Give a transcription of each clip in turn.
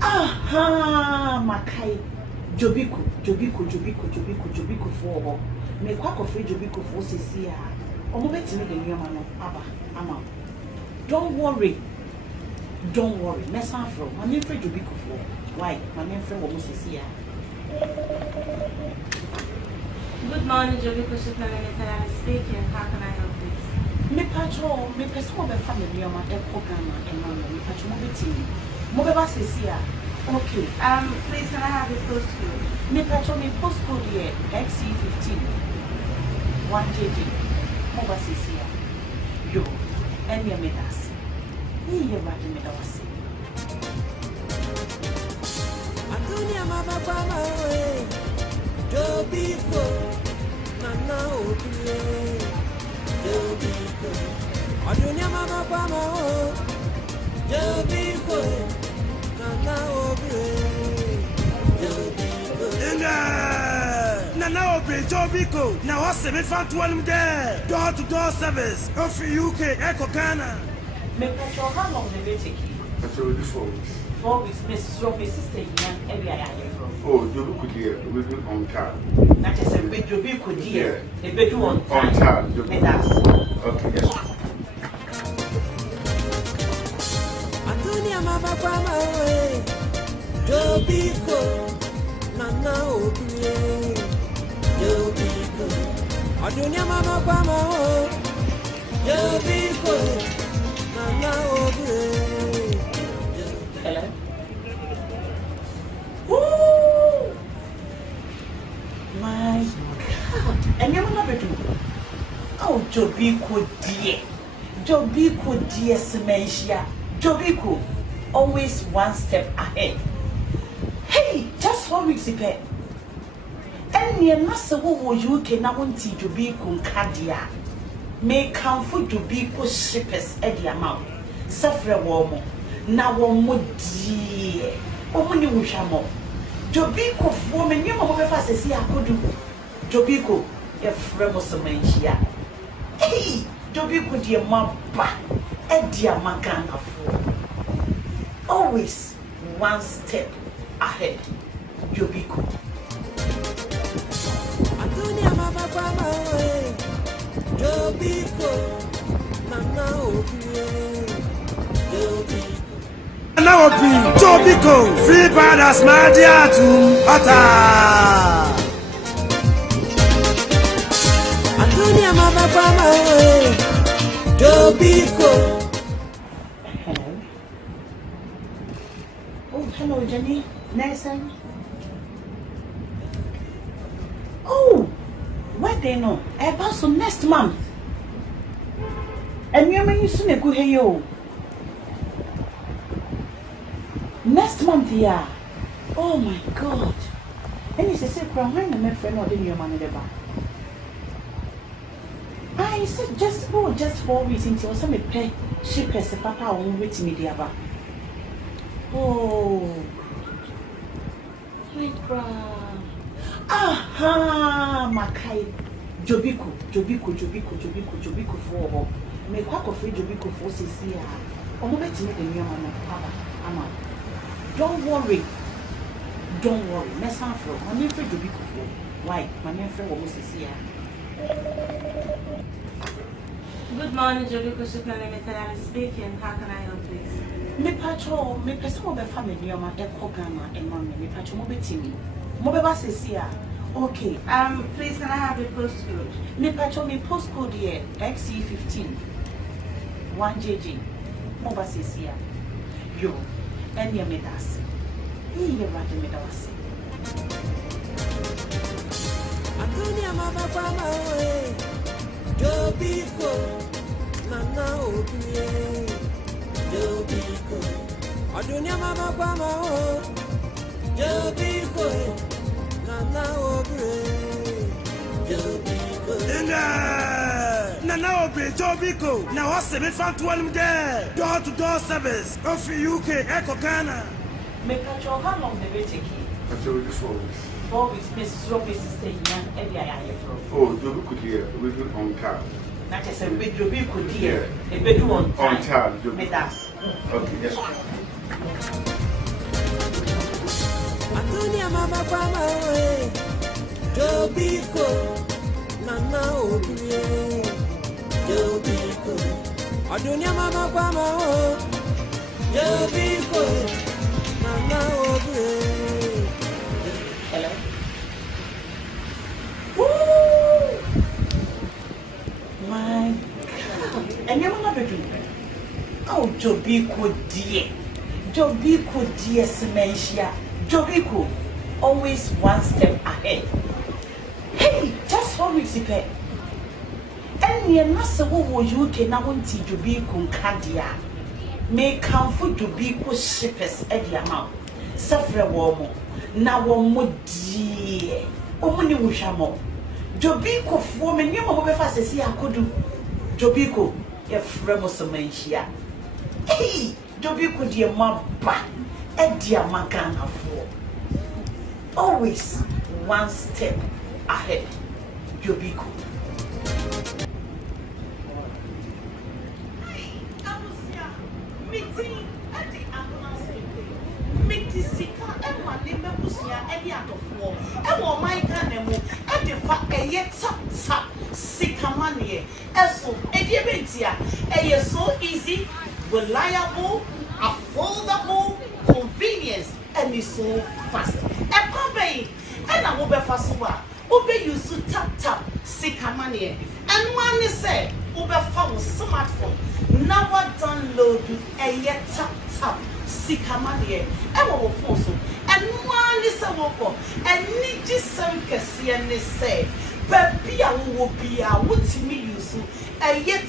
Aha, Makai. Jobiko for me quack of Jobiko for Cecilia. Or move it to me the new man Abba, Amma. Don't worry. Mess off from my name friend Jobiko for. Why, my name friend was Cecilia. Good morning, Jobiko Superintendent speaking. How can I help you? Me patrol, me person of the family, my program, and me patrol mobility. Mobile Cecilia. Okay. Please can I have your postcode? Me patrol me postcode here XC15 1JJ. Mobile Cecilia. Yo, and me medas. He right me that was. Antonia Mama Pama way. Jobiko Nana Obi. Jobiko Antonia Mama Pama Jobiko Nana Obi. Jobiko Nana Obi Jobiko. Now what's the found one there? Door-to-door service. Of UK Echo Ghana. Me patrol how long the take? Actually, this 4 weeks. 4 weeks. Miss sister young every I from. Oh, Jobiko dear, we do on time. Not just a bit Jobiko dear. A bit on time. Okay, yes. Antonia Mama Pama way. Jobiko Nana Obi. Jobiko Antonia Mama Pama Jobiko Nana Obi. Hello. Woo! My God. And you're not better. Oh, Jobiko dear. Jobiko dear Sementia. Jobiko, always one step ahead. Hey, just 4 weeks ago. And near Master who you can now want to Jobiko Kadia. May come for Jobiko shippers at the amount. Suffer warm. Now one more dear. Only wish a more. Jobiko for me, you know what I say I could do. Jobiko, a friend of Sementia. Hey, Jobiko dear mama. Dear Magana, always one step ahead. Jobiko. Antonia Mama Pama way. Jobiko Nana Obi. Nana Obi. Jobiko. Free brothers, my dear to Ata. Antonia Mama Pama way. Jobiko. Hello. Oh, hello, Jenny. Nelson. Oh, where they know? I pass on next month. And you may soon go here. Next month, yeah. Oh my God. And it's a secret. I'm my friend or the new man in the back. I said just 4 weeks until some pay ship as a papa on with me the oh my God. Aha, Makai. Jobiko for me quack of Jobiko for Cecilia. Or move it to me the new man Abba, Amma. Don't worry. Mess off from my name friend Jobiko for. Why? My name friend was Cecilia. Good morning, Jobiko Superintendent speaking. How can I help you? Me patrol, me person of the family, my Echo Ghana and mommy, me patrol mobility. Mobile Cecilia. Okay. Please can I have your postcode? Me patrol me postcode here XC15 1JJ. Mobile Cecilia. Yo, and your medas. He right me that was. Antonia Mama Pama way. Jobiko Nana Obi. Jobiko Antonia Mama Pama Jobiko Nana Obi. Jobiko Nana Obi Jobiko. Now what's the found one there? Door-to-door service of UK Echo Ghana. Me patrol how long the take? Actually, this 4 weeks. 4 weeks. Miss sister young every I from. Oh, Jobiko dear, we do on time. Not just a bit Jobiko dear. A bit on time. Me that's. Okay, yes. Adunia mama kwama we Jobiko Nana obie Jobiko Adunia mama kwama we Jobiko Nana obie. Hello? Woo! My God. And you're not doing it. Oh, Jobiko dear. Jobiko dear Sementia. Jobiko, always one step ahead. Hey, just 4 weeks ago. And you're not so what you can now want to Jobiko Candia. May come for Jobiko shippers at the amount. Suffer warm. Now one more dear. Only Wushamo. Jobiko for me, you know, if I say I could do. Jobiko, your friend was a man here. Hey, Jobiko, dear mama. Dear Magana for always one step ahead. Jobiko. Meeting at the announcement. Meeting Sika and my name Busia any out of war. And what my canemo at the fact a yet tap Sika money. So a dear a so easy, reliable, affordable. Convenience and it's so fast. And Kobe, and I will be fast. Obey you to tap Sika money. And one is said, Uber phone smartphone. Now I download a yet tap Sika money. And what will force you. And one is a walk and need just some Cassian say, but be a will be a would to me use a yet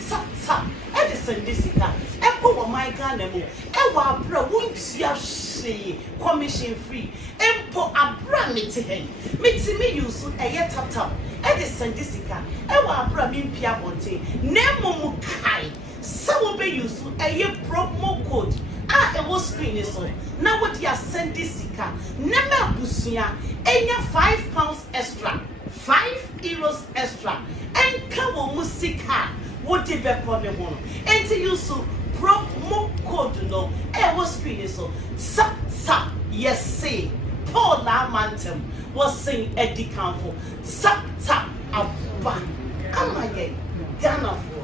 tap. Edison Jessica, Echo my Ganemo, Ewa Bra won't see a she commission free, Empo Abra meeting, meeting me use a yet tap. Edison Jessica, Ewa Bra Mimpia Bonte, Nemo Mukai, some be use a year promo code. Ah, it was screen is on. Now what you send Jessica, Nema Busia, and £5 extra, €5 extra, and Kawo Musika. What did they call me one? And to use so promo code no, I was screening so sa yes say Paul Lamantem was saying Eddie Campo sa abba. Am I gay? Ghana for.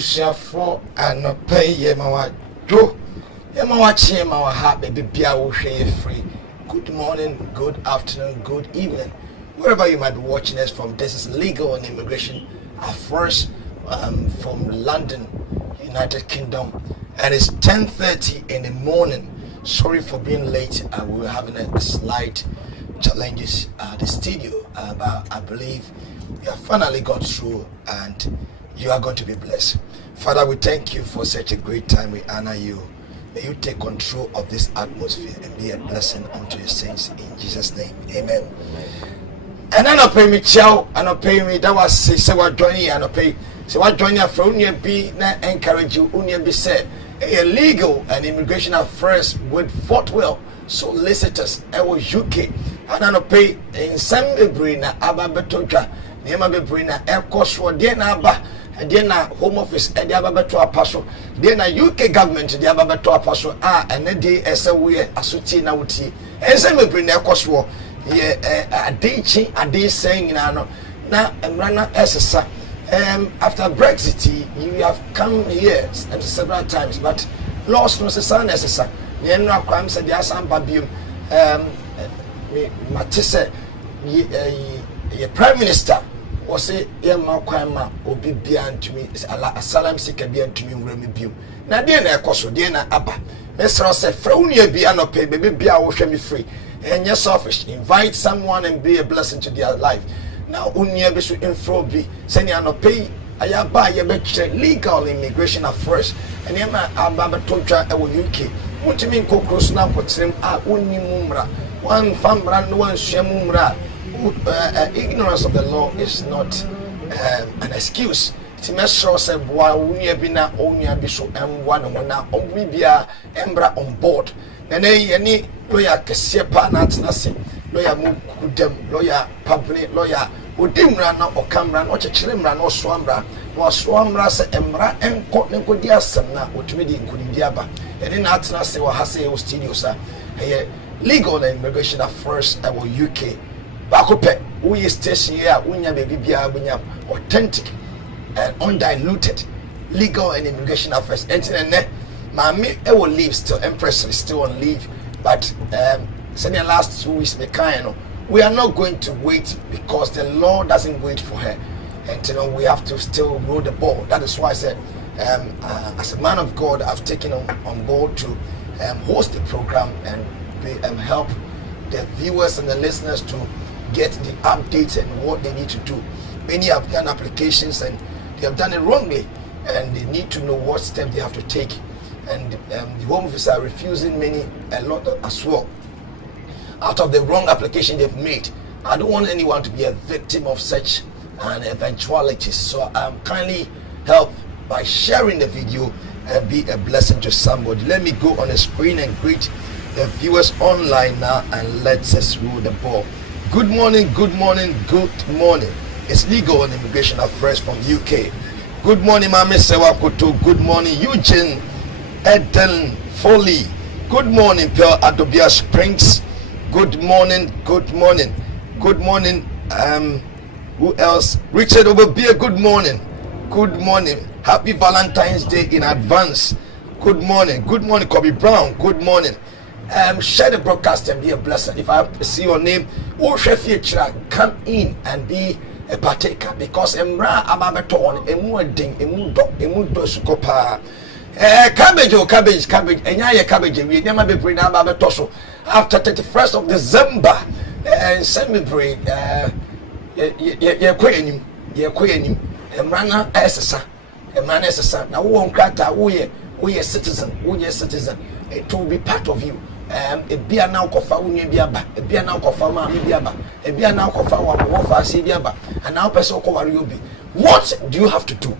abusuafo anope yemawa do yemawa chi yemawa ha baby bia wo hwe free. Good morning, good afternoon, good evening, wherever you might be watching us from. This is Legal and Immigration Affairs from London, United Kingdom, and it's 10:30 in the morning. Sorry for being late. We were having a slight challenges at the studio, but I believe we have finally got through, and you are going to be blessed. Father, we thank you for such a great time. We honor you. May you take control of this atmosphere and be a blessing unto your saints in Jesus' name. Amen. And I don't pay me chow, I don't pay me. That was say what joining, I don't pay. So what joining for unia be na encourage you, unia be said a legal and immigration affairs with Fort Will solicitors. I was UK. And I don't pay in some na aba betonka. Nema be bring na air cost for dear na aba. And then na home office and the ababeto apostle. Then na UK government the ababeto apostle and then they we asuti na wuti. And some me bring na koswo ye a day saying na emrana esesa. After Brexit you have come here several times, but lost no sesa necessa. Ye no kwam se dia san babium matise ye prime minister was say yema kwama obi bia ntumi assalam sika bia ntumi nwura me biom na de na ekoso de na aba mesro say fraunia bia no pay baby bia wo hwe me free and you're selfish. Invite someone and be a blessing to their life. Now unia be so info be send you no pay ayaba ye be legal immigration affairs and yema aba betotwa e wo UK mutimi nkokros na kotrem unimumra one famra no one swamumra. Ignorance of the law is not an excuse. It must show say boy unia bina onia biso one na ombibia embra on board. And any lawyer kesepa na atnase lawyer mukudem lawyer pabne lawyer odimra na okamra na ochechiremra na oswamra na oswamra se emra enko nkodi asem na otumi di nkodi aba. And na atnase wa hase o studio sa legal and immigration affairs our UK. Bakope, we station here, unya baby bia bunya authentic and undiluted legal and immigration affairs. And Mami will leave still, Empress is still on leave, but senior last 2 weeks we are not going to wait because the law doesn't wait for her. And we have to still roll the ball. That is why I said as a man of God I've taken on board to host the program and help the viewers and the listeners to get the updates and what they need to do. Many have done applications and they have done it wrongly, and they need to know what steps they have to take. And the home office are refusing a lot as well out of the wrong application they've made. I don't want anyone to be a victim of such an eventuality. So kindly help by sharing the video and be a blessing to somebody. Let me go on the screen and greet the viewers online now, and let's just roll the ball. Good morning, good morning, good morning. It's legal and immigration affairs from UK. Good morning, Mami Sewakoto. Good morning, Eugene Eden Foley. Good morning, Pearl Adobia Springs. Good morning, good morning, good morning. Who else? Richard Obabia. Good morning, good morning. Happy Valentine's Day in advance. Good morning, Kobe Brown. Good morning. Share the broadcast and be a blessing. If I see your name, come in and be a partaker, because emra ababeton emu sukopa cabbage enya ye cabbage we never be bring ababetoso after 31st of December and send me bring ye kwenim emra na esesa na wo nkrata wo ye citizen it will be part of you. Ebia na ukofa unye biaba, ebia na ukofa ma biaba, ebia na ukofa wa wofa si biaba, and now person ukowari obi. What do you have to do?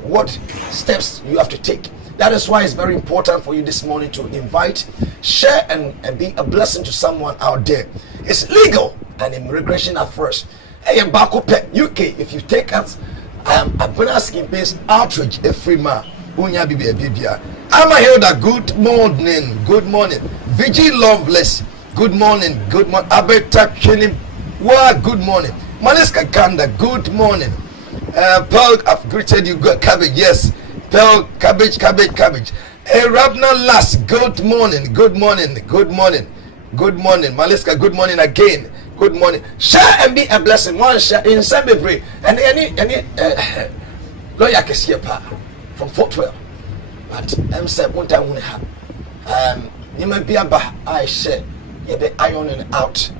What steps you have to take? That is why it's very important for you this morning to invite, share, and be a blessing to someone out there. It's legal and immigration affairs. Hey, Bakope, UK, if you take us, I've been asking based outreach a free man. Unya bibi bibia. I'm Hilda. Good morning. VG Loveless. Good morning. Abeta Chinim. Good morning. Maliska Kanda. Good morning. Paul, I've greeted you. Good cabbage. Yes. Pearl, cabbage. Hey, Rabna Last, good morning. Maliska, good morning again. Good morning. Share and be a blessing. One share in Saturday. And any lawyer can see a part from 412. But I'm saying one time we have. You might be about I share. You be ironing out.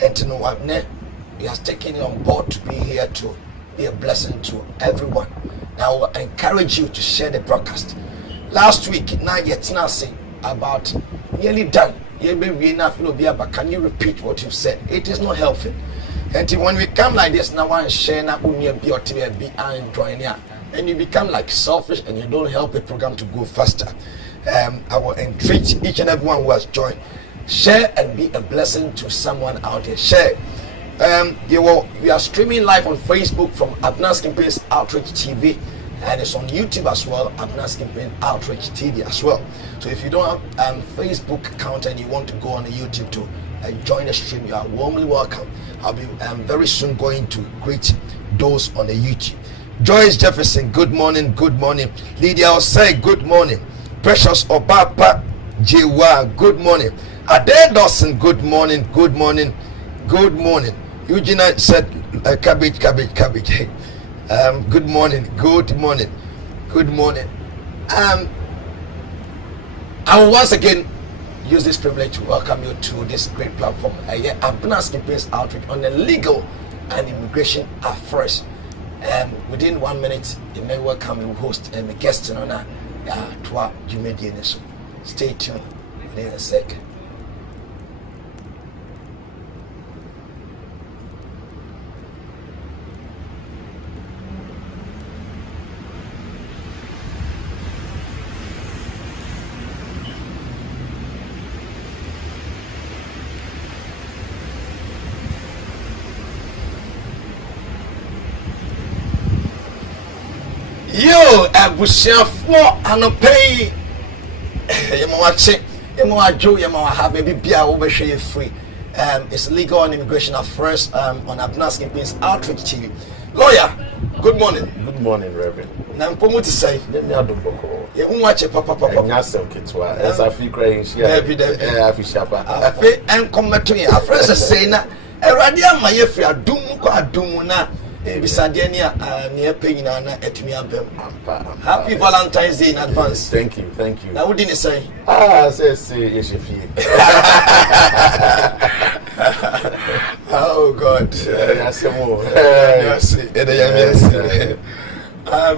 And to know what he has taken you on board to be here to be a blessing to everyone. Now I encourage you to share the broadcast. Last week, now yet nothing about nearly done. But can you repeat what you've said? It is not helpful. And when we come like this, now one share now be join here, and you become like selfish and you don't help the program to go faster. I will entreat each and everyone who has joined. Share and be a blessing to someone out there. Share. We are streaming live on Facebook from Abnas Campaigns Outreach TV, and it's on YouTube as well, Abnas Campaign Outreach TV as well. So if you don't have Facebook account and you want to go on the YouTube to join the stream, you are warmly welcome. I'll be very soon going to greet those on the YouTube. Joyce Jefferson, good morning. Lydia Osei, good morning. Precious Obapa Jewa, good morning. Ade Dawson, good morning. Eugenia said cabbage. Good morning. I will once again use this privilege to welcome you to this great platform. Abnas Campaigns Outreach on the legal and immigration affairs. Within 1 minute, you may welcome you host and a guest on that. Stay tuned within a second. Yo, abusiafo anopai yemowache yemowajo yemowaha maybe bia obehwe ye free. It's legal and immigration affairs on Abnas Campaigns Outreach TV. Lawyer, good morning. Good morning, Reverend. Na mpomu ti say Let me adoboko. ye unwache papa Nyasem kitwa. As afi crying here. Afi shapa. afi enkometo ye afresa say na Erade ama ye free adum ko adum na bisade ni ne panyina na etumi abem. Happy Valentine's Day in advance. Thank you. Na wodi ni say Say yeshefie. Oh God. Yasemo. Yes.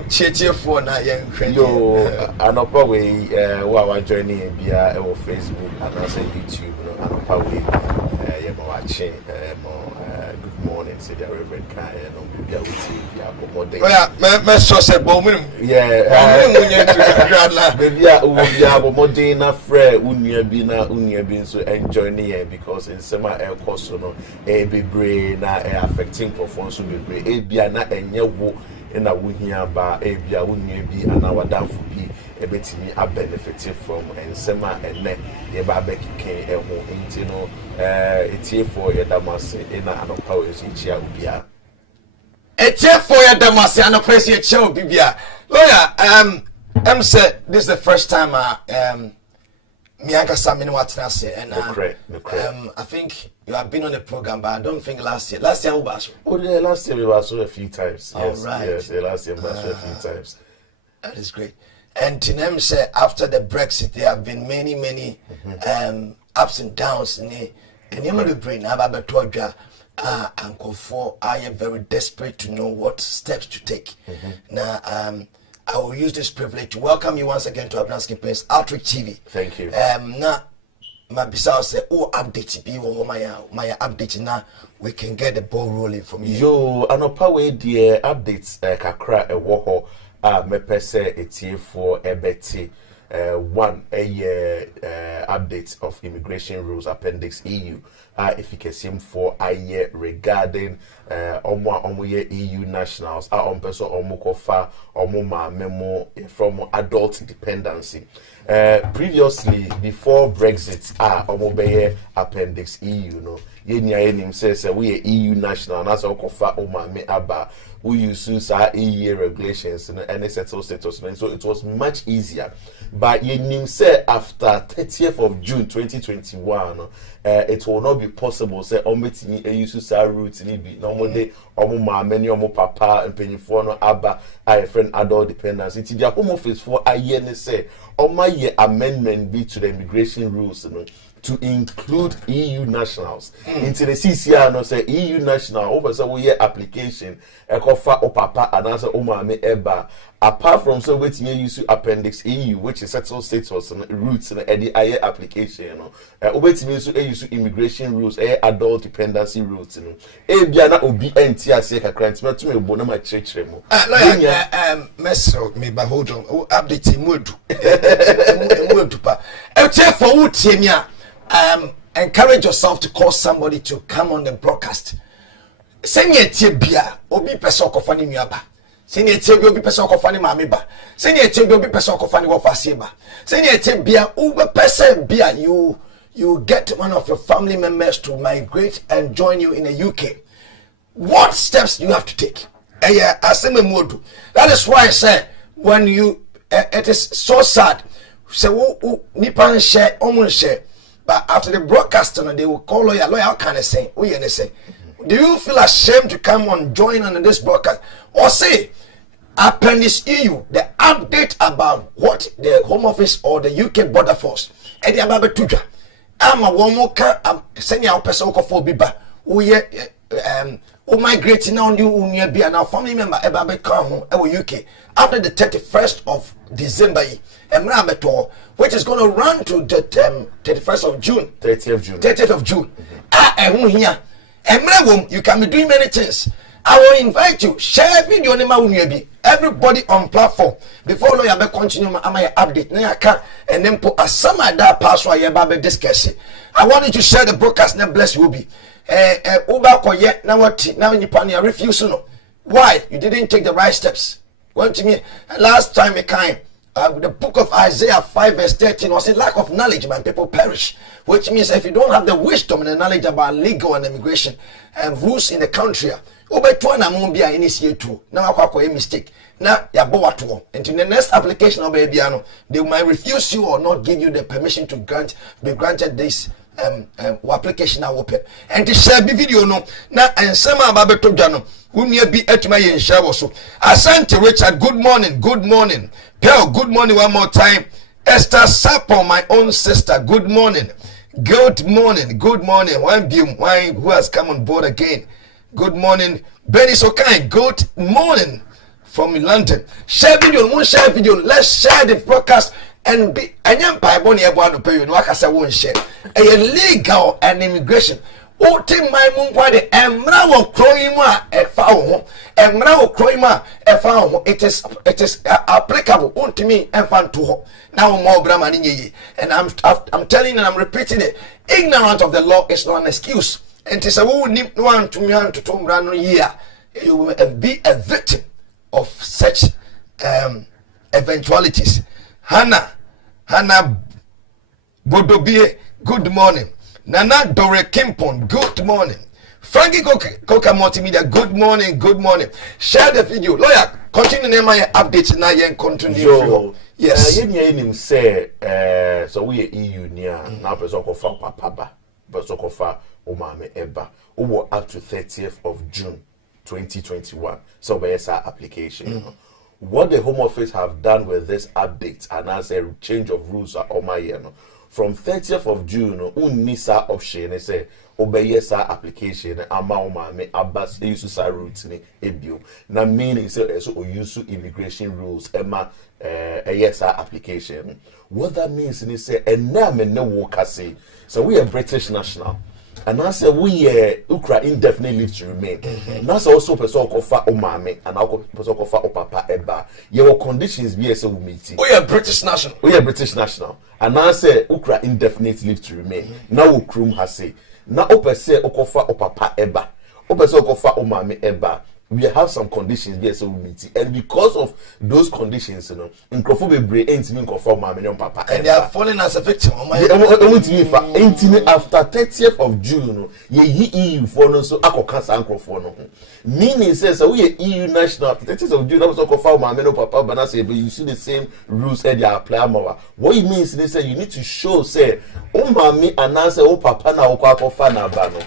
Cheche for na yen hwe. Yo, anopa we wa journey bia e wo Facebook and also YouTube anopa we ye ma wache good morning say the Reverend Kai no bia we see bia bomode. Oh yeah, me so say bomunum. Yeah. Munye to grad la. Bia wo bia bomode na frɛ unua bi so enjoy ne because in sema e course no e bebre na e affecting performance bebre e bia na enye wo na wohia ba e bia wonua bi ana wadamfo bi ebetimi a benefit from ensema ene ye ba bekike eho nti no etie for ye damase na anopa we so chia obia Etie for ye damase anopa we so chia obia. Lawyer, said this is the first time me and Samini watching say and I think you have been on the program, but I don't think last year who was? Oh yeah, last year we were so a few times. Yes, right. Yes, last year we were so a few times. That is great. And Tinem said after the Brexit there have been many ups and downs and you know the brain about Uncle 4 I am very desperate to know what steps to take. Now I will use this privilege to welcome you once again to Abnas Campaigns Outreach TV. Thank you. Now, my bisao say, update be my update now. We can get the ball rolling from you. Yo, anopa we dear updates kakra woho me pese etie for ebeti one a year updates of immigration rules appendix EU efficacy for a year regarding omo EU nationals person omo kofa omo ma memo from adult dependency. Previously, before Brexit, omo beye appendix EU no. Yenya says we are EU national and as kofa oma me aba we use our EU regulations and settled status, so it was much easier. But yenim say after 30th of June 2021, it will not be possible say ometini use our route ni be normally omo ma many omo papa and penifo no aba a friend adult dependence. It is their home office for a year say oma ye amendment be to the immigration rules to include EU nationals into the CCR no say EU national over so we application ekofa o papa and answer o ma me eba apart from so wetin use appendix EU which is settled status and roots and any application no obetimi use immigration rules adult dependency rules no bia na obi enti ase kakra ntime to me bo na ma chekere mo mesro me ba hold on update modu modu pa for who tie encourage yourself to call somebody to come on the broadcast. Send ye tibia, obi person kofani nyaba. Send ye tibia, obi person kofani mamiba. Send ye tibia, obi person kofani wafasiba. Send ye tibia, ube person bia, you get one of your family members to migrate and join you in the UK. What steps do you have to take? That is why I say, when you, it is so sad. Say, nipan share, omun share. But after the broadcast, they will call lawyer. How can I say? What you say? Do you feel ashamed to come on, join on this broadcast? Or say, Appendix EU, the update about what the Home Office or the UK Border Force, and the Ababe Tuja. I'm a woman, I'm sending out person for Biba, who migrating now, you be an family member, Ababe Kahu, UK, after the 31st of December. Which is going to run to the 31st of June. 30th of June. 30th of June. You can be doing many things. I will invite you. Share video. Everybody on platform. Before lawyer continue my update. And then put a some that password you discuss. I want you to share the broadcast. Now bless you be. Now you refuse no. Why? You didn't take the right steps. One to me. Last time it came. The book of Isaiah 5 verse 13 was a lack of knowledge, man, people perish. Which means if you don't have the wisdom and the knowledge about legal and immigration and rules in the country, now a mistake. Now and in the next application of they might refuse you or not give you the permission to be granted this application now open. And to share the video no now and some about Jano who be at my share also. Asante Richard, good morning. Pearl, good morning one more time. Esther Sapo, my own sister, good morning. Good morning. Why who has come on board again? Good morning. Benny Sokai, good morning from London. Share video, let's share the broadcast and be empire bonnie about pay you like I said won't share. A legal and immigration. Ote my munkwade emra wo kroima emra wo kroima it is applicable unto me emfanto ho now more brahma ni and I'm telling you and I'm repeating it, ignorance of the law is not an excuse. And it is a who need one to me to tomra no year you will be a victim of such eventualities. Hannah Bodobie, good morning. Nana Dore Kimpon, good morning. Frankie Coca Multimedia, good morning. Share the video. Lawyer, continue my updates now and continue. Yes. Him say so we EU near now person ko fa papa person ko fa o mame eba o up to 30th of June 2021. So where's our application? What the Home Office have done with this update and as a change of rules on my year from 30th of June, unisa option they say obey sa application ama me abas use sa route ni ebio. Na meaning say so use immigration rules ema yes application. What that means is say na me no work say. So we are British national. And I say we Ukra indefinite leave to remain. That's also person kofa o mame and also person kofa o papa eba. Your conditions be as we meet. We are British national. And I say Ukra indefinite leave to remain. Now Ukrum has say. na opese okofa opapa eba opese okofa omame eba we have some conditions there so we meet and because of those conditions nkrofo bebre entimi nkrofo omame ne papa and they are falling as a victim entimi after 30th of June ye EU for no so akoka san nkrofo no meaning says we EU national 30th of June also okofa omame ne papa but na say you see the same rules and they apply more what it means they say you need to show say omame anase o papa na okofa na ba no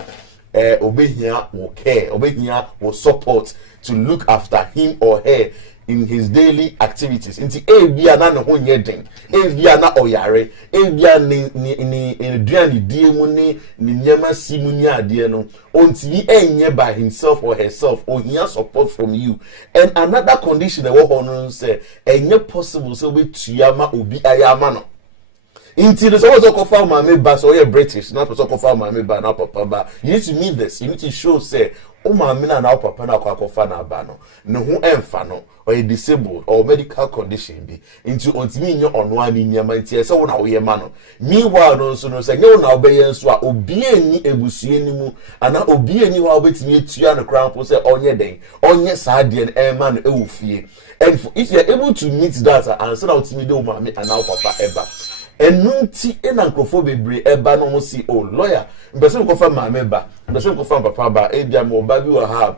obehia will care, obehia will support to look after him or her in his daily activities. Inti ebia na no honye den, ebia na oyare, ebia ni eduani die mu ni nyema simu ni ade no. Ontimi enye by himself or herself, or he has support from you. And another condition e wo hono say enye possible so we tuyama obi ayama no. Inti the so okofa mama ba so you British not so okofa mama ba na papa ba you need to mean this you need to show say o mama na papa na akofa na ba no ho emfa no or a disabled or medical condition bi into ontimi nyo ono ani nyama nti e se wo na wo ye ma no meanwhile no so no say nyo na obeye nso a obi ani ebusue ni mu ana obi ani wa obetimi etua no cramp say onye den onye saa de en e ma no e wo fie and if you are able to meet that answer na otimi de o mama ana papa eba enunti enankrofo bebre eba no mo si o lawyer mbese nkofa maame ba mbese nkofa papa ba ebia mo ba bi wa ha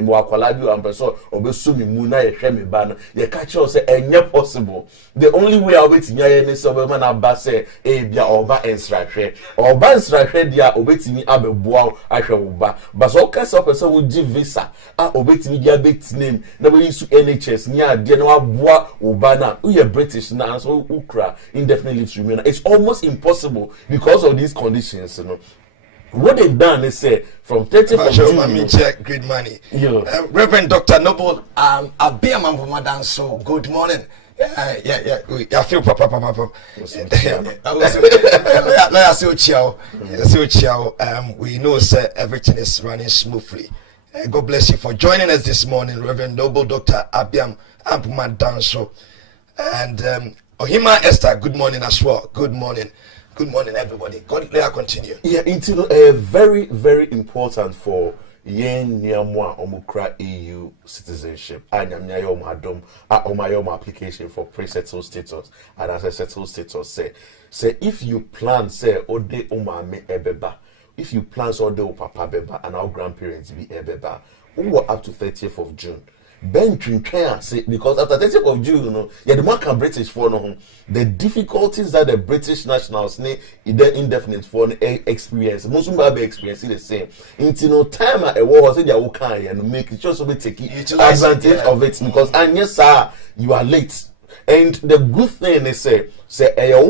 mo akwala bi wa mbeso obesu mi mu na ye hwe me ba no ye ka che say enye possible the only way obetimi aye ne so be ma na ba say ebia oba ensrahwe dia obetimi abeboa ahwe wo ba so ka so person wo gi visa obetimi dia bet name na be use NHS ni ade na wa boa wo ba na we British na so ukra indefinitely remain. It's almost impossible because of these conditions, What they've done is say from 30th of June. Let me check great money. Reverend Dr. Noble, Abiam Madan, so good morning. Yeah. I feel papa. We know, sir, everything is running smoothly. God bless you for joining us this morning, Reverend Noble Dr. Abiam Madan, and Ohima Esther, good morning as well. Good morning, everybody. God, let us continue. Yeah, into very, very important for yen niamwa omukra EU citizenship. Anyamnya yo madom omayom application for pre-settled status. And as a settled status say if you plan say ode omame ebeba, if you plan so ode papa beba and our grandparents be ebeba, who up to 30th of June. Ben Trinken say because after 30th of June, the man can British for no the difficulties that the British nationals need indefinite for experience. Most people have experienced the same. Into no time a war say they are okay and make it just so we take advantage of it because and yes sir you are late. And the good thing is say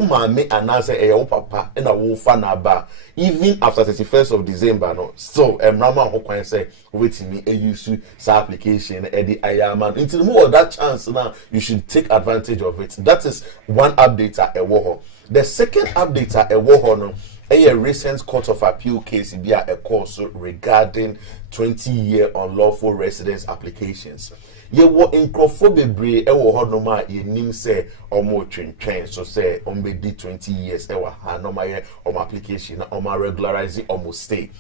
mama and say papa and a wofa na ba even after 31st of December no so mama ho kwan say waiting me use sa application e di ayama until more that chance now you should take advantage of it. That is one update at Ewoho. The second update at Ewoho no a recent court of appeal case be a course regarding 20-year unlawful residence applications. Ye wo nkrofo bebre e wo ho no ma ye nim say omo twentwen so say ombe di 20 years e wa ha no ma ye omo application na omo regularize omo stay.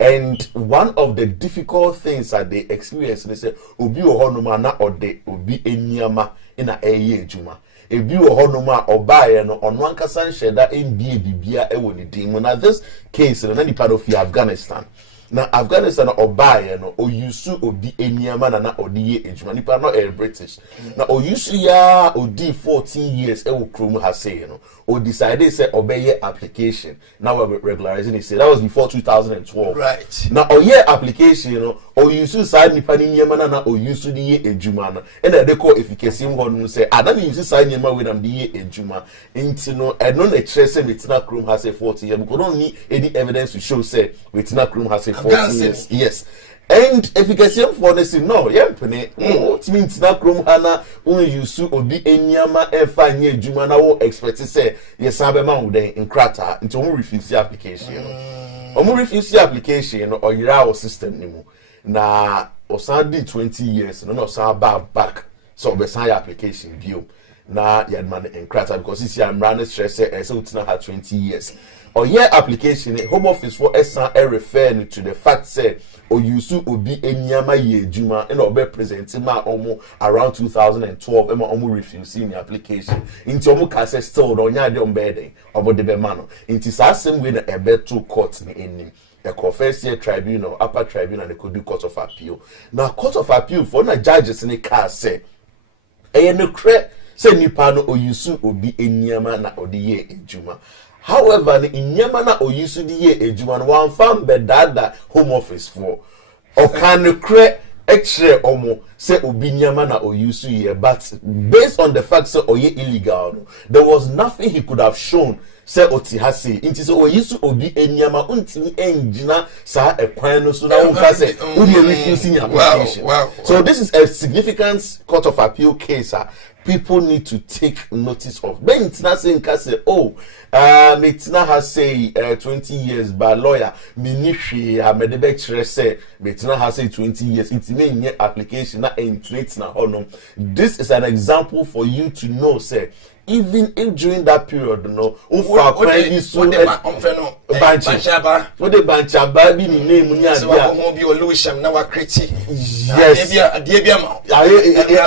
And one of the difficult things that they experience they say obi wo ho no ma na ode obi eniama ina eye ejuma ebi wo ho no ma obaye no ono ankasa nheda mbie bibia e wo ni din. Now this case na ni part of Afghanistan. Now Afghanistan obaye no oyusu odi eniama na odiye ejuma nipa no British. Now oyusu ya odi 14 years e wo krom ha say no o decided say obeye application. Now we're regularizing it. Say that was before 2012. Right. Now oye application no oyusu side nipa ni niama na oyusu di ye ejuma na e dey call efficacy ho no say adana yusu side niama we am di ye ejuma nti no e no na chere say wetina krom ha say 40 years because don't need any evidence to show say wetina krom ha say 14 years. Yes. And efficacy for this no yempene what means na krom hana yusu obi enyama efa nye ejuma na wo expect say yes abema wo den nkrata nti wo refuse application no omo refuse application no oyira our system ni mu na osan di 20 years no osan back so obesan application bio na yadman enkrata because this year amrane stress say utina ha 20 years or year application home office for esan refer to the fact say or you su obi enyama ye juma and obe presenting ma omo around 2012 ema omo refusing the application into omo ka say still do nya de ombeden obo de be mano into sa same way na ebe to court ni enim a first year tribunal upper tribunal and they could do court of appeal now court of appeal for na judges in the car say no cre say nipa no oyusu obi enyama na odiye ejuma. However, the inyama na oyusu diye ejuma no wan fam bedada home office for o kan cre extra omo say obi nyama na oyusu ye but based on the fact say oye illegal no, there was nothing he could have shown say oti hase inti so oyusu obi enyama untimi engina sa ekwan no so na won say we refusing application. Wow. So this is a significant court of appeal case. People need to take notice of. Ben it's not saying say oh it's not has say 20 years by lawyer ministry medebek say it's not has say 20 years it's mean application na entry na honor. This is an example for you to know say even if during that period no ufa kwani so banchaba what the banchaba bi ni name nya dia so bi olusham na wa kreti yes dia bia ma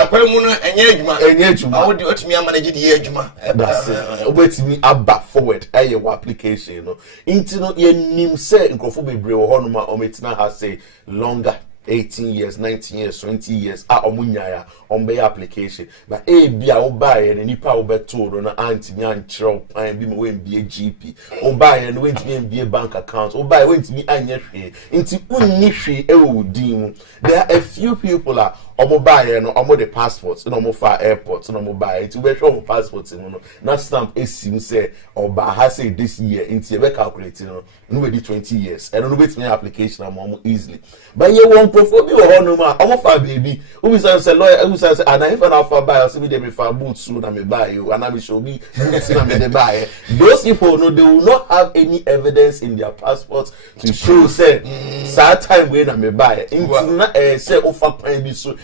akwa mu no enye adwuma awodi otumi amanage die adwuma that's it obetimi aba forward aye wa application no inti no ye nim say nkrofo bebre wo hono ma ometina ha say longer 18 years, 19 years, 20 years, omunyaya, ombe application. But bia obaye ne nipa obeto na anti nyan chiro pan bi me we mbie GP. Obaye no went me mbie bank account. Obaye went me anya hwe. Nti unni hwe e wo din. There are a few people omobaye no omo the passports no omo fa airport no omobaye nti we hwe passports no na stamp esim say oba ha say this year nti e be calculate no we 20 years and no bet me application am easily. But ye won profo bi wo hono ma omo fa baby who say lawyer who say and if an alpha buy so be dey for boot so na me buy you and I show me na me dey buy. Those people no they will not have any evidence in their passports to show say sad time we na me buy nti na say offer pan bi so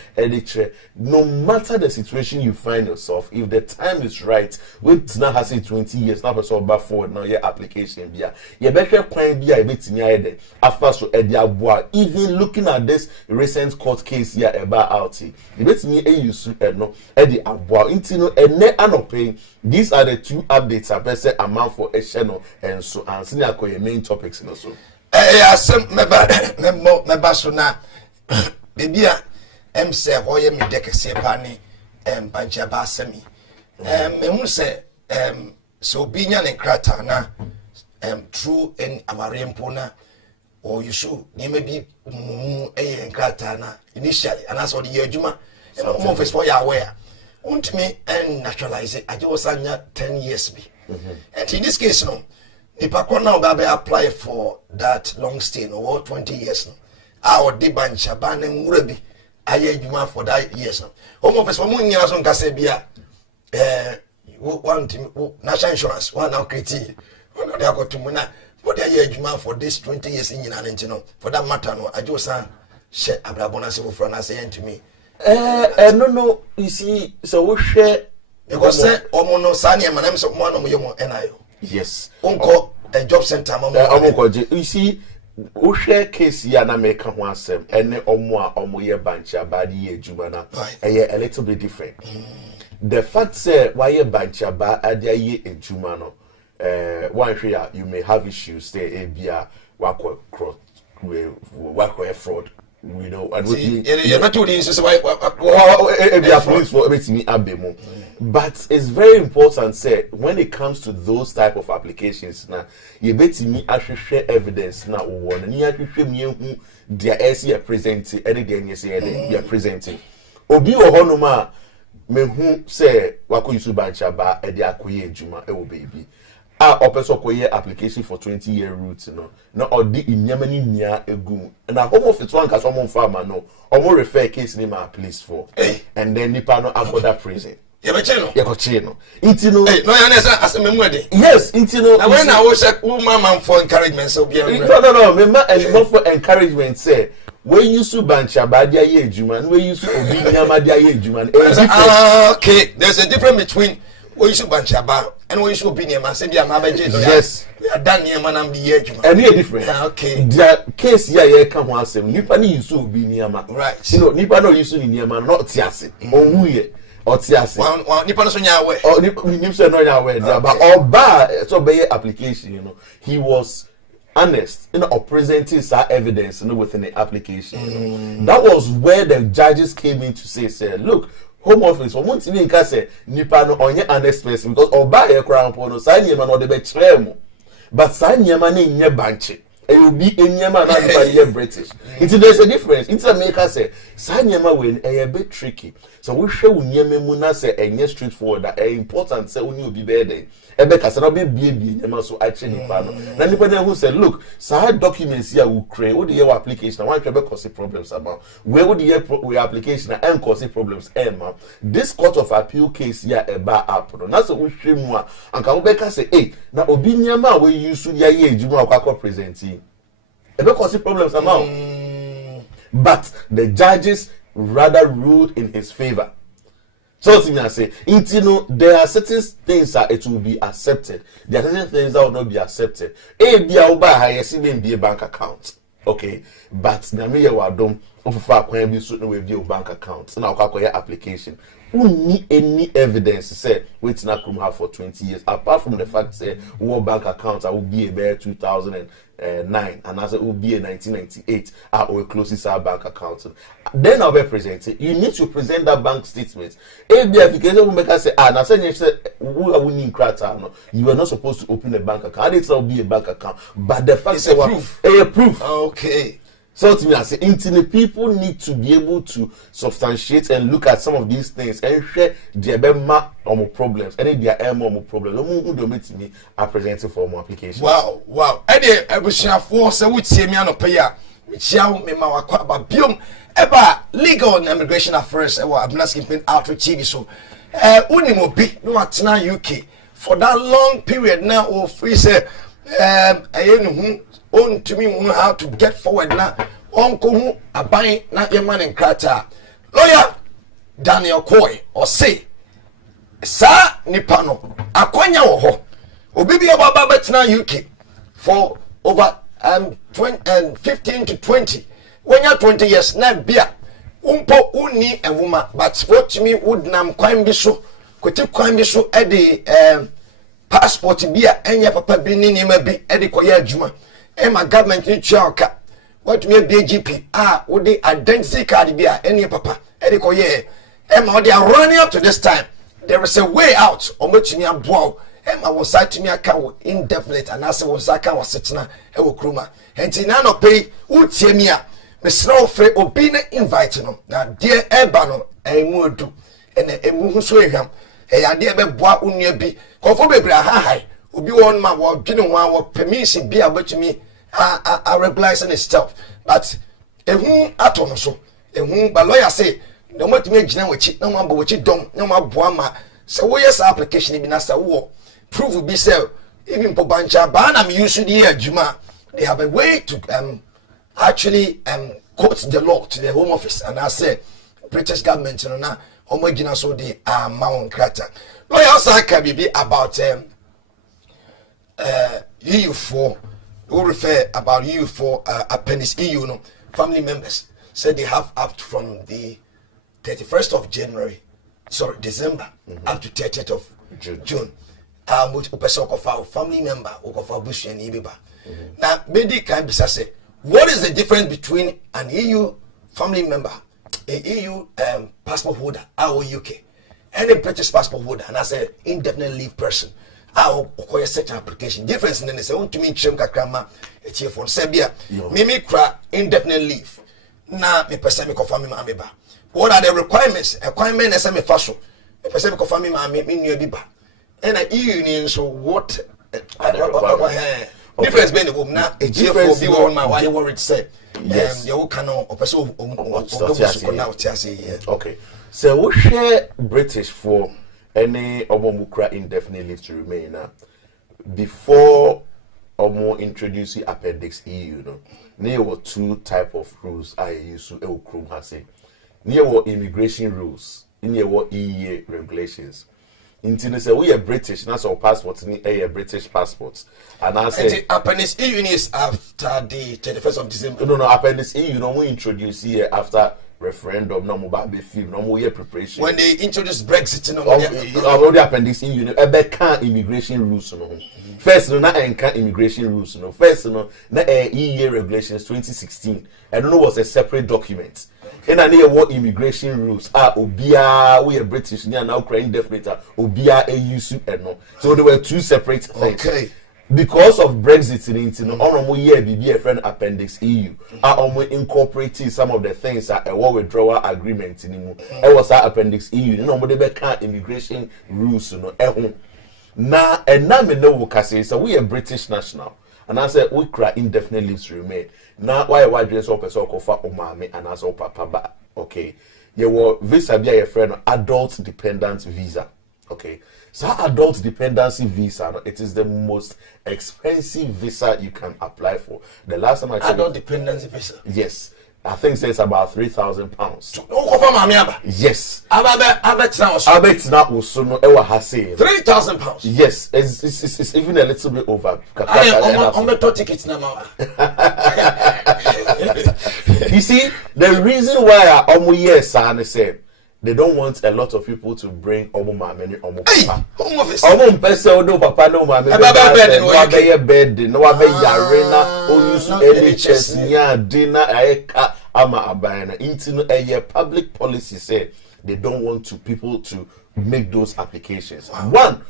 no matter the situation you find yourself, if the time is right, with now has it 20 years, now person back forward now your application bia. You better point bia betini after so even looking at this recent court case here about out. You betini use no edi abua intino ene anope. These are the two updates I say amount for a channel and so and senior main topics in also. Meba so na bibia say hoye me deke se pani bancha ba semi me say so binya ne krata na true in amarempo na or you should maybe krata na initially and as for the adwuma no office for ya aware want me and naturalize it I just anya 10 years be and in this case no the pakwa now ba apply for that long stay no 20 years no our de bancha ba na nwura bi aye adwuma for that years no home office for munya so nka se bia one national insurance one now create one dey akoto mu na for the aye adwuma for this 20 years nyina na ntino for that matter no ajosa she abrabona se for na say to me no you see so we share because say omo no sani e manam so mo no mo yemo enayo yes onko a job center mo you see we share case ya na make ho asem ene omo a omo ye bancha ba di ejuma na a little bit different. The fact say why ye bancha ba ade ye ejuma no one here you may have issues stay bia wako cross wako fraud you know and with you better the so why police for everything abemo. But it's very important say when it comes to those type of applications now you bet me share evidence now one and you me who their SC presenting any day you say you are presenting obi ohonoma me who say wako yusu bancha ba e de akoye ejuma e wo baby opeso koye application for 20-year route no na odi inyamani nia egu na home office one ka so mo farmer no omo refer case name a police for and then nipa no aboda prison Yabacheno. Intino. No, as a memory. Yes, Intino. Now, when I was a woman for encouragement, so be no. Remember, and not for encouragement, say, we use to banchabadia ye juman, we use to obiniamadia ye juman. Okay, there's a difference between we use to banchaba and we use to obiniama. Say the amabaje. Yes. We are done here, man. I'm the year juman. And different. Okay. The case here come once. Nipa ni use to obiniama. Right. You know, nipa no use to niama not tiase. Or who Otiase. Nipa no so nyawe. Oh, nipa so no nyawe. But oba so be application, you know. He was honest, you know, or presenting some evidence, you know, within the application. That was where the judges came in to say, look, Home Office, for one TV can say, nipa no onye honest person because oba e crown pono sign yema no de be tremo. But sign yema na nye banche. It will be in Yama and British. There's a difference. It's America say, Sanyama win a bit tricky. So we show Yamuna say a straightforward that important say when you be better. Ebeka said, I'll be baby, so actually, then anybody who said, look, side documents here will create what the year application, why you cause problems about where would the year application and cause problems, Emma. This court of appeal case here a bar up. That's what we show more. And Kabeka say, hey, now Obinyama we use to ye Juma presenting. Ebe cause problems amount. But the judges rather ruled in his favor. So I say, there are certain things that it will be accepted. There are certain things that will not be accepted. Be a bank account. Okay. But Namiya Wadom be a bank account. Now application. Who need any evidence say wait na come have for 20 years apart from the fact say what bank account I will be a bear 2009 and as it will be a 1998 or closest our bank account. Then I'll be presented. You need to present that bank statement. If the application will make us say now say who are winning crata no you are not supposed to open a bank account. It will be a bank account, but the fact it's a proof. A proof. Okay. So to me, I say, people need to be able to substantiate and look at some of these things and share their problems. Any their more problems. Who do meet me are presenting for more application. Wow. Any ebushia for say we see me an opaya. Michia me ma wakwa ba biom eba legal and immigration affairs I'm not skipping out with TV so unimo bi no atena UK for that long period now or free say on to me how to get forward now. Uncle who a buying not your man in Krata. Lawyer Daniel Coy or say, Sir Nipano, Aquanya ho, Obibi Ababa now UK for over 15 to 20. When you're 20 years, not beer. Umpo uni a woman, but what to me would nam quite be so, could take quite be so at the passport beer and your papa being in be at the Koya Juma. And my government in Chaka. What me BGP? Would the identity card be any papa? Eddie Koye. And they are running up to this time. There is a way out. Or much me a bow. And I was sat to me a cow indefinite. And as I was a cow sitting a kruma. And Tinano pay would see me. Miss Snowfree Obina inviting them. Now, dear Ebano, a more do. And a moo sway him. A idea be bois unia be. Conforme high. Ubi one man while getting one what permission be about to me. I regularizing itself, but who atom so who but lawyer say no want to make no one but what you don't no more boama so yes application be nasa war proof will be sell even for bancha ban I'm used the juma they have a way to actually quote the law to the Home Office and I say British government you know now homogena so the mount crata lawyer also can be about EU4 who refer about EU for appendix EU, no family members said they have up from the 31st of December, up to 30th of June. Which of our family member of our bush and Ibiba. Now, maybe can be say, what is the difference between an EU family member, a EU passport holder, or UK, and a British passport holder, and as an indefinite leave person? How or such application difference in the say to me chem kakrama e tie for Serbia mimi kra indefinite leave na me person me confirm me ba what are the requirements is me faso me person me confirm me nua bi ba and a EU so what difference between the na e tie for be one man why worried say you can no person okay so we share British for any Obamukra indefinite leave to remain before almost introducing appendix E, you know. There were two type of rules I used to say. There were immigration rules, there were EEA regulations. Until say we are British, that's our passports, a British passports. And I say appendix E is after the 31st of December. No, appendix E, you know, we introduce here after referendum, no more baby film, no more year preparation. When they introduced Brexit, the appendix E, you know, can't immigration rules, no. First, no, not immigration rules, no. First, no, na EEA regulations 2016. I don't know what's a separate document. And I know what immigration rules are. Obia, we are British, now Ukraine definitely. Obia, AU, no. So there were two separate things. Okay. Because of Brexit, BBA friend appendix EU, I incorporating some of the things that a war withdrawal agreement in it was that appendix EU. You know, they can't immigration rules, you know. Now, and now me know say so we are British national, and I said we cry indefinite leaves to remain. Now, why dress up a so called umami and as papa ba okay. You were visa be a friend adult dependent visa. Okay. So adult dependency visa, it is the most expensive visa you can apply for. The last time I checked, adult dependency visa. Yes. I think it's about £3,000. Yes. Abet now was so no ever has said £3,000. Yes, it's even a little bit over. Tickets now. You see, the reason why I yes, I say they don't want a lot of people to bring many papa. Pesa do papa no mama bed no yarena o use NHS nya dinner eka ama abayana into a public policy say they don't want people to make those applications. One,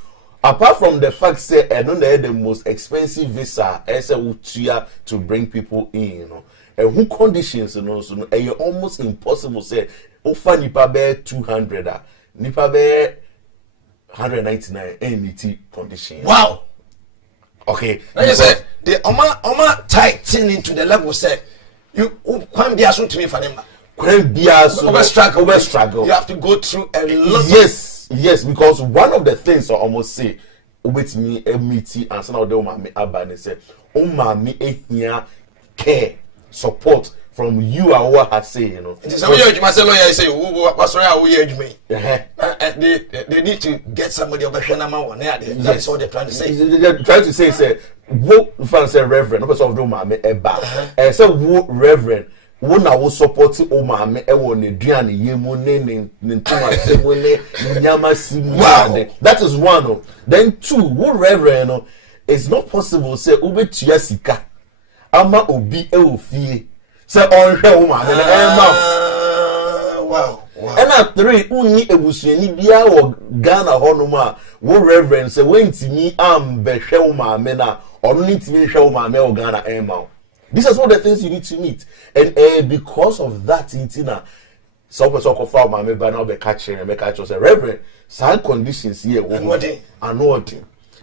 apart from the fact say I know the most expensive visa as a utia to bring people in, you know. And who conditions, you know, so almost impossible say offer nipa be 200 nipa be 199 NET condition. Wow. Okay. Like I said, the oma tighten into the level say you can be assumed to me for them. Can be over struggle. You have to go through a lot. Yes, because one of the things I almost say with me MET and some of them me abane say o ma me ehia care support from you and what I say, you know. They need to get somebody over here. That's what they're trying to say. They're trying to say, what fans say reverend, no person of no mama eba. And so reverend, wo na wo support o mama e wo ne duane yemu ne ntuma semo ne nyama simu. That is one. Then two, wo reverend no, it's not possible say obetua sika ama obi e ofie. Say on hwe wo mama na wow. And at three, uni ebusuani bia wo Ghana honoma wo reverend say wentimi am be hwe wo mama na onu ntimi hwe wo mama wo Ghana ema. These are some of the things you need to meet. And because of that, Intina, some person can file my member now be catching and make catch us a reverend. Some conditions here, I know what.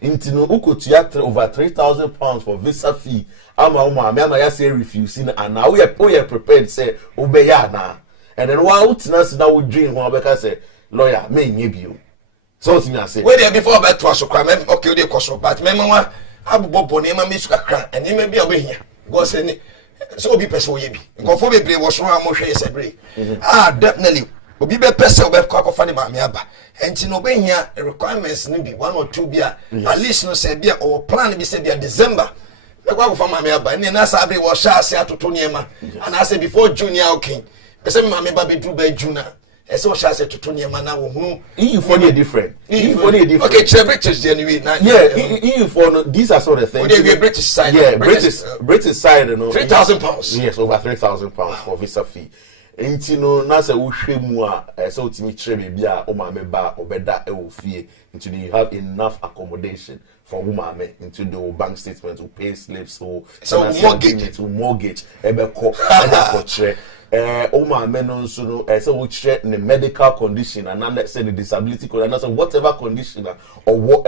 Intino uko over £3,000 for visa fee. I'm say refusing, and now we are prepared say obey na. And then while Tinas now would dream one because say lawyer may maybe you. So I say wait there before about to so crime okay they cost but remember abu bobo na ma misu kakra and him be obe hia go say so obi pese wo ye bi nkofo bebre wo so am hwe sebre definitely obi be pese obe kwakofa ne ma me aba enti no obe hia requirements ni bi one or two bi at least no say bi or plan bi say bi December be kwakofa ma me aba ni na sa abre wo sha ase atoto niema and I say before junior okay pese ma me ba be do ba juna ese wo sha ase atoto niema na wo hu you for the different okay British genuine yeah for no, these are sort of things the British side yeah British side you know £3,000 yes over £3,000 for visa fee enti no na say wo hwe mu a ese otimi kire bia o ma me ba obeda e wo fie enti you have enough accommodation for woman into the bank statements or pay slips or mortgage ebeko kire no so no say we check the medical condition and let's say the disability condition and say whatever condition or what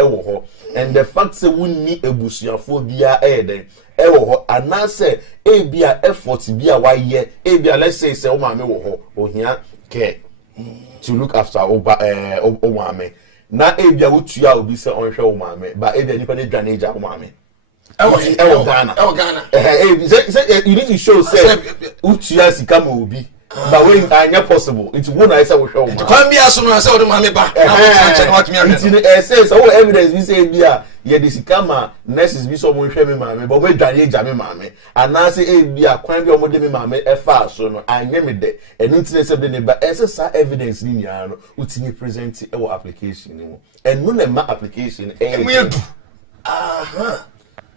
and the fact say we need ebusuafo bia den wo and na say e bia effort bia why year e bia let's say o ma me wo ho ohia care to look after o ma me na e bia wotua obi say onhwe o ma me ba e bia nipa ne dwane eja o ma me Ghana. You need to show say utia sika ma obi. But when anya possible, it won't I say we show. To come be as no say o de mame ba. It says all evidence we say bia ye de sika ma nurses bi so mo hwe me mame, but me dwane ja me mame. And I say bia kwan bi o mo de me mame e fa so no anya me de. Enu ntine se de ne ba esa evidence ni nya no utini present e wo application ni mo. Enu na ma application e we do. Aha.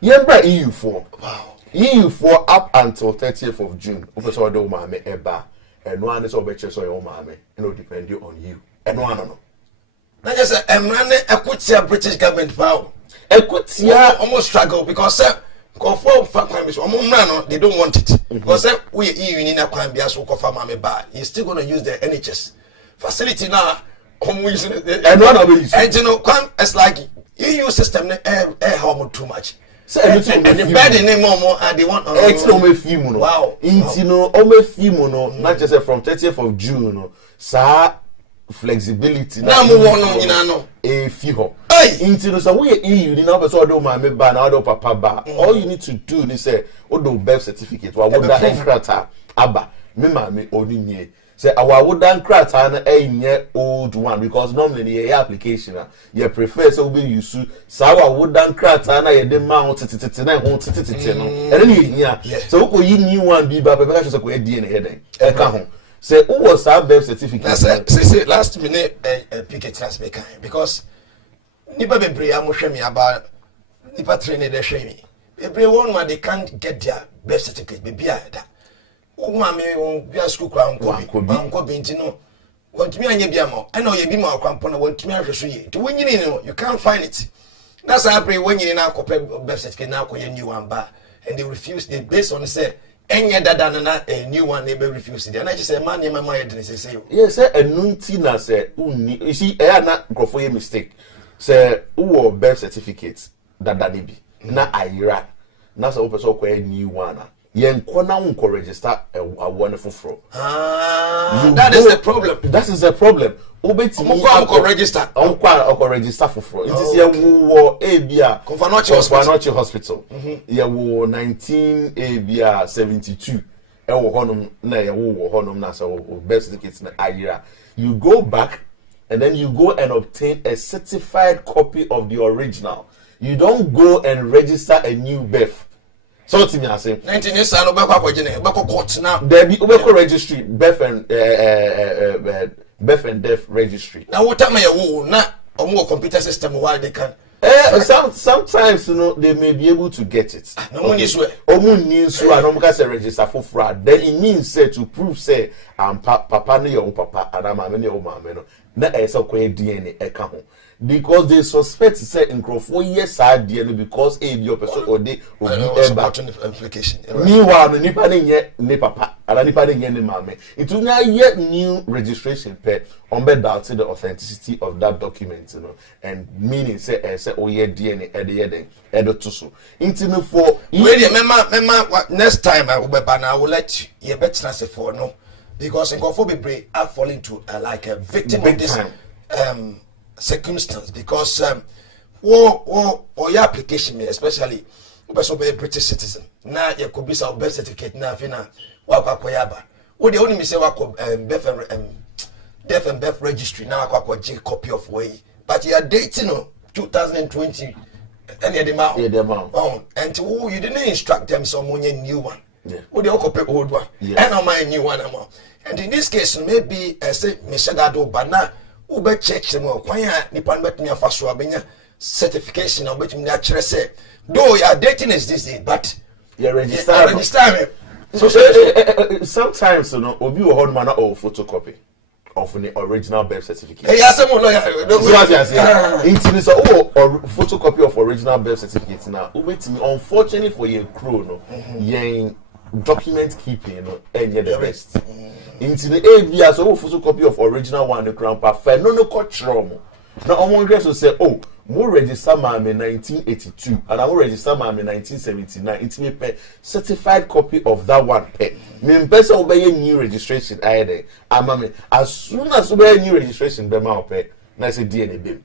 Yembra EU4. Wow. EU4 up until 30th of June. Officer do mame eba. And one is over so your mame. And it depend on you. And one no. Na just say emrane ekutia British government power. Ekutia almost struggle because confirm fa kwan bi so omumra no they don't want it. Because we EU ni na kwan bia so kofa mame ba. You still going to use the NHS facility now. Using and one of these. And you know, it's like EU system how too much. So everything and the bed in name more they want it's no me film no. Wow. Inti no o me film no not just from 30th of June no. Sa flexibility na mo wono nyina no e fi ho. Inti no so we EU ni na person do ma me ba na do papa ba. All you need to do ni say o do birth certificate wa wo da enkrata aba me ma me oni nie. Say our wooden crata na enye old one because normally the application you prefer so be use so our wooden crata na ye dey mount tititi na ho tititi no and then you so ko yi new one be ba be ka so ko e die na he den e ka ho say who was our birth certificate say last minute picket transfer kan because nipa bebre am hwe me aba nipa train dey hwe me bebre one man they can't get their birth certificate be bia da mama won bia school kwa nko bi ntino wontumi anya bia ma ana oye bi ma kwampo na wontumi ahweso ye to wonyini no you can't find it that's how pray wonyini na akopɛ birth certificate na akoye new one ba and they refuse they based on say enye dada na a new one they be refuse it and I just say man my mind say yes say enunti na say unni you see na grofo ye mistake say wo birth certificate dada ne bi na ayira na say wo person ko new one yen kona unko register a wonderful fraud. That is the problem. That is the problem. Obeti unko register. Unko register for fraud. It is wo Abia Confanoche Hospital. Ye wo 19 Abia 72. E wo honum na ye wo honum na so birth certificate na ayira. You go back and then you go and obtain a certified copy of the original. You don't go and register a new birth. So to me I say 19 years no be kwa gene be ko court now there be obeko registry birth and death registry now what time you wo na omo computer system why they can sometimes you know they may be able to get it no money so omo ni so and omo ka say register for fraud then it means say to prove say papa no your papa and mama no your mama no na e say ko DNA e ka ho because they suspect say nkrofo yes are DNA because a be your person or they implication meanwhile nipa ne nye ne papa ala nipa ne nye ne mama it will not yet new registration pair on be doubting the authenticity of that document you know and meaning say oh yeah DNA e de to so intino for wait remember next time I will be I will let you better transfer for no because nkrofo be brave are falling to like a victim of this circumstance because your application especially person be a British citizen na you could be some birth certificate na fina wa kwa yaba what the only me say wa death and birth registry na kwa copy of way but you are dating 2020 any the amount and you didn't instruct them someone new one what the copy old one and on my new one amount and in this case maybe say me said that bana ube check them kwanya nipa betumi afaso abenya certification na betumi na kire say though your dating is this day but you register me so sometimes you know obi wo hon na or photocopy of the original birth certificate some lawyer don't so as you say it is or photocopy of original birth certificate now ubetimi unfortunately for your crew no yen document keeping you know and the rest into the ABS so photocopy of original one the grandpa fair no cultural now omo hwe say oh mo register ma me 1982 and I mo register ma me 1979 it me pay certified copy of that one pay me person obey new registration aye ama me as soon as obey new registration be ma pay na say DNA bim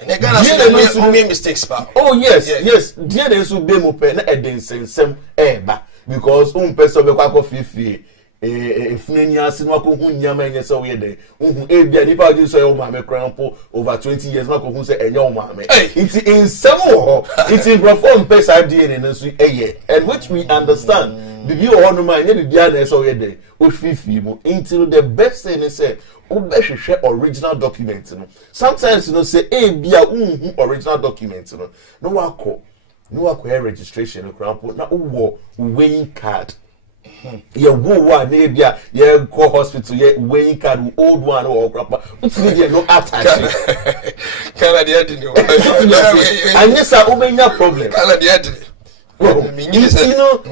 And again, so many mistakes, pa. Oh yes. Dear so be mo pe na edensensem eba because person be kwa fifi if ase no akọ nyama enye se we dey ebia nipa dey so e ma me crampo over 20 years na akọ say enye o ma me it in some ho it in perform person DNA no so and which we understand bibi o no man nye bibia na so we dey o fifi mo until the best thing is say obehwehwe original document no sometimes you know say ebia original document no wakọ registration no crampo na wo weighing card. Yeah, wo na bia ye go hospital ye weighing card old one or grandpa utimi dey no attach kala dey dey no and yes I omenya problem kala dey dey you know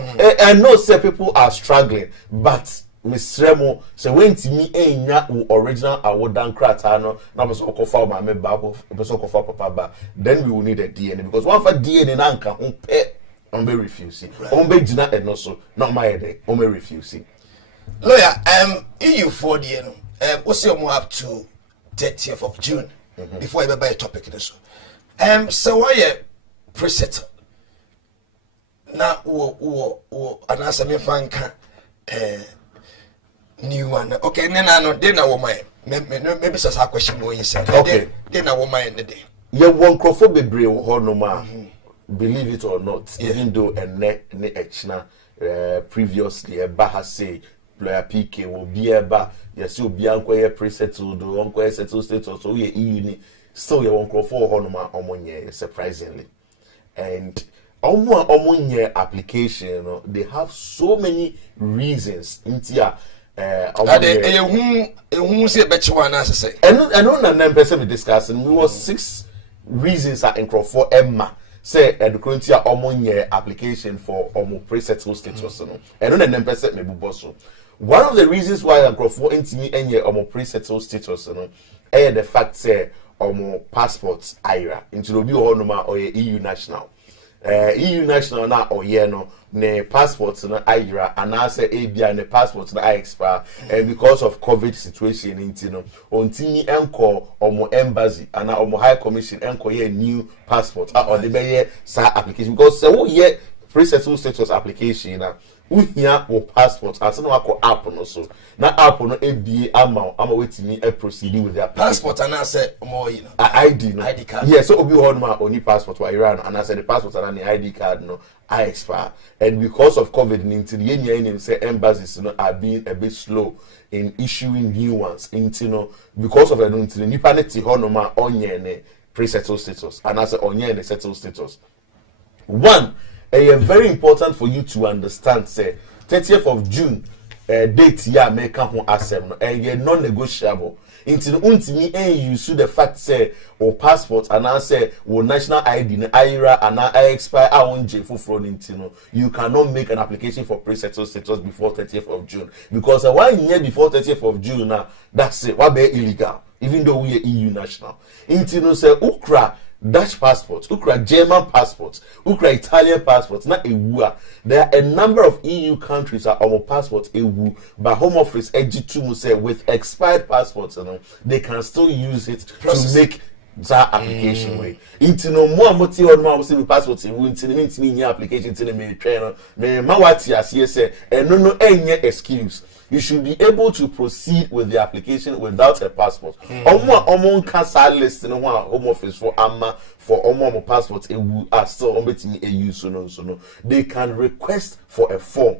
I know say people are struggling but Mr. so when timi enya original awodan krata no na be so kofa ma me ba be so kofa papa ba then we will need a DNA because one for DNA na nka ho pe on be refusing on be gina e no so not my head on be refusing lawyer EU for the no what's your move up to 30th of June before I buy a topic this so why preset na wo anasa me fanka new one okay nena no dey na wo my maybe say question mo yin say okay dey na wo my ne dey ye won crofo bebre wo ho no ma believe it or not even though ne echna previously e ba ha say player PK will be eba yes obi anko ye pre-settled do anko ye settled status so ye EU ni still ye won crofo ho no ma omonye surprisingly and omonye application no they have so many reasons intia say bechiwa na say and no na person we discussing we was 6 reasons are in crofo emma say educatia omonye application for pre-settled status no and no na person me buboso one of the reasons why I'm crofo intimi enye pre-settled status no the fact say passports IRA into obi ho no ma or EU national EU national na oye no ne passports na IRA and I say ABI ne passports na expire and because of COVID situation into no ontimi enko embassy and high commission enko ye new passport or the be sa application because so ye pre-settled status application na uhia wo passport as no akọ app no so na app no ebie ama wetimi proceed with their passport and I say more you know ID no ID card yes so obi ho no ma oni passport wa Iran and I say the passport and the ID card no I expire and because of COVID-19 ye nya say embassies no are being a bit slow in issuing new ones into no because of the nipa ne ti ho no ma onye ne pre-settled status and I say onye ne settled status one very important for you to understand say 30th of June date ya make ho asem no non-negotiable until untimi use the fact say or passport and I say or national ID na IRA and I expire onje for no you cannot make an application for pre-settled status before 30th of June because 1 year before 30th of June now that's it what be illegal even though we are EU national until no say ukra Dutch passports, Ukra German passports, Ukra Italian passports, not EU. There are a number of EU countries that are on passports EU, but Home Office EG2 say with expired passports, they can still use it to make that application way. Into no more moti or more see passports in into me application to me trainer. Me mawati as say and no any excuse. You should be able to proceed with the application without a passport. Omo cancel list no Home Office for ama for omo passport are still obetimi EU so no. They can request for a form.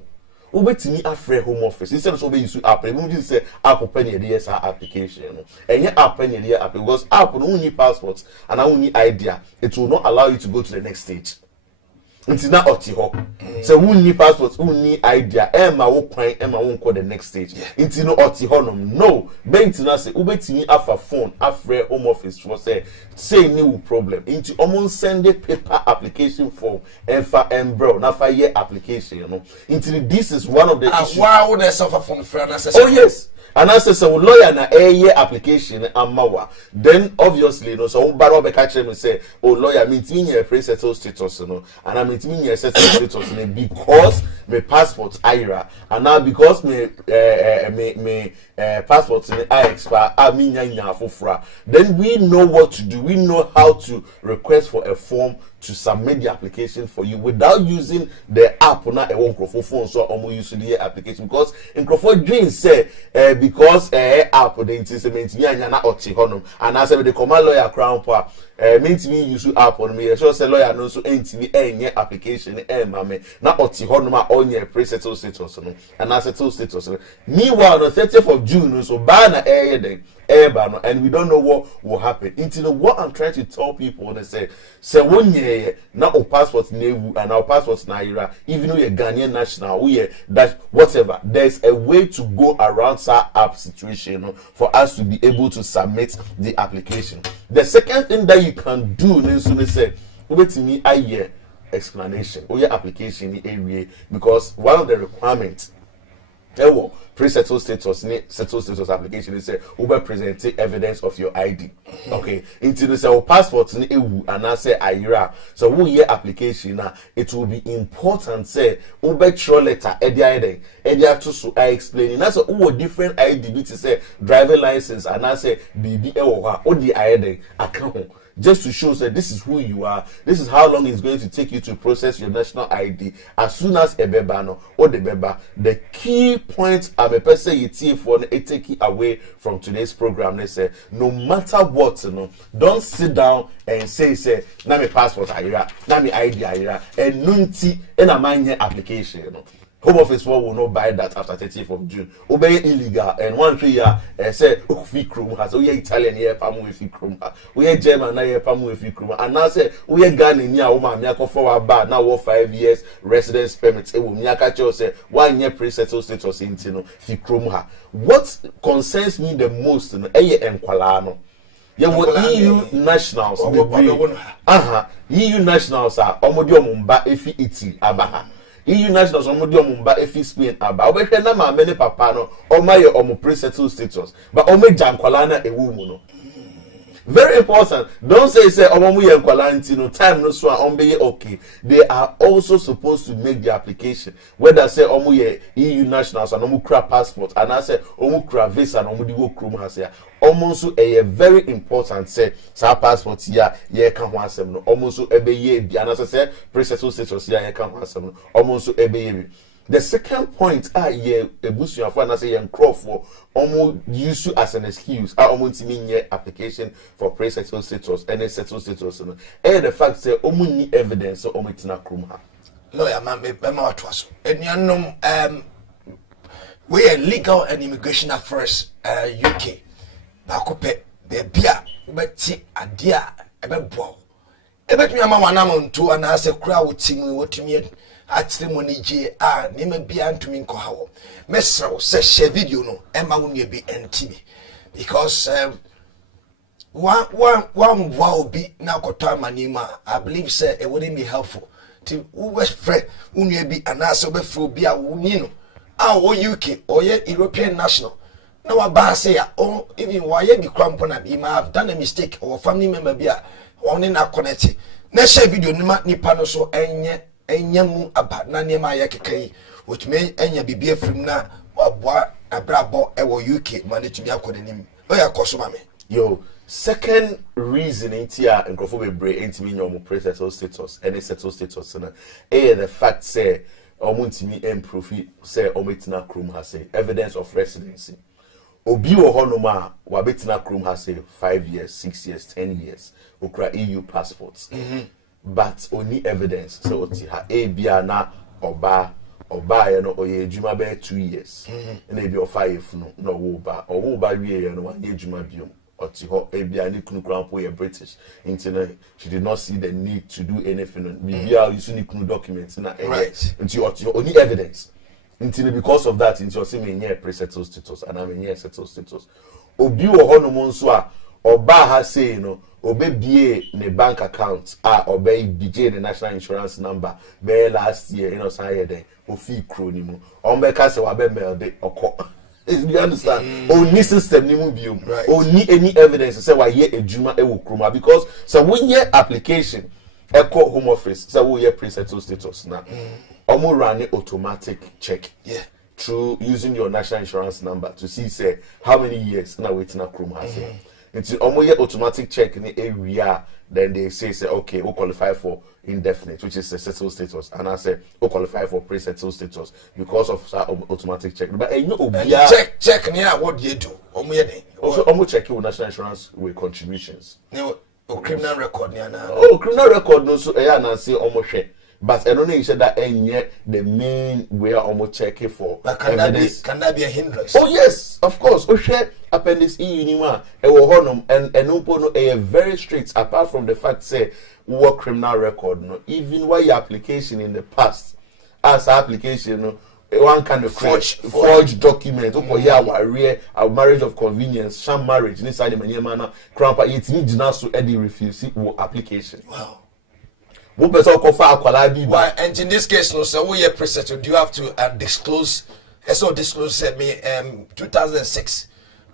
Obetimi afre Home Office instead of be use app. We say app penny the application. Any app penny the app because app no need passports and only idea. It will not allow you to go to the next stage. Until now, so who need passports, who need idea, Emma will cry, Emma won't call the next stage. Until no Otihonom, no. Bentina say, Ubetini after phone, after Home Office was say new problem. Into almost send a paper application form and for embro, not for year application, you know. Until this is one of the issues. Why would I suffer from fairness? Oh, yes. And I say so lawyer na year application amawa then obviously no so baro be catch me say oh lawyer mean me pre-settled status no and I mean me settled status because me passport IRA and now because me passport in I expire then we know what to do. We know how to request for a form to submit the application for you without using the app on a phone so almost use the application because in Crawford Dream say because app the intimate na oti honum and as the command lawyer crown power means me use app on me so say lawyer no so ntimi enye application mame na oti honum a onye pre-settle status no and as settle status no meanwhile the 30th of June so ban na and we don't know what will happen. Until what I'm trying to tell people, they say 1 year now our passport nevu and our passport naira, even though you're Ghanaian national, we that whatever. There's a way to go around that app situation for us to be able to submit the application. The second thing that you can do, they say, wait to me, I hear explanation or your application in the area because one of the requirements. Pre-settle status, settle status application is say Uber presenting evidence of your ID. Okay, until they say passport ni EU and I say IRA. So we year application now it will be important say Uber throw letter edia to so I explain. That's a different ID which is say driving license and I say BB or the ID account. Just to show that this is who you are, this is how long it's going to take you to process your national ID. As soon as a bebano or the beba, the key point I'm a person you for it take it away from today's program. They say no matter what, don't sit down and say na me passport ayira, na me ID ayira, and nunti and a mine application. Home Office will not buy that after 30th of June. Obey illegal and 1 3 year said Fikrum has we Italian here pamu with Fikrum. We are German here pamu with Fikrum. And now say we are Ghanaian here woman Miako for our bar now 5 years residence permits. It will Miaka say 1 year pre-settle status in Tino Fikrum. What concerns me the most in Nkwalano. Yeah, what EU nationals EU nationals are Omodio Mumba Efi Iti Abaha. EU nationals omodio mumba efi Spain aba obehwe na ma many papa no omaye omo pre-settle status but ome jankwala na ewu mu no very important. Don't say omo ye nkwala nti no time no so a okay. They are also supposed to make the application whether say omo ye EU nationals and omo kra passport and I say omo kra visa and omo di go krom ha say almost a very important say sa passport ya ye ka ho asem no almost ebe ye bi and as say pre-settle status ya ye ka ho asem no almost ebe ye. The second point ye ebusuafo and say ye nkrofo almost use you as an excuse almost mean ye application for pre-settle status and settle status no and the fact say almost need evidence so almost na krom ha lawyer man me what was enuanom we are legal and immigration affairs UK bakope bebia ubeti adia ebebo ebetumi ama wanam nto ana ase kura wotimi wotumi atrimoni je nema bia ntumi nko hawo mesrew se share video no ema wonu bi entimi because one obi na kota manima I believe say it wouldn't be helpful to we friend wonu bi ana ase obefro bi a woni no wo UK or European national. No, I say, oh, even why you be crampon, you might have done a mistake or family member be a one in our connected. Next video, ni pano so enyamu about Nanya Mayaki, which may enya be from na or boy a brabo ewo UK money to be according him. Oh, yeah, Kosumame. Yo, second reason in here and Crawford break into me normal pre-settle status, any settle status, and the fact say, omuntimi improve say ometina krum has say evidence of residency. Obi wo honoma wa betina krum has say 5 years, 6 years, 10 years. Okra EU passports. But only evidence so oti ha ebia na oba ye no oye adwuma be 2 years. Na ebi ofa yefu no wo ba wie ye no wa adwuma biom. Oti ho ebia ni kunu krampo ye British. Internet she did not see the need to do anything. Bibia you see kunu documents na until oti only evidence. Until because of that until see me near pre-settle status and I'm near settle status. Obi wo hono mo nso a oba ha say no obebie ne bank account obey BJ the national insurance number be last year say den ofi kro ni mu onbeka se wa be mail de okọ. You understand? Only system ni mu biom. Only any evidence say why ye ejuma e wo kroma because so when your application Echo Home Office, so we have pre-settled status now. Omo run an automatic check. Yeah. Through using your national insurance number to see say how many years now waiting a chrome has here. It's almost automatic check in the area. Then they say okay, we qualify for indefinite, which is a settled status, and I say we qualify for pre-settled status because of automatic check. But you know, check near what you do. Also, check your national insurance with contributions. Criminal record, criminal record no so na say almost share. But I don't know you said that yet the main way almost checking for evidence. Can that be a hindrance? Oh yes, of course. Oh share appendix E unima and no a very strict apart from the fact say what criminal record no even why your application in the past as application no one kind of forged document our marriage of convenience sham marriage this side the grandpa it need now so Eddie refuse application. Wow. Why? And in this case, no, so we are presettled. Do you have to disclose? So disclose me 2006.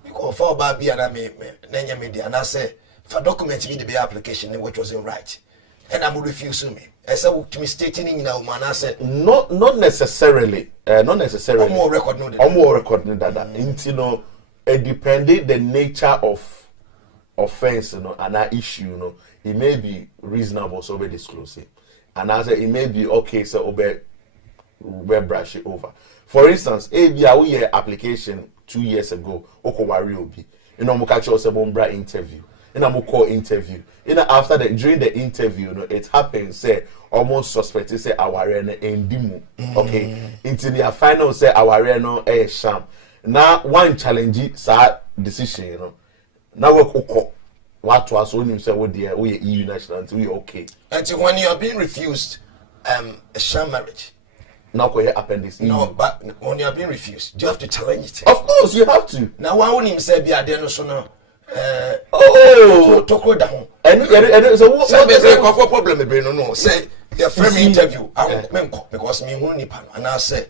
Because for Baby and I media, and I say for document me the application which wasn't right, and I would refuse me. I said to me stating in our man, I said not necessarily, not necessarily. More record no. More record no that. You know, it depending the nature of offense, you know, and that issue, you know. It may be reasonable, so we disclose it. And as it may be okay, so we brush it over. For instance, we application 2 years ago, Okowari Obi. You know, catch us a bombra interview. And I'm call interview. You know, after during the interview, you know, it happens, say, almost suspected, say, our and Dimu. Okay. Until the final say, our no a sham. Now, one challenge, sir, decision, you know. Now we what was when you say we EU national until we okay. Until when you are being refused a sham marriage. Now go appendix. No, but when you are being refused, do you have to challenge it? Of course you have to. Now why wouldn't him say be a no so no talk down. And so what there's a problem be no say your friend interview because me who nipa and I say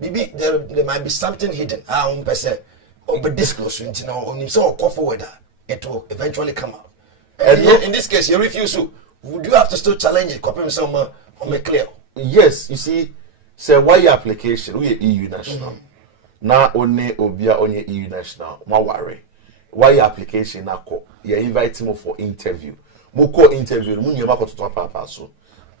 maybe there might be something hidden. I won't say or be disclosed you know on him so call forward it will eventually come out. And in this case, you refuse to. Would you have to still challenge it? Copy some on make clear. Yes, you see, say why your application? We EU national. Now only Obia only EU national. Ma worry. Why your application na ko? You invite him for interview. Moko interview. Mu nyema ko to papa so.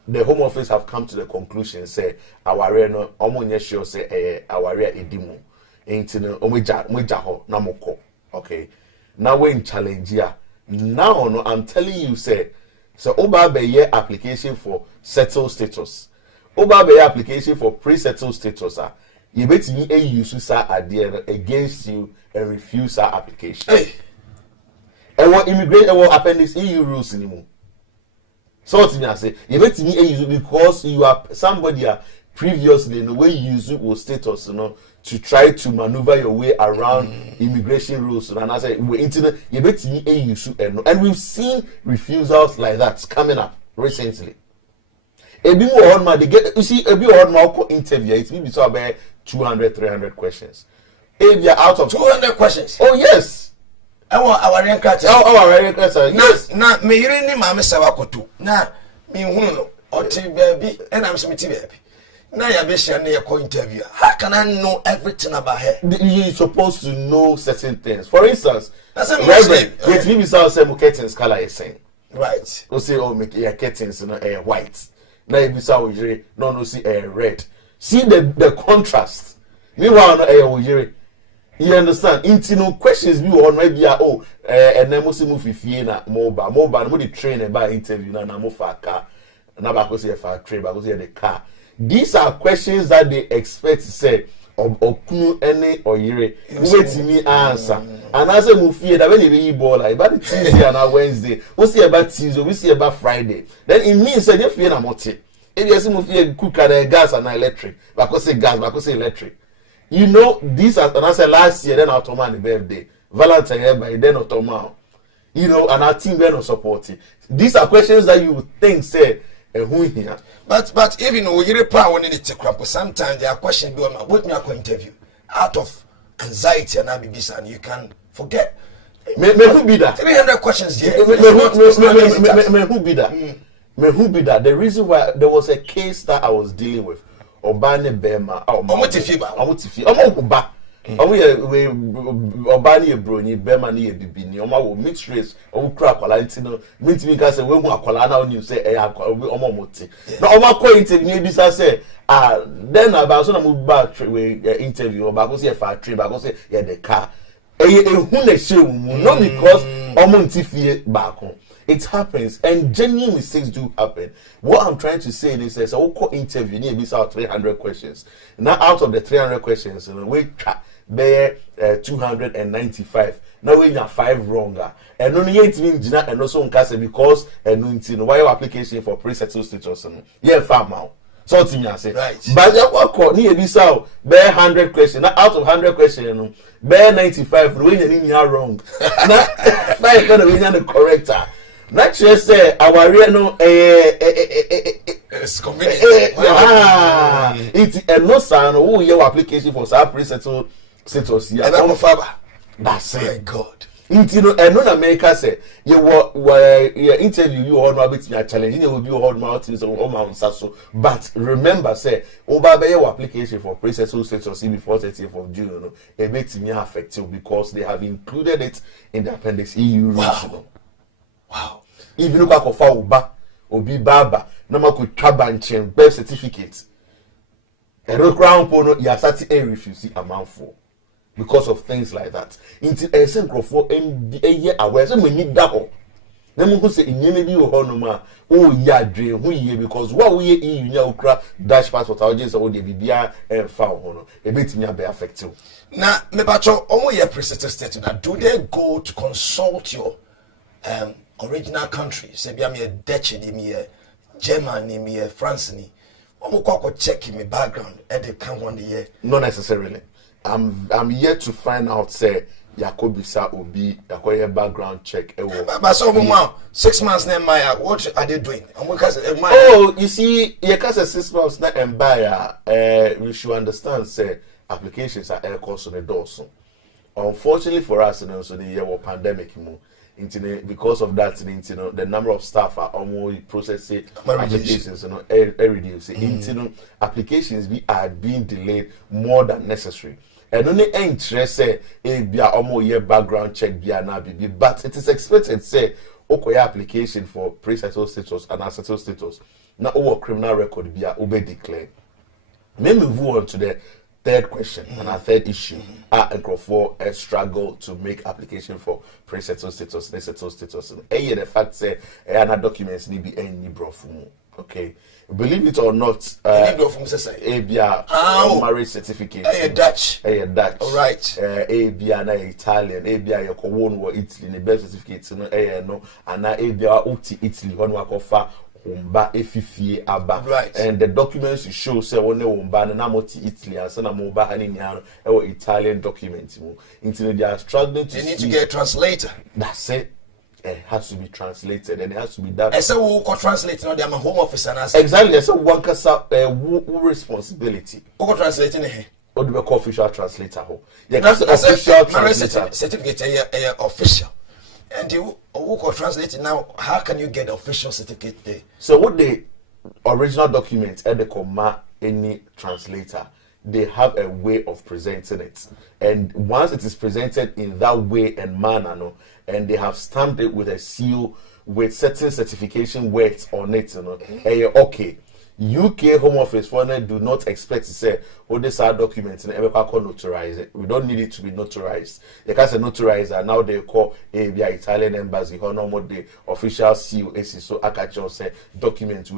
The Home Office have come to the conclusion say aware no omo nye sure say aware edimu. Enti no omo ho na moko. Okay. Now we're in challenge here. Now no, I'm telling you, say, so Oba be application for settled status. Oba be application for pre-settled status. You bet me a use idea against you and refuse our application. Hey. And what immigrant and what appendix EU rules anymore. So what me I say, you bet me a use because you are somebody previously in the way you use it with status, you know, to try to maneuver your way around immigration rules. And I say, we're internet, you bet me a use and we've seen refusals like that coming up recently. A bit more on my you see, a bit more on interview, it's maybe so about 200, 300 questions. If you're out of 200 questions. Oh, yes. I want our rank. Yes. Now, me really, Mamma Sawakotu. Now, me, who or baby, and I'm Smithy baby. Now you're basically a interview. How can I know everything about her? You're supposed to know certain things. For instance, that's a Reverend, with me, say curtains color is saying. Right. We say, oh, make your curtains, you know, white. Now you say, no, see, red. See the contrast. Meanwhile, no, you understand? Into questions we on maybe and then must move if you na mobile, no the train about interview na move for car. Na ba go say for train, ba go say the car. These are questions that they expect to say okunu ene oyire. Wait me answer. And as a move here that when you ball like about Tuesday and Wednesday, we see about Tuesday, we see about Friday. Then it means that if you na motive. If you see move here cook and gas and electric, ba go say gas, ba go say electric. You know, these are, and I said last year, then Automan the birthday, Valentine by then Automan, you know, and our team were not supporting. These are questions that you would think, say, who here? But even though you're power in it, sometimes there are questions beyond what me a interview out of anxiety and ambiguity, and you can forget. May who be that? 300 questions there. May who be that? Me who be that? The reason why there was a case that I was dealing with. Obane Bema. Omotifi. Omokuba. Omo ye Obani ye broni Bema ni ye bibini. Omo mixed race. Omo kura akwala ntino. Minti mi ka say we hu akwala na oni say omo moti. Na omo ko interview bi say then about so na move back we interview about go say fa train about go say yeah the car. Ehu na shemu not because omo ntifie back home. It happens, and genuine mistakes do happen. What I'm trying to say is, I will call interview, you need 300 questions. Now, out of the 300 questions, we try there 295. Now we have 5 wronger, and only 8 means and also on case because why your application for pre-settled status, yeah, farm out. So to me, I say, right. But you what need be so bear 100 questions. Now out of 100 questions, bear 95. When you are wrong, now five gonna be the corrector. Not just say our real no it's convenient. It's a no sign who your application for sa pre-settled status here. That's My it. God. You know, and non America say you were interview you all know bit me challenge you will be hold my things on my sasso. But remember, say over your application for pre-settled status before 30th of June, it makes me affected because they have included it in the appendix EU rules. Wow. If you look at Kofa Uba, Obi Baba, Namako Trabanchen, birth certificate, and no crown pono, you are starting a refugee amount for because of things like that. Into a central for a year away, so we need that all. Then we say, in maybe you honor, oh, yeah, dream, who ye because what we in your dash passport, our just all the BBI and found honor, a bit me be affected. Now, me bacho, omo ye pre-settled status. Now, do they go to consult your original country? Say, be me a Dutch, me a German, me a France, ni. Omo kwa check in my background, and they come one year. Not necessarily. I'm yet to find out. Say Yakobisa Obi, Yakoye background check. But so 6 months now, Maya, what are they doing? Oh, you see, you can't say 6 months now and buy. We should understand. Say applications are air course on the door soon. Unfortunately for us, so the year of pandemic, because of that, the number of staff are almost processing applications, reducing. Applications are being delayed more than necessary. And only interest say be almost year background check be now be, but it is expected say okay application for pre-settled status and settled status. Now our criminal record be obey declare. Let me move on to the third question and our third issue. And for a struggle to make application for pre-settled status, settled status. And the fact say other documents need be any brofumu. Okay. Believe it or not, marriage certificate. Dutch. Dutch. All right. Italian. Your Italy. The birth certificate. No. And uti Italy. One work offer. Right. And the documents you show say one umba na moti Italy and sana umba hani nyano Italian documents. They are struggling to. They need to get a translator. That's it. It has to be translated and it has to be done. I said we will translate. No, they are my home office and exactly. I said one kasa responsibility. Who translating here? What do we call official translator? Yeah, that's official translator. Certificate official. And you who translate now? How can you get official certificate there? So what the original document and the comma any translator, they have a way of presenting it, and once it is presented in that way and manner, and they have stamped it with a seal with certain certification words on it, okay. UK Home Office do not expect to say, oh, these are documents and ever notarize it. We don't need it to be notarized. They can't say notarizer. Now they call the Italian embassy, the official seal. So I can say document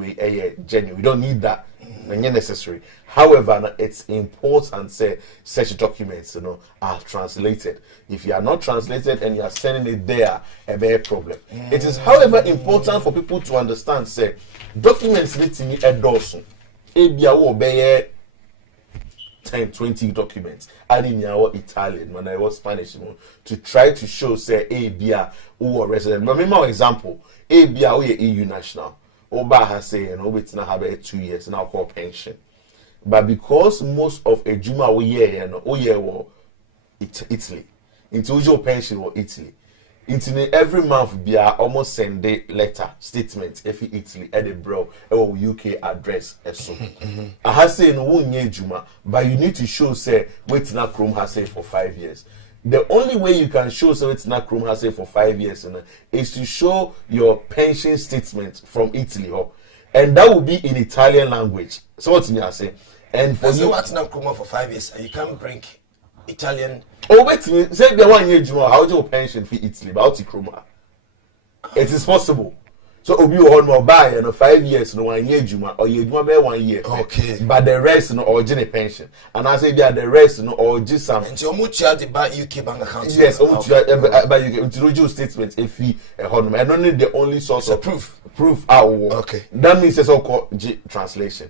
genuine. We don't need that. Necessary. However, it's important say such documents are translated. If you are not translated and you are sending it there, a bad problem. It is, however, important for people to understand say documents need to be endorsed. Obey 10, 20 documents. I didn't know Italian when I was Spanish to try to show say ABA who are resident. But remember example, ABA who EU national. Oba has said, it's not have 2 years now called pension. But because most of a Juma Italy, into your pension or Italy, Into every month be almost send a letter statement if Italy Edinburgh or UK address so. I has say no one year juma, but you need to show say wait na Chrome has say for 5 years. The only way you can show so it's not Chrome has say for 5 years is to show your pension statement from Italy, and that will be in Italian language. So what's me I say? And for you, what's not Chrome for 5 years, and you can't bring Italian. Oh wait, me say the 1 year juma, how do you pension for Italy? But how Chrome? It is possible. So obi o no buy and 5 years no 1 year juma or year juma be 1 year. Okay. But the rest no or a pension. And I say the rest no or just some. And so much the bank UK bank account. Yes, but you introduce statements if he and only the only source of proof Okay. That means it's all called translation.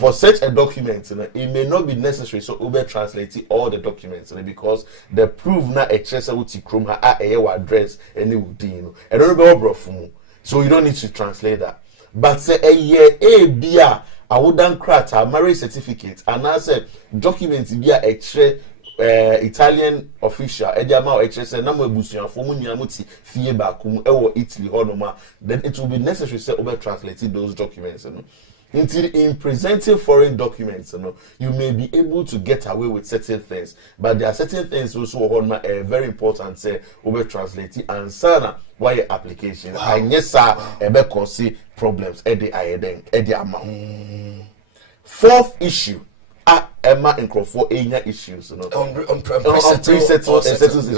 For such a document, it may not be necessary so over translate all the documents because the proof na excess with Chrome address and it would and don't know. So you don't need to translate that. But say a year a I wouldn't crack a marriage certificate and I said documents via extra Italian official Ediama extra say na mo ebusuan fo mu niamuti fie ba kum ewo Italy honoma, then it will be necessary to over translate those documents in presenting foreign documents you may be able to get away with certain things, but there are certain things also very important say over translate and sana why application and yes sir ebe cause problems edi amount. Fourth issue Emma and Crawford enya issues on pre-settled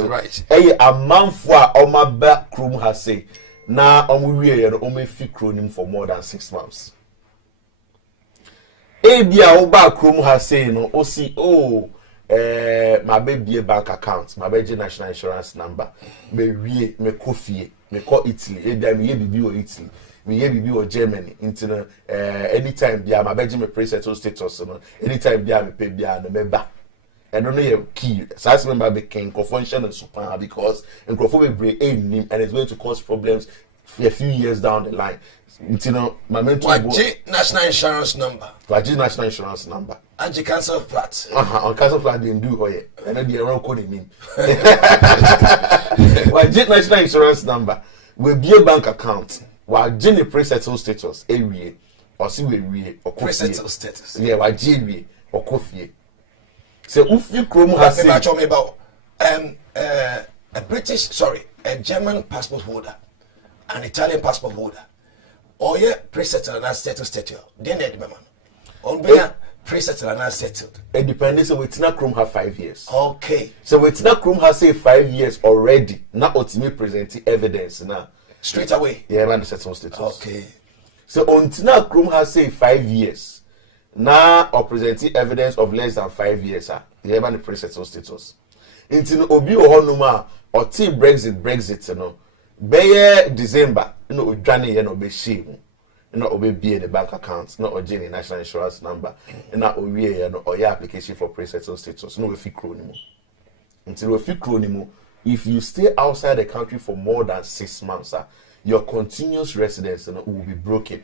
right. A month for my back room has say now we are only fit for more than 6 months. Ebia o ba krom ha say no o si my baby bank account my baby national insurance number me wie me kofie me call Italy ebia me ye bibi o Italy me ye bibi o Germany into anytime bia my baby me pre-settled status no anytime bia me pay bia no me ba and no ye key so as member be king confusion and super because enkrofo be break and it's going to cause problems a few years down the line. My mentor national insurance number. National insurance number. And you cancel flat. On cancel flat didn't do it. And then the around code name. National insurance number will be a bank account. While Jenny pre-settled status area or see we or pre-settled status. Yeah, while Jenny or coffee. So if you Chrome has about a German passport holder, an Italian passport holder. Or yeah, pre-settled and settled. Then the man. On be pre-settled and settled. It depends. So it's not Chrome have 5 years. Okay. So it's not Chrome has say 5 years already. Now ultimately presenting evidence now. Straight away. Yeah, man, settled status. Okay. So until now Chrome has say 5 years. Now or presenting evidence of less than 5 years. Yeah, man, pre-settled status. Until obi ohonuma or till Brexit no. By December, Johnny be shame, be the bank account, not or Jenny national insurance number, and not or your application for pre-settled status. No, if you chronimo. Until if you chronimo, if you stay outside the country for more than 6 months, your continuous residence will be broken.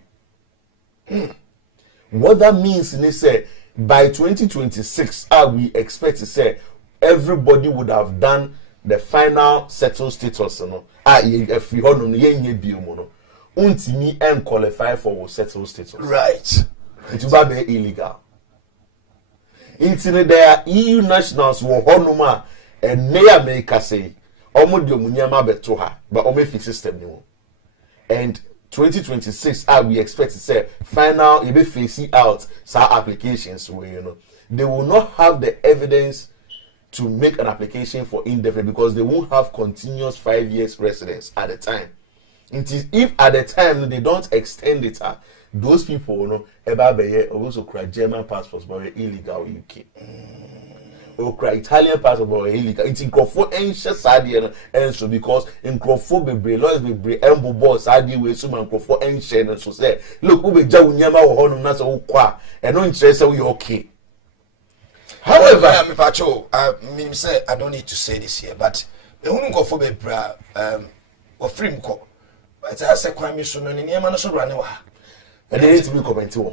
What that means is say by 2026, we expect to say everybody would have done the final settled status if you hold on ye bio untimi and qualify for settled status. Right. It will be illegal. There EU nationals who honoma and ne America say omo de omunyama beto ha but omo fix system ni. And 2026 we expect to say final you be facing out some applications where they will not have the evidence to make an application for indefinite because they won't have continuous 5 years residence at the time. It is if at the time they don't extend it, those people also cry German passports but illegal UK. Or cry Italian passports but illegal. It's in Crawford anxious and so because in Crawford be lawyers be embo boss adi we so man Crawford anxious and so say look we be jawu nyama wo honum na so kwa and no interest say we okay. However, I don't need to say this here, but the who go for be or free ko. But I say kwame so no ni man so run wa. And they need to be commenting.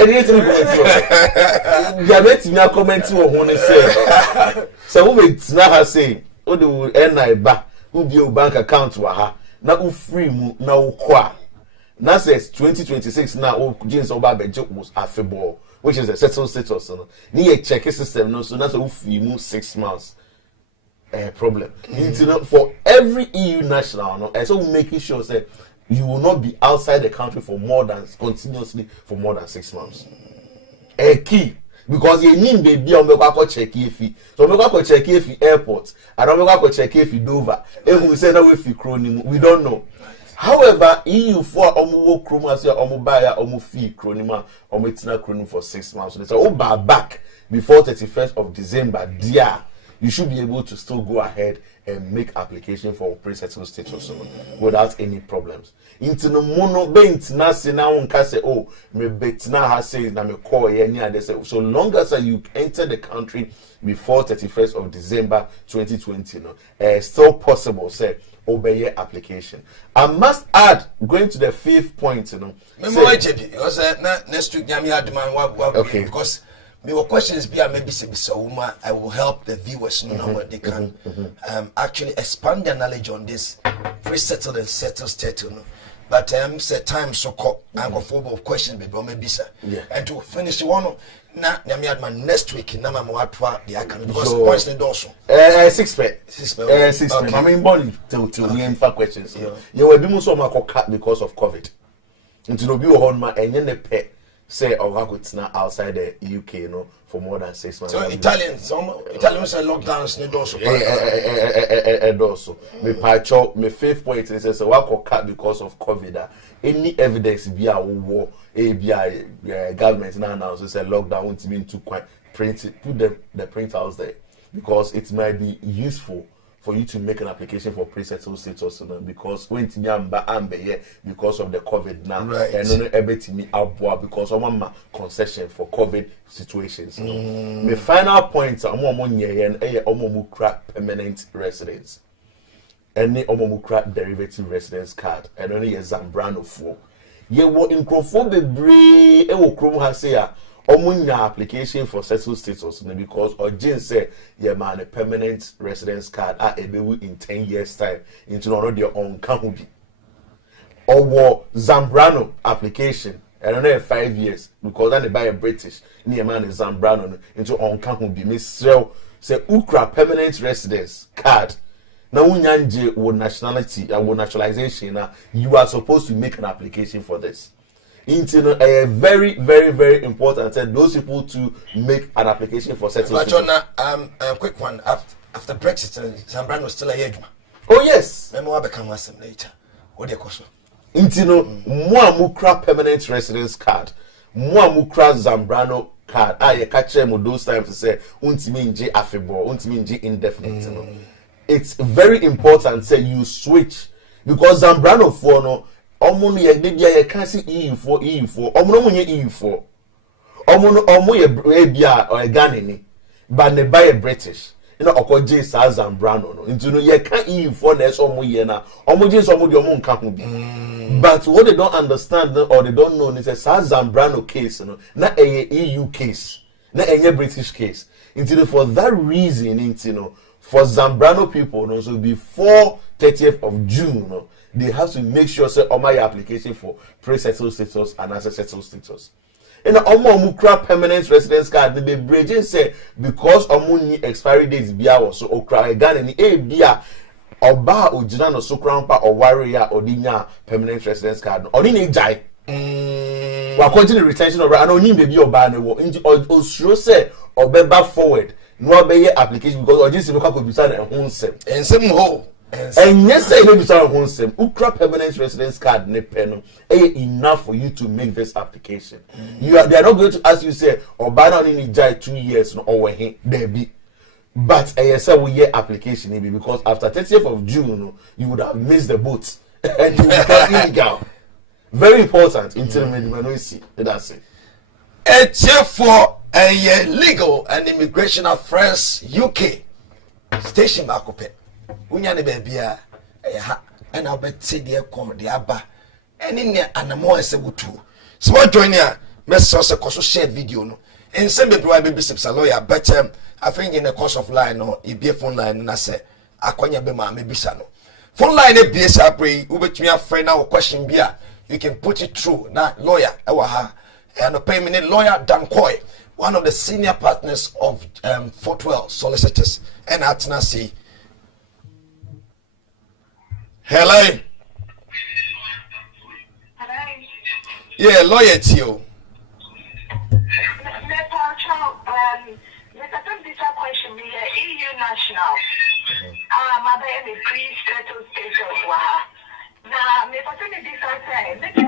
Anything comment. They are making me comment to one say. So we now have saying, "Oh, the NI ba, who be your bank account waha, na u free mu na u kwa." Now says 2026 now. James Obabejo was affable, which is a settled status. Ni a check system no, so that's u free mu 6 months. Problem. For every EU national, no, and so making sure that you will not be outside the country for continuously for more than 6 months. A key, because you need baby on the check if so we check if airport, I don't know check if Dover. And we say that we don't know. However, EU for omu kromasi omu baya omu fee kronima omu tina kronim for 6 months. So they say back before 31st of December, dear. You should be able to still go ahead and make application for pre-settled status without any problems. Into the mono bentina say now unka say me betina has say na me call any they say so long as you enter the country before 31st of December 2020 still possible say obey your application. I must add, going to the 5th point, because next week okay, because my questions be maybe so I will help the viewers know they can actually expand their knowledge on this pre-settled and settled status. But say time so called I go for of questions maybe sir. And to finish one na next week na mo atwa the account because points the also 6 pay I mean born to the for questions. You will be most of my cut because of COVID. Into no be on my enye pay say it's not outside the UK, for more than 6 months. So Italians say lockdowns need also. And also, me 5th point is say we cut because of COVID. Any evidence be a war, government now announces say lockdown won't mean to quite print it, put the printouts there because it might be useful for you to make an application for pre-settled status because when because of the COVID now, right. And not able to meet out because of one concession for COVID situations. The final point, permanent residence, any derivative residence card, and only a Zambrano for. Ye what in Crawford has say omunya application for settled status because Ojin say yeah man a permanent residence card ebewu in 10 years time into no their own can or Zambrano application and another 5 years because then they buy a British near man is Zambrano into on can be miss say ukra permanent residence card now unyanje with nationality with naturalization you are supposed to make an application for this. A very, very, very important. Said those people to make an application for settled status. A quick one. After Brexit, Zambrano was still a year. Oh yes. Memoir become some later. What do you call so? Mukra permanent residence card. Mukra Zambrano card. You catch them those times to say untiminji affable, untiminji indefinite. It's very important. Say you switch because Zambrano for no. Omo ye can't see EU4 omo no ye EU4 omo ye bia or Ghanaian but ne buy a British okoje sa Zambrano no into no ye can EU4 na so omo ye na omo je so omo de omo nka ho bi but what they don't understand or they don't know is a sa Zambrano case na a EU case na a British case into for that reason into for Zambrano people so before 30th of June they have to make sure say my application for pre-settled status and as a settled status. And mukra permanent residence card they bridging say because ni expiry dates bia was so okra Ghana ni bia oba ojina no so krampa or warrior or dinya permanent residence card oni ni jai wa continue retention of and oni baby oba na wo nti osuro say obeba forward no obey application because ojisi no ka ko bisa na ho nsem ho. And yes, I know Ukra permanent residence card ne pen enough for you to make this application. They are not going to ask you say or by now need 2 years or there be. But I say we year application maybe because after 30th of June you would have missed the boat and you become illegal. Very important until we see. That's it. It's here for a legal and immigration affairs UK station back up. Unyane bebia ha na obetse de kom de aba ene ne anamo ese butu so join ya message koso share video no and send me be business lawyer but I think in the course of line no e be phone line na say akwanya be ma me bisa no phone line e be say pray ubetumi afrɛ na question bia you can put it through na lawyer ewa ha and pay me lawyer Dan Koy, one of the senior partners of Fortwell Solicitors and atna say hello. Yeah, lawyer Tio. Question be EU national. My baby pre-settled status wa. Now, me person is this say. Let me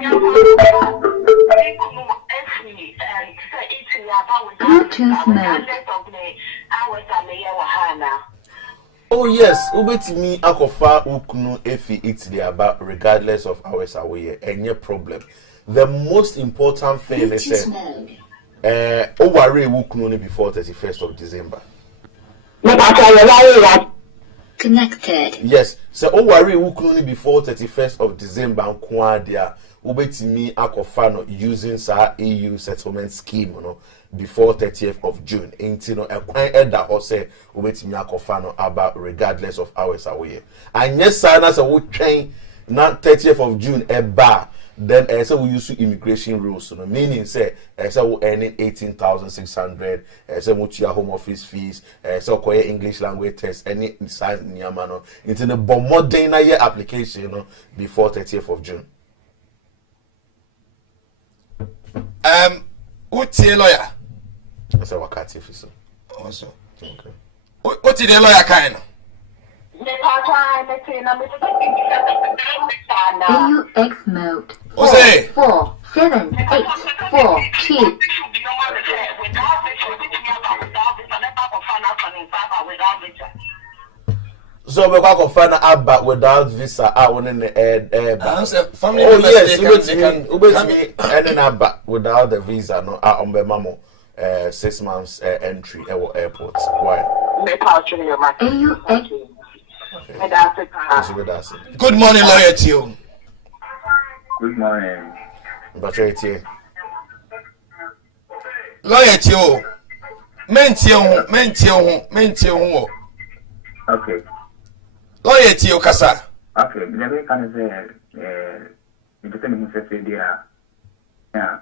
Bluetooth mode. Oh yes, ubetimi akofa ukunu efi Italy about regardless of hours away. Any problem. The most important thing is worry ukunu before 31st of December. Connected. Yes, so worry ukunu before 31st of December and kwadia ubetimi akofano using sa EU settlement scheme no before 30th of June. Intino ekwan eda or say ubetimi akofano about regardless of hours away. And yes, sana sa wo train na 30th of June eba. Then say we use immigration rules, no meaning say we earning 18,600, say we your home office fees, say we English language test, any size nyamano into the modern year application, you know, before 30th of June. What's the lawyer? I say wakati officer. Also. Okay. What's the lawyer kind? AUX mode. 4, 7, 8, 4, 2. So we can confirm about without visa. I want in the air. Family Oh members, yes, they can ending up without the visa. No, on the mamo. 6 months entry at airport. Why? AUX. Good morning, lawyer Tio. Good morning. But right here. Lawyer Tio. Mentio. Okay. Lawyer Tio Kasa. Okay. The way can say, it depends on the idea. Yeah.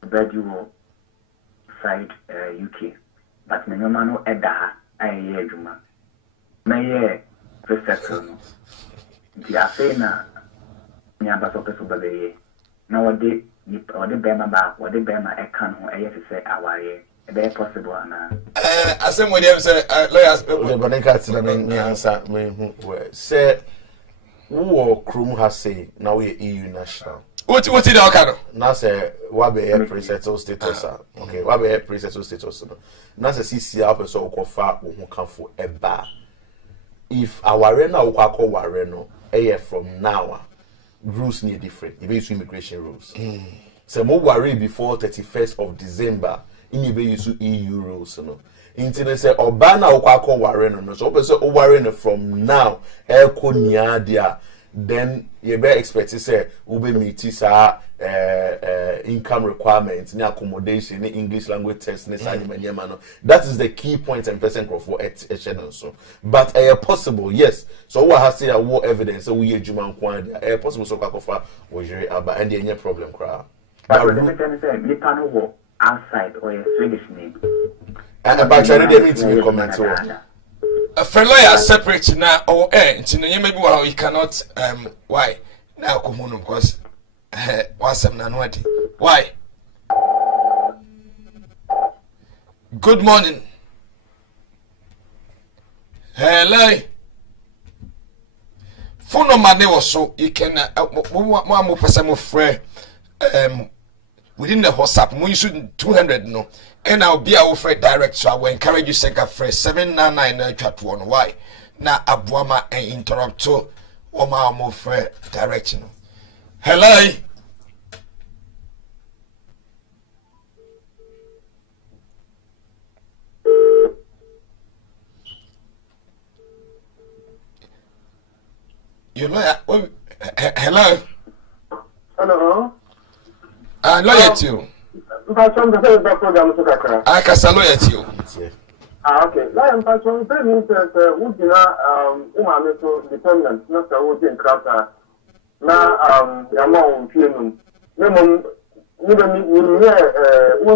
But you side UK. But me no man eda I hear juma. Me reception. The affair nyamba so peso babe na wode bema ba wode bema e kan ho e yesi say awaye e be possible na Asem with them say lawyers The banana tina me answer me who say who krum has say now we EU national. what did I kind Now say what be a pre-settled status okay what be a pre-settled status no now say CC up so ko fa wo ho kan fo e ba if aware na wo akọ ware no e from now rules need different. You use immigration rules. So more worry before 31st of December. In you use EU rules, no. Internet say Obana okwa worry no. So person worry from now. Eko niadia. Then you be expect to say ube meet sa income requirements, ni accommodation, ni English language test, ni no. That is the key point and percent for so. But possible, yes. So what has say war evidence? So we juma kwanda. Possible so kakofa wojere aba and any problem cra. but the say me pan wo outside or a Swedish name. But I need to comment to. a friend lawyer separate now or maybe well you cannot why now come on because wasam na nwadi why good morning hello phone number ne was so you can mo person mo frɛ within the WhatsApp mo use 200 no and I'll be our friend direct so I will encourage you second phrase 799 chat one why na abuama and interrupt to o ma mo friend direct no hello you lawyer hello Hello. lawyer too Mpatron the very back program to Kakra. I can salute you. Okay. Lion Mpatron, very means would you know, dependent, not a wood in Krata. Now, Yamon, Pianum. Lemon, when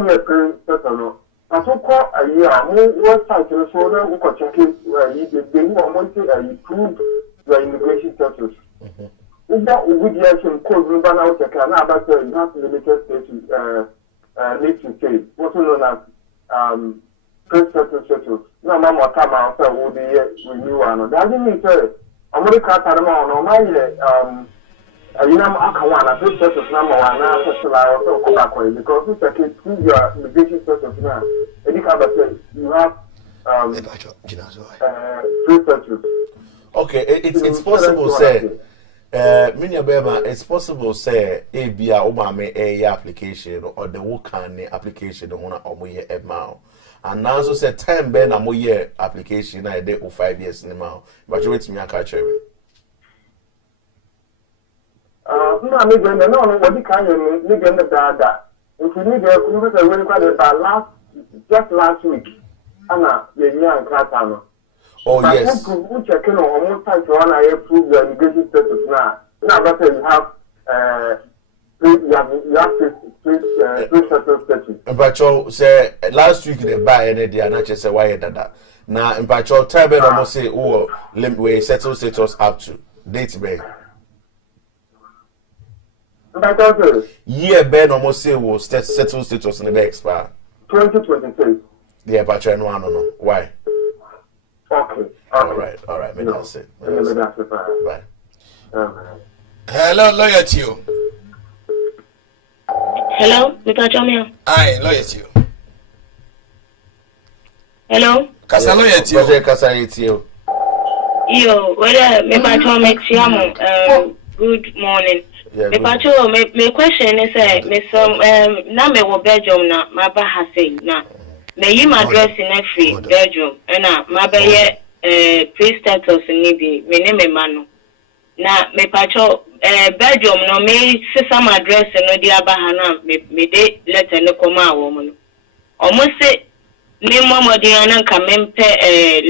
you're pretty certain. I so call a year, more site to the shoulder, who could check it where you want to improve your immigration status. What would you actually call Ruban out the canal, but you have limited status, need to say, what's known as pre-settled status. No, Mamma come out, would be renew one. That didn't mean to America, or my you know, I pre status number one now, also come back because it's a kid to your immigration status now. And you have pre status. Okay, it's possible, say. Minya Bema, it's possible say ABA Omame a application or the Wukane application on Omoye Emao. And now so say time Ben Amoye application I did 5 years in the mouth. But you wait me a catch me. No, what you can you get the data. If you need a computer, really quite just last week. Anna, the young Kratano. Oh, yes. Who checking on almost time to one I approve your immigration status now. Now, but you have pre-settled status. Mpacho say last week they buy any day and actually say why that. Now, Mpacho time Ben almost say we settle status up to date be. Yeah, Ben almost say will settle status in the expire 2023. Yeah, but I know why. Okay. All right. Maybe that's it. Bye. Hello, lawyer to you. Hello, Mr. Aye, lawyer to you. Hello. Kasa lawyer to you. Kasa to you. Yo, whether Mr. makes you good morning. Mr. My question is na me wo Belgium na ma ba ha say na me yi my address in every Belgium na ma ba ye pre-status ni bi me ne me ma no na me pacho Belgium no me sisa my address no di aba ha na me de letter ne koma wo mo no omo se me momodi na nka me mpe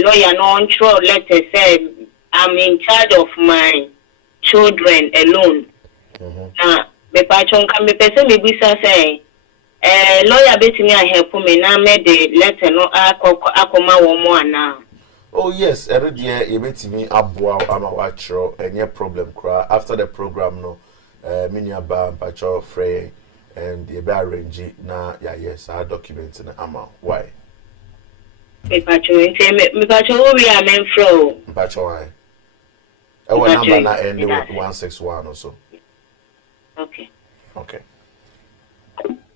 lawyer no on letter say I'm in charge of my children alone. Me patron can me person me bisa say lawyer betimi a help me na me de letter no akoma wo mo ana. Oh yes, every year you betimi aboa ama wachro enye problem kra after the program no minia ba patron free and you be arrange na yes our document na ama why me patron we are men fro patron why our number na end with 161 or so. Okay.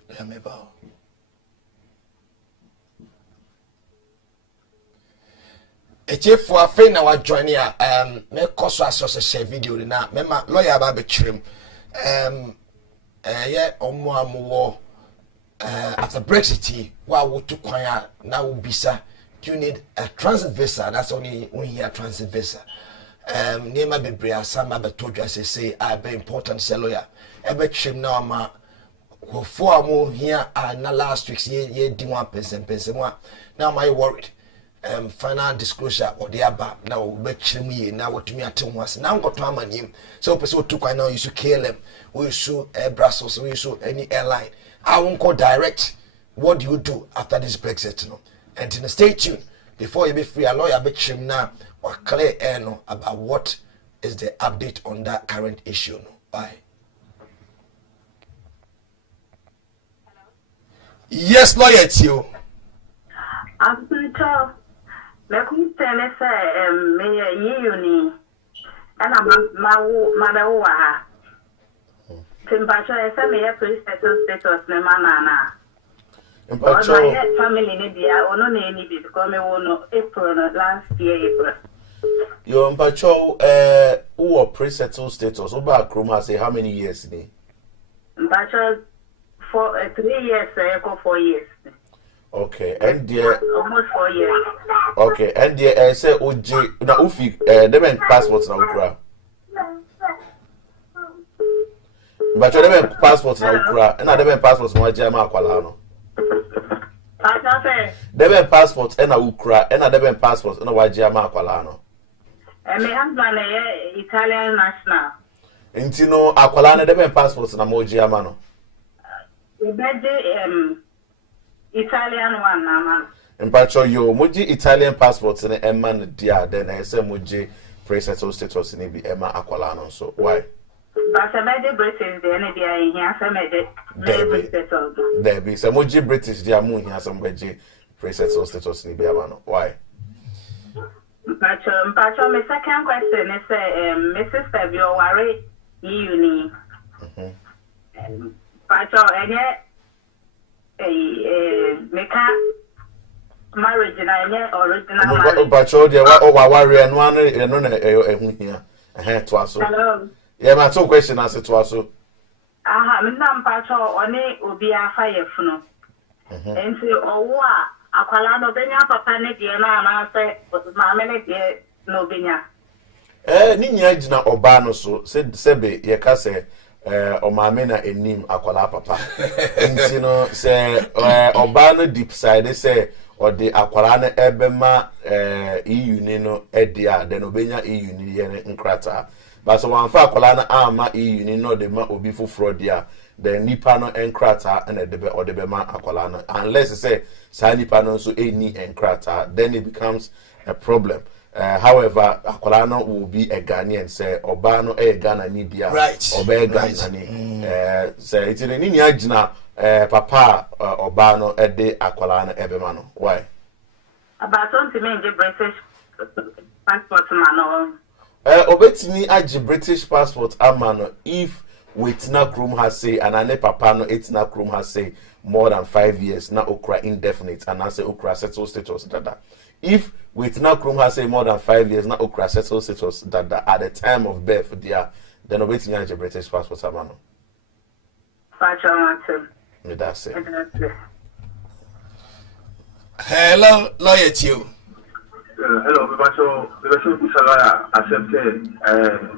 Yeah, me bow. For a friend now join here. Me cost us share video na. Me ma lawyer ba be trim. Yeah, omo after Brexit, wa wo to kwan na wo bisa. You need a transit visa. That's only when you transit visa. Nema bebre asama be told you say I be important say lawyer. Ebe trim na ma for amu here na last week ye di 1% one. Now my worried. Final disclosure or the aba now be trim ye na what me atem was. Now got to amanim. So person to kwai now you should KLM, we should Brussels, we should any airline. I won't go direct. What do you do after this Brexit no? And stay tuned before you be free a lawyer be trim now. Or clear air no about what is the update on that current issue. No? Bye. Yes, lawyer, it's you. I'm pretty sure. Me come tell me say me uni, and I'm my wa. Timpacho say me pre-status me manana. But my family ni dia ono na ni bi because me wono April last year April. Your Mpacho who pre-settled status over Kroma say how many years ni? Mpacho for 3 years, 4 years. Okay, and dear almost 4 years. Okay, and dear say OJ na ufi them passports na ukra. Mpacho them passports na ukra, and them passports mo jama akwala no. Debe passport ena ukra ena debe passport ena waji ama akwala no. My husband is Italian national. Nti no akwala na debe passport na moji ama no. Italian one na man. Mpacho yo moji Italian passport na emma no dia then I say moji pre-settled status ni bi emma akwala no so why? But I British the any dia in here some British settled. There be some moji British dia mu here some moji pre-settled status ni bi ama no why? Mpacho my second question is my sister bi o ware EU ni. Mpacho enye meka marriage na enye original marriage. Mpacho dia wa ware no anu na ehu hia. To aso. Hello. Yeah, my two question as it was so. Aha, me na mpacho oni obi afa yefuno. Enti owo a akwala no benya papa ne de na na se maame ne de no benya. Ni nya gina oba no so sebe ye ka se o maame na enim akwala papa. Enti no se oba no deep side se o de akwala na ebema EU ni no edia de no benya EU ni ye nkrata. But so one fa akwala na ama EU ni no de ma obi foforo dia the nipa no enkrata and the or the bema akwala na unless you say sa nipa no so any enkrata then it becomes a problem. However, akwala no will be a Ghanaian say oba no e Ghana ni bia oba Ghana ni say it ni nya gina papa oba no e de akwala na ebema no why about something me get British passport man no obetini agi British passport amano if Witna Krum has say and ane papa no Witna Krum has say more than 5 years na okra indefinite and I say okra settled status dada. If Witna Krum has say more than 5 years na okra settled status dada at the time of birth dia then obetini agi British passport amano. Me that say. Hello, lawyer Tio. Hello, Vivacho Salaya accepted.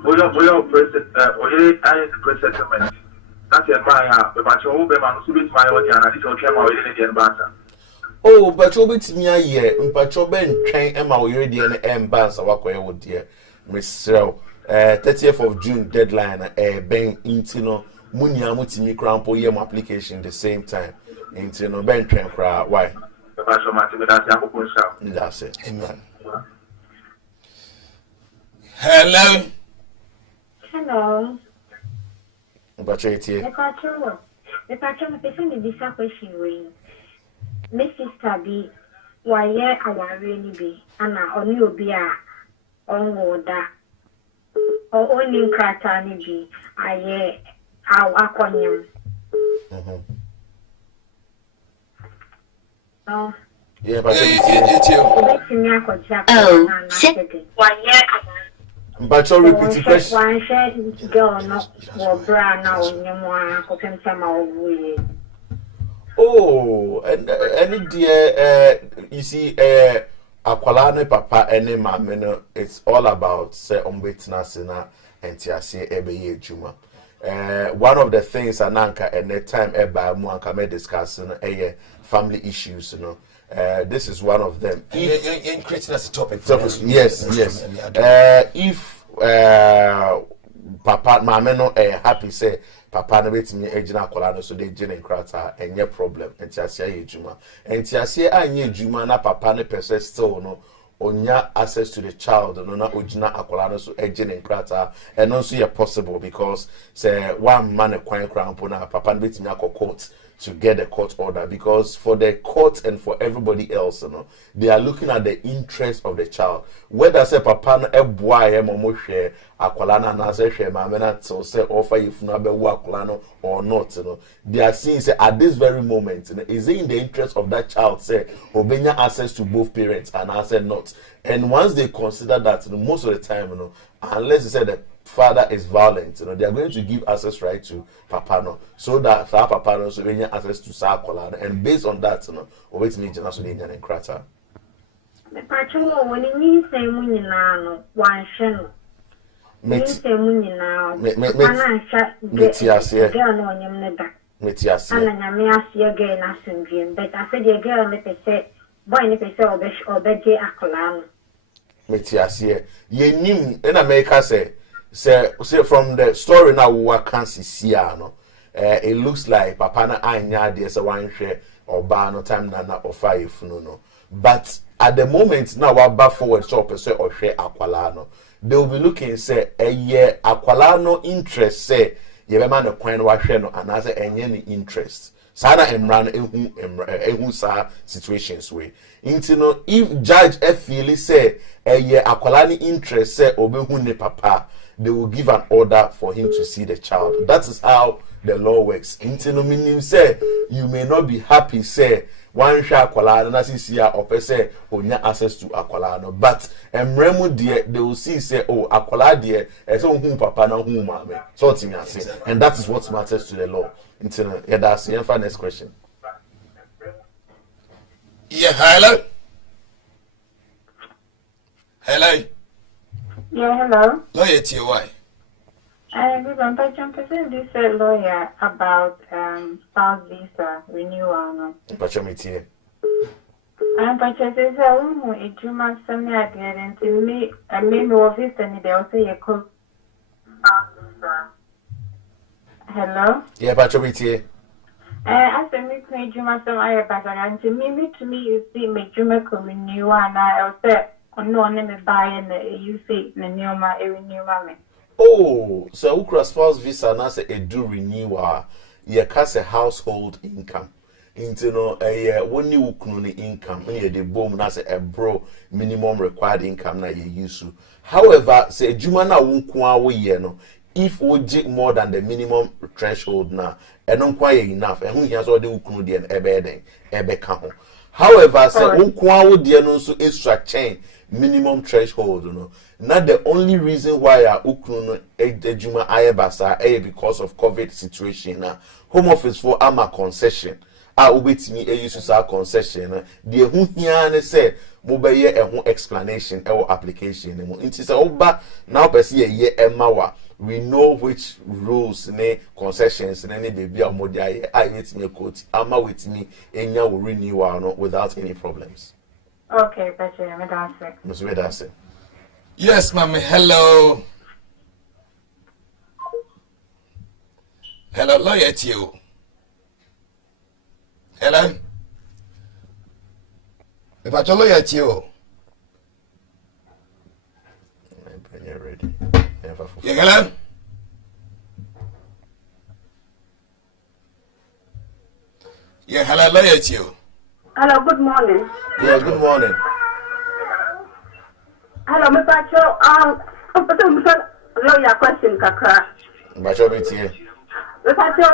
Oyo pre-settlement. That's a buyer, Vivacho Ubeman, Subit Mayodia, and this will come out in the Basa. Oh, but you bit me a year, but you been train Emma already and Mbans of Aqua would dear. Miss 30th of June deadline, Ben Intino, Munia Mutimi Crampo Yem application the same time. Intino Ben train crowd. Why? That's it. Amen. Hello. Hello. But you here. The person me this question we. My sister be why our really be and only obi a onwo da. O only krata ni bi aye akonyam. No. Yeah, but but you repeat the question. One shared girl not bra now Oh, and dear, you see, akwala papa ene mama no, it's all about say witness na and tiase ebe juma. One of the things ananka and the time eba mu anka me discuss no family issues, you know. This is one of them. In creating as a topic. Yes. If papa mama no happy say papa no betimi ejina akola no so dey gene krata enye problem entiasia ejuma anye ejuma na papa no person still no onya access to the child no na ojina akola no so ejine krata and also ye possible because say one man kwan krampo na papa no betimi akọ to get a court order because for the court and for everybody else, you know, they are looking at the interest of the child. Whether say papa no eboa ye momo hwe akwala na na say hwe mama na so say offer if no be wo akwala no or not, you know, they are seeing say at this very moment, you know, is it in the interest of that child say obenya access to both parents and I said not. And once they consider that, you know, most of the time, you know, unless they say that father is violent, you know, they are going to give access right to papa no, so that papa no so they have access to Sakola, and based on that, you know, always need to so Indian and Krata. The patrol when it means say money now, one channel. Means say money now. Girl on your neck. Metiasi. Ana nyame ase again asundwem, but I said the girl me pese boy ne pese obeje akola no. Metiasi. Ye nim in America say from the story now we can see no. It looks like papa na anya de say wan hwe oba no time na ofa efunu no. But at the moment now we back forward so pese ohwe akwala no. They will be looking say eye akwala no interest say ye be man no kwan wa hwe no anase enye ni interest sana emran ehu sa situations we into no if judge feel say eye akwala ni interest say obehu ne papa they will give an order for him to see the child. That is how the law works. Into no meaning say you may not be happy say one sha akwala na sisia or say onya access to akwala no, but emremu de they will see say oh akwala de e say hu papa na hu mama so thing say, and that is what matters to the law. Into yeah, that's the next question. Yeah, hello. Hello. Yeah, hello. Lawyer to why? Good one, but I'm presenting this lawyer about spouse visa renewal. But me here. I'm purchasing a Juma Sunday and to me, I mean, office and they also a cook. Hello? Yeah, but me here. I said, me, Juma Sunday, and to me, you see, me, Juma could renew, and I said, no, me buy and you see, the new ma, renew me. Oh, so ukra spouse visa na say e do renewal, ye ka say household income. Into no woni ukunu ni income, ye de bom na say a bro minimum required income na ye use. However, say juma na wonko awo ye no, if we more than the minimum threshold na, eno kwa ye enough, ehun hia so de ukunu de ebe ka ho. However, say wonko awo de no so extra chain minimum threshold no. Not the only reason why ukunu ejuma ayebasa because of COVID situation na home office for ama concession ubetimi use sa concession na de hu hia ne say mo be ye explanation application mo nti say oba now person ye emawa we know which rules ne concessions ne baby amodi aye wetimi quote ama wetimi enya wo renewal no without any problems. Okay, that's it. Mr. Vedase. Yes, mommy. Hello. Hello, lawyer to you. Hello. If I tell lawyer to you. When you're ready. Yeah, hello. Yeah, hello, lawyer to you. Hello, good morning. Yeah, good morning. Hello, Mr. Cho. Lawyer question, Kaka. Mbacho metie. Mr. Cho,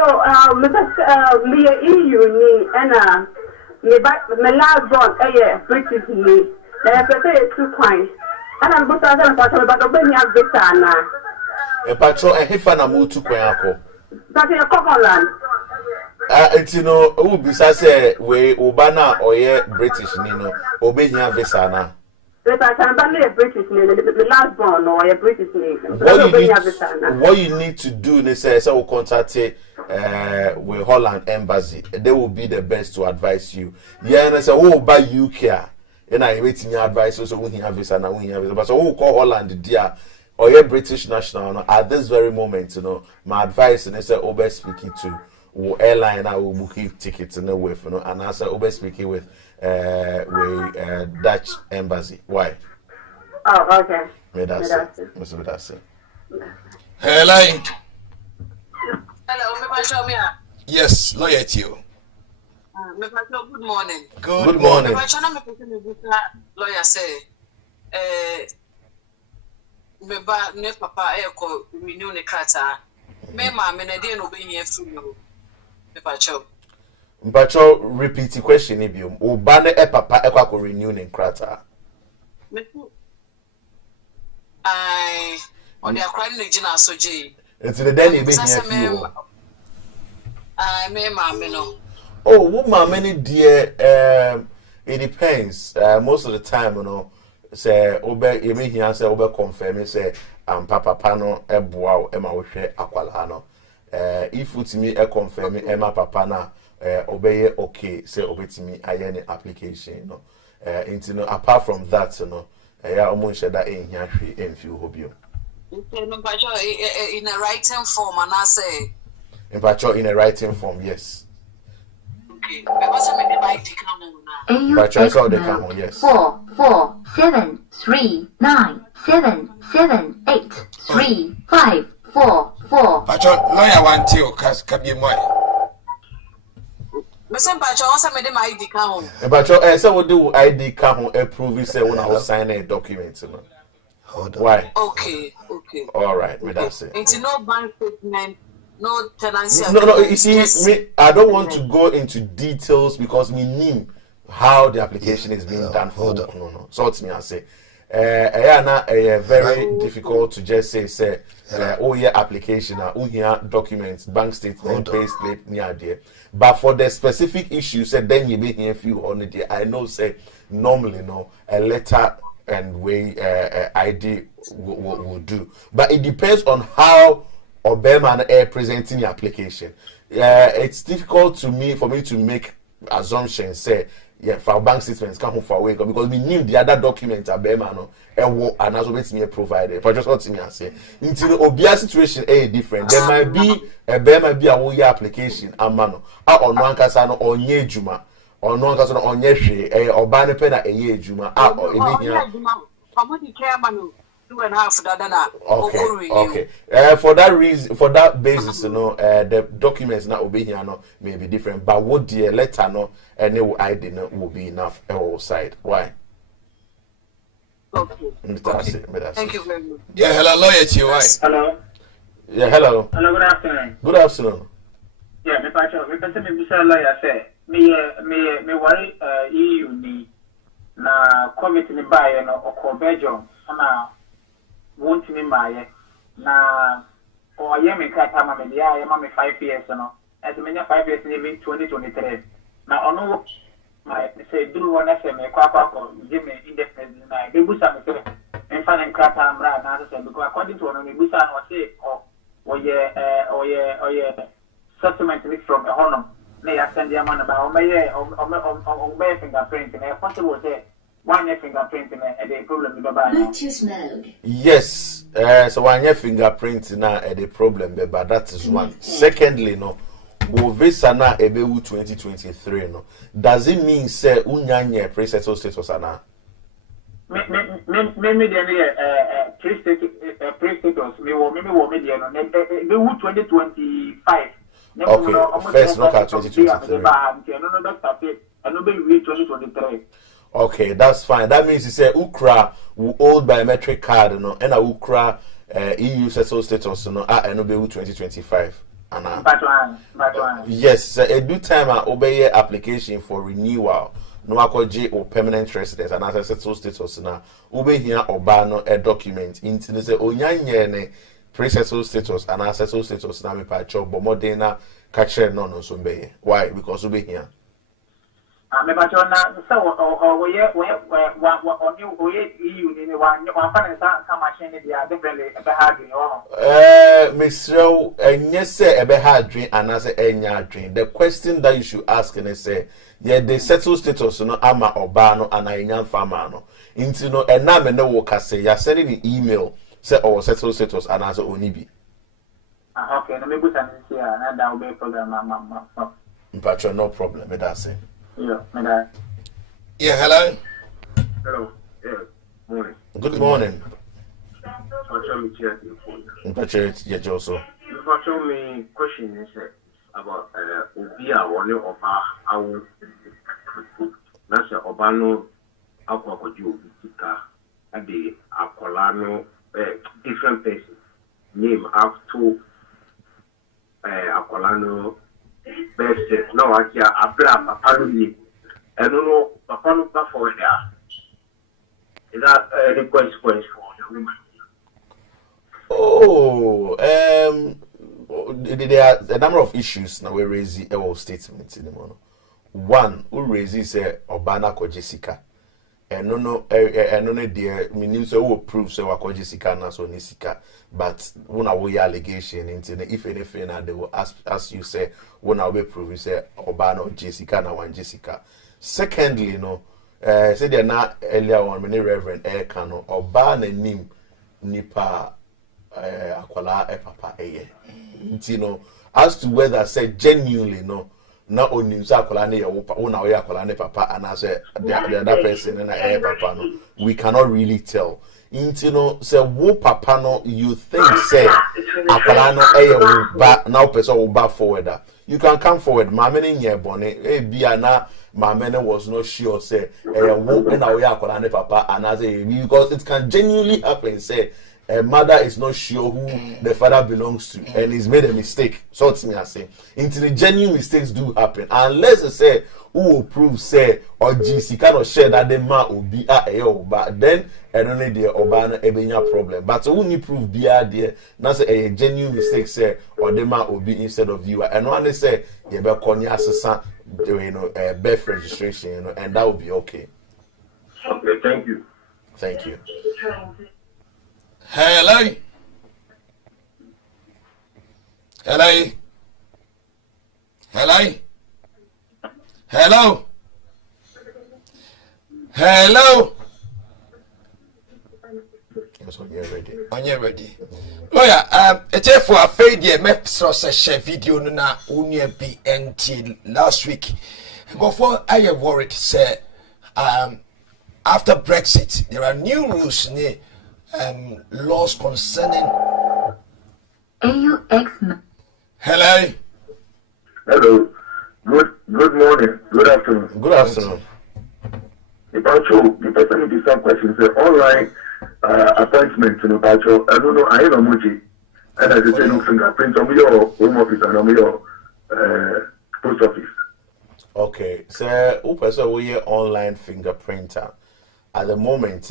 me EU ni, and me last one, British ni. I prefer 2 coins. And I'm going to ask you about the Benya visa na. Mbacho, hefa na mu 2 kwan ako. That's your common land. It's you know, who bisa say we ubana oye British ni no, obehia visa na. The last born or a British name. What you need to do, they say, so contact with Holland Embassy. They will be the best to advise you. Yeah, and I say, oh, by UK, and I wait in your advice, so we have visa now, we have visa. But so, who call Holland, dear, or a British national, no, at this very moment, you know, my advice, and they say, oh, best speaking to airline, I will book tickets and away, you know, and I say, oh, best speaking with Dutch embassy. Why? Oh, okay. Mr. Vedase. Hello. Hello, Mr. Cho. Yes, lawyer to you. Mr. Cho, good morning. Good morning. Mr. Cho, lawyer say, me papa eko renew ne krata. Me ma me na dey no be here through you. Mr. Cho. Mpacho repeat the question ibium. Ubane e papa ekwa ko renew ne krata. On the acquiring regional soji. It's the den e be here for. Me mama no. Oh, what mama dear it depends. Most of the time, you know, say obe you me here say obe confirm say papa no eboa e ma wo hwe akwala no. if it's me a confirm Emma Papa na obey okay say obetimi aye ne application no apart from that no yeah almost that in here in few hobio in a writing form and I say in a writing form, yes. Okay. Because I made by yes. 4 4 7 3 9 7 7 8 3 5 4 4. Pacho lawyer want to kabie moy. Mesen Pacho also made my ID card. Pacho say we do ID card approve say when I sign a document no. Hold on. Why? Okay. All right, me that's it. It's no bank statement. No tenancy. No. You see, me, I don't want to go into details because me knew how the application is being done. No. So it's me I say, very difficult to just say, oh yeah, application, oh yeah, documents, bank statement, pay slip, near there. But for the specific issue, say then you be here few on it. I know, say normally, no, a letter and way ID will do, but it depends on how. Or Bearman presenting the application. It's difficult for me to make assumptions. Say, for bank statements come home for a week because we need the other documents at Bearman and as always me provided. But just what me I say, until the obvious situation is different. There might be a Bearman be a way application a mano or no ankasano or nye juma or no ankasano or nye or banner pen a ye juma or Okay. For that reason, for that basis, the documents now will be here, may be different. But what the letter, and it will ID will be enough outside. Why? Okay. Thank you very much. Yeah, hello, lawyer. Hello. Yeah, hello. Hello, good afternoon. Good afternoon. Yeah, me Pacho, me person me bisa lawyer say me worry EU ni na committee ni buy no oko Belgium na won't me buy na or yeah me kata ma me dia ma me 5 years no as me 5 years ni 2023 na ono my say do one FM kwa give me indefinite na be busa me say en fa na kata amra na say because according to ono me busa no say or yeah settlement mix from a honor may I send your money about my fingerprint and possible say one year fingerprint and a problem with the Bluetooth mode. Yes, so one year fingerprint now a problem, but that is one. Secondly, no, visa na ebewu 2023 no. Does it mean say unyanye pre-settled status ana? Maybe pre-status me wo media no ebewu 2025. Okay, first look at 2023. Okay, that's fine. That means you say Ukra will hold biometric card, and Ukra EU settled status, and obey 2025. Yes, a due time obey application for renewal. No akoji or permanent residence and as settled status na obey here or ban a document into say onyanye pre-settled status and as settled status na me pa job but more than na catch no so be. Why? Because we here. Me ba na so we EU ni one fan sa machine dia differently e be hard Mr. Enye say e be hard dream and as enya dream. The question that you should ask is say yeah the settled status no ama oba no and enya farmer no into no e na me no wo ka say ya send the email say or settled status and as onibi. Okay, no me put an here and that will be program but no problem with that say. Yeah, madam. Yeah, hello. Hello. Yeah. Morning. Good morning. Patrick, yeah, Joso. Patrick, me question is about Obia one of our Nasa Obano Aquacoju at the Aqualano different places. Name up to Aqualano best no I hear Abram apparently I don't know Papa look forward there. Is that a request for the woman? Oh, there are a number of issues now we raise our statements in the morning. One, who raises Obana ko Jessica. no dear meaning so will prove so akwaji sika na so ni sika but when we allegation into if anything and they will as you say when I will prove you say oba no jessica na wan jessica. Secondly say they na earlier on many reverend kano oba na nim nipa akwala papa eye as to whether say genuinely na onim say akwala na ye wo na we akwala na papa and as the other person na papa no we cannot really tell say wo papa no you think say akwala no wo ba na person wo ba forward you can come forward mama ne nye bone bia na mama ne was not sure say wo na we akwala na papa and as because it can genuinely happen say a mother is not sure who the father belongs to and he's made a mistake. So it's me I say. Into the genuine mistakes do happen. Unless they say who will prove say or GC cannot share that the man will be but then I don't need the Obana ebenya problem. But who need prove be there now say a genuine mistake say or the man will be instead of you. And when they say you better konya assassin birth registration, and that will be okay. Okay, thank you. Thank you. Hello. Hello. Hello. Hello. Hello. On you ready. Lawyer, it's for a failure. Map share video na unia BNT last week. Go for I am worried, say after Brexit, there are new rules laws concerning AUX. Hello. Hello. Good morning. Good afternoon. Good afternoon. About you, the person with some questions, online appointment to about you. I don't know, I am a muji. And as I say, no fingerprint on your home office and on your post office. Okay, so who person we online fingerprinter at the moment,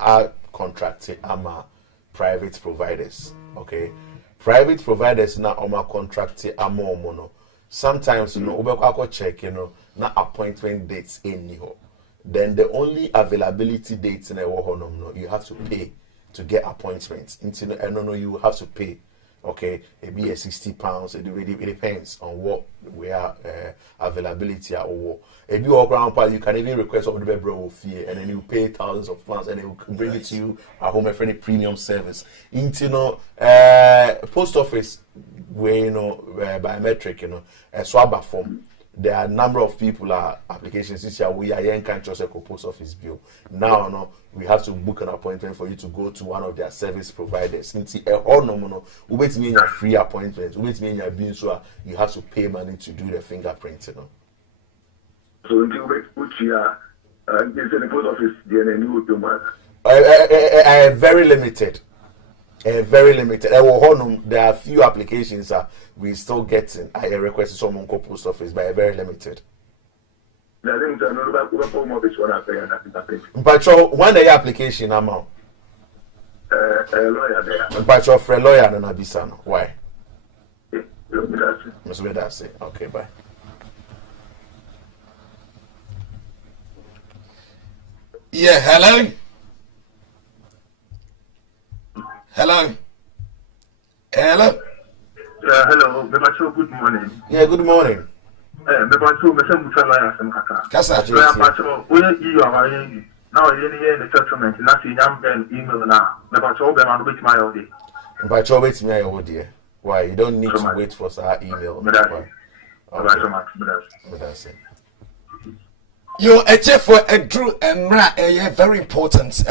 are contracted ama private providers. Okay, private providers na contracted ama mono. Sometimes ubekwa check na appointment dates in then the only availability dates in you have to pay to get appointments. You have to pay. Okay, it be a £60. It depends on what we are availability at or. If you walk around, you can even request of the bro fee, and then you pay thousands of pounds, and they will bring it to you at home for any premium service. Post office where biometric, a swab form. There are a number of people applications this year. We are young countries a post office bill. Now, we have to book an appointment for you to go to one of their service providers. Wait me a free appointment. Wait me a bill, so you have to pay money to do the fingerprinting. So until which year, they say the post office, then you do very limited. Very limited. There are few applications we still getting. I request someone call post office, but very limited. But when the application amount, but your friend lawyer and Abisano, why? Okay, bye. Yeah, hello. Hello. Hello. Hello. Good morning. Yeah, good morning. Kasa. Now you're in the settlement. Nothing. I'm email now. Wait me, oh dear. Why you don't need to wait for our email? You for a Drew and very important.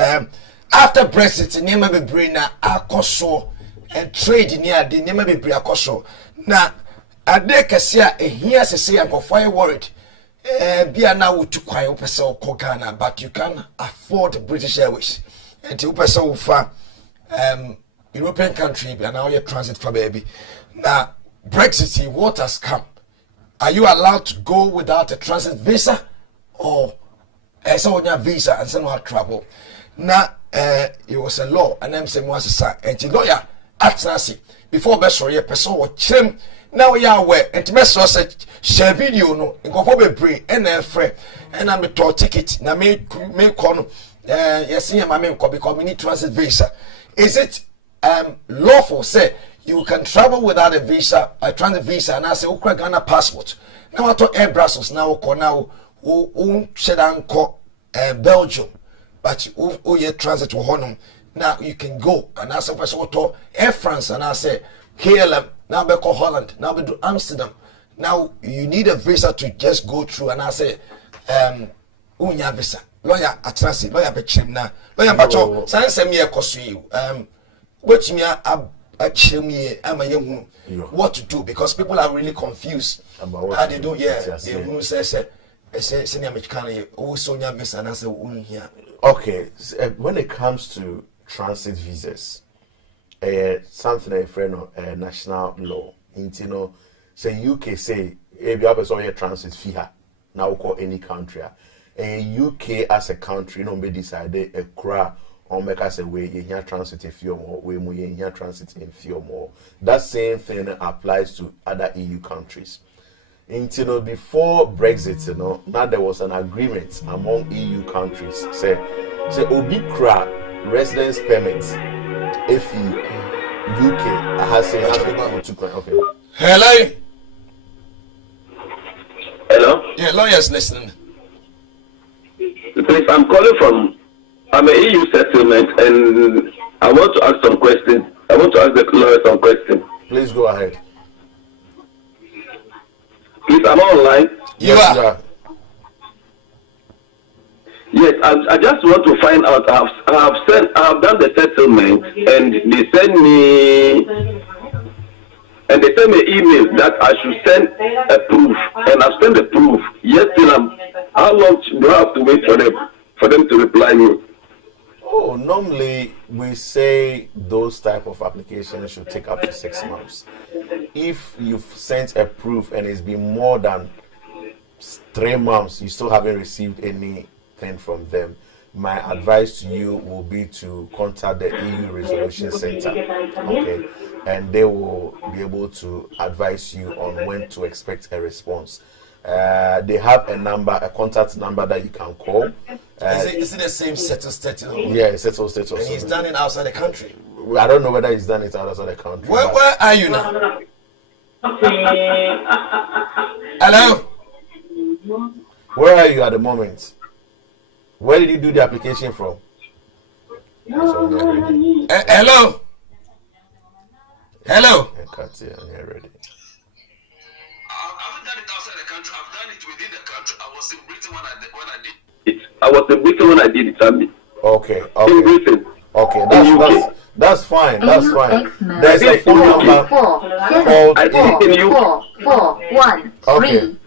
After Brexit, Nema be bring na akoso and trade near the Nema be bring akoso. Na ade kasia here say I'm for worried. Bia na wo tukwan opese ko Ghana, but you can afford British Airways. And you opese wo fa European country and now you transit for baby. Now Brexit, what has come? Are you allowed to go without a transit visa or a visa and some travel? Now it was a law and I'm saying was a and the lawyer atrasi before be sorry person wo kyerem now we are aware and me so say share video no nkofo be pray and na frɛ and na me to ticket na me call no yes here ma me nko because we need transit visa. Is it lawful say you can travel without a visa, a transit visa, and I say okra Ghana passport now I to air Brussels now ko now o shedan ko Belgium but o ye transit to honum now you can go and I say person to Air France and I say KLM now be call Holland now be do Amsterdam now you need a visa to just go through and I say unya visa lawyer atrasi lawyer be chim na lawyer bacho say me e koso yi what me what to do because people are really confused about what they do. They who say okay, when it comes to transit visas, something a friend of national law, you know, say UK say if you have a transit fee now call any country, UK as a country, be decided a cra or make us a way in here transit in few more, we in here transit in few more. That same thing applies to other EU countries. Until before Brexit, now there was an agreement among EU countries. Say Obi Kra residence permits if you UK has a okay. Hello. Hello. Yeah, lawyers listening. Please, I'm calling from. I'm an EU settlement, and I want to ask some questions. I want to ask the lawyer some questions. Please go ahead. Please, I'm online. You are. Yes, I just want to find out. I have done the settlement, and they send me an email that I should send a proof, and I've sent the proof. Yes, still, how long do I have to wait for them to reply me? Oh, normally we say those type of applications should take up to 6 months. If you've sent a proof and it's been more than 3 months, you still haven't received anything from them, my advice to you will be to contact the EU Resolution Center, okay, and they will be able to advise you on when to expect a response. They have a contact number that you can call. Is it the same settled status? Yeah, settled status. And he's done it outside the country. I don't know whether he's done it outside the country. Where are you now? Hello? Where are you at the moment? Where did you do the application from? Hello? Hello? I haven't done it outside the country. I've done it within the country. I was in Britain when I did it. I was in Britain when I did it, Sammy. Okay. In Britain. Okay, that's fine. That's fine. There's a phone number called. I did it in the UK. 44130.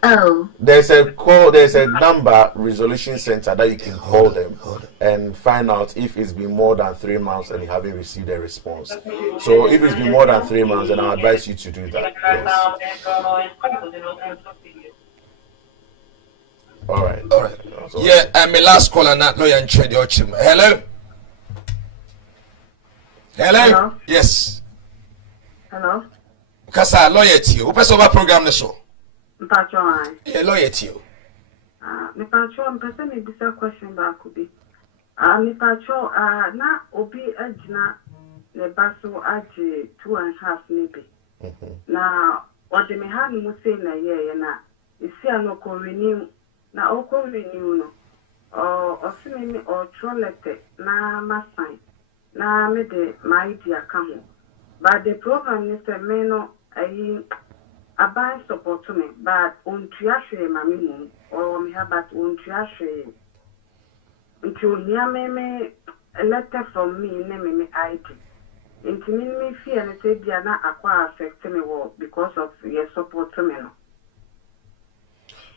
There's a number, Resolution Center, that you can call them and find out if it's been more than 3 months and you haven't received a response. So if it's been more than 3 months, then I advise you to do that. Yes. All right. Yeah, and my last call on that lawyer and trade your chim. Hello? Hello? Yes. Hello? Kasa lawyer to you. Who person over program the show? Mpacho. Yeah, lawyer to you. Mpacho, I'm person me this question back could be. Mpacho, na obi ejina ne baso aji 2.5 maybe. Na what me have no say na ye na isi ano ko renew na oko renew no. O me o trolete na masign. Na me de my idea come. But the problem is that me no I buy support to me, but on triashe mami or me have but on triashe. Until near me a letter from me name me ID. Into me fear and say they are not acquire affect me because of your support to me no.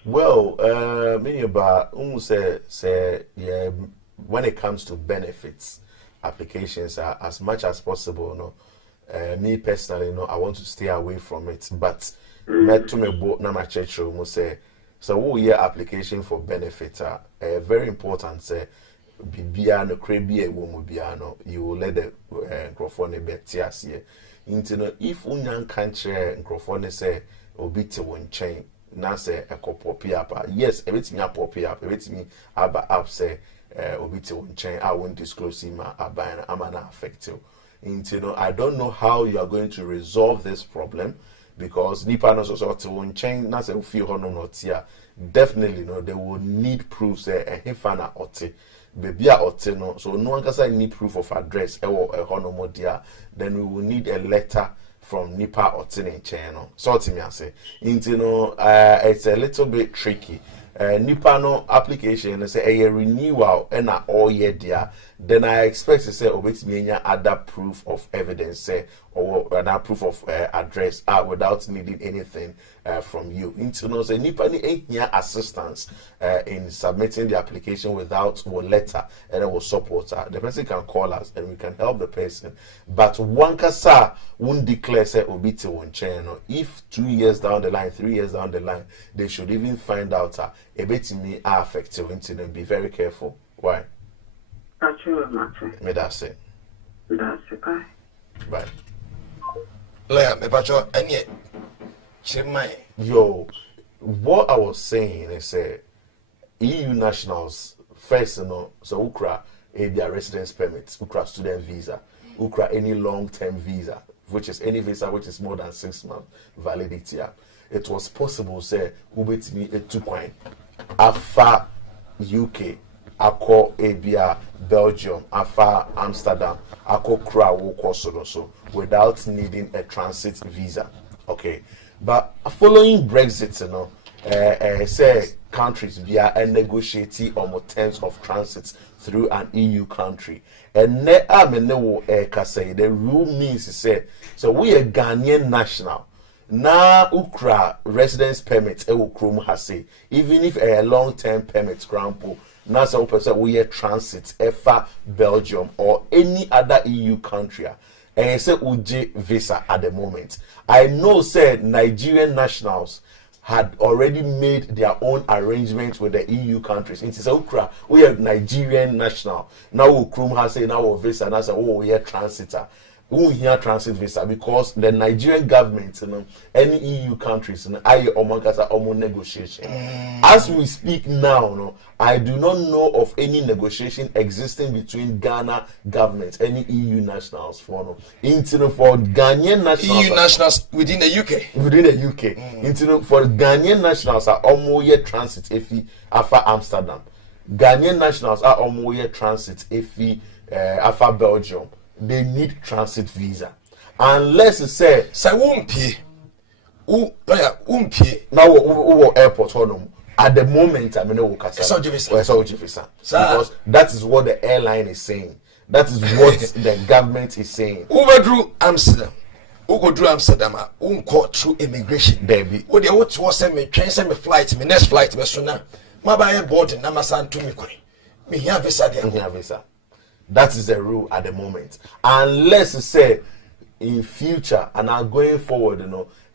Well, me about say yeah, when it comes to benefits applications, as much as possible, no. Me personally, I want to stay away from it. But to me, both na my church room say so. Your application for benefit very important. Say bibia no krabia e wo mu bia no you will let the microphone be tias here into no if unyan kan kire microphone say obi te won chen na say ekopop up yes everything pop up everything aba up say obi te won chen I won't disclose him aban am na affect you into no I don't know how you are going to resolve this problem because nipa no so te won chen na say ofi ho no not here definitely no they will need proof say ehifana ote baby ote no so no one can need proof of address honomodia then we will need a letter from nipa ote channel so to me I say into no it's a little bit tricky nipa no application say a renewal and all year there then I expect to say obetimi other proof of evidence say or another proof of address without needing anything from you into no say nipa ni here assistance in submitting the application without a letter and it will support her. The person can call us and we can help the person but one kasa won't declare say obiti one channel if 2 years down the line 3 years down the line they should even find out ebetimi are affected into them. Be very careful. Why? Me that's it. That's it. Bye. Bye. Lawyer, me pacho any chimay. Yo, what I was saying is EU nationals first so ukra their residence permits, ukra student visa, ukra any long-term visa, which is any visa which is more than 6 months validity. It was possible say ubetimi etukwan afa UK ako Abia Belgium afa Amsterdam ako kra wo koso so without needing a transit visa. Okay, but following Brexit say countries via and negotiate on terms of transit through an EU country and ne wo say the rule means say so we a Ghanaian national na ukra residence permit krom hase even if a long-term permit grampo na so person we transit efa Belgium or any other EU country and say uji visa at the moment. I know said Nigerian nationals had already made their own arrangements with the EU countries. It is ukra we are Nigerian national now krom hase now visa na say oh we are transitor. Who here transit visa because the Nigerian government, any EU countries, negotiation. As we speak now, I do not know of any negotiation existing between Ghana government, any EU nationals for Ghanaian nationals. EU nationals within the UK. Within the UK. For Ghanaian nationals are almost transit if afa Amsterdam. Ghanaian nationals are almost transit if afa Belgium. They need transit visa unless it say won't pay now airport at the moment I mean visa because that is what the airline is saying, that is what the government is saying. Over through Amsterdam go through immigration baby what they want to send me train send me flight me next flight me sooner my buy board na masan to me here visa there visa. That is the rule at the moment. Unless you say in future and now going forward,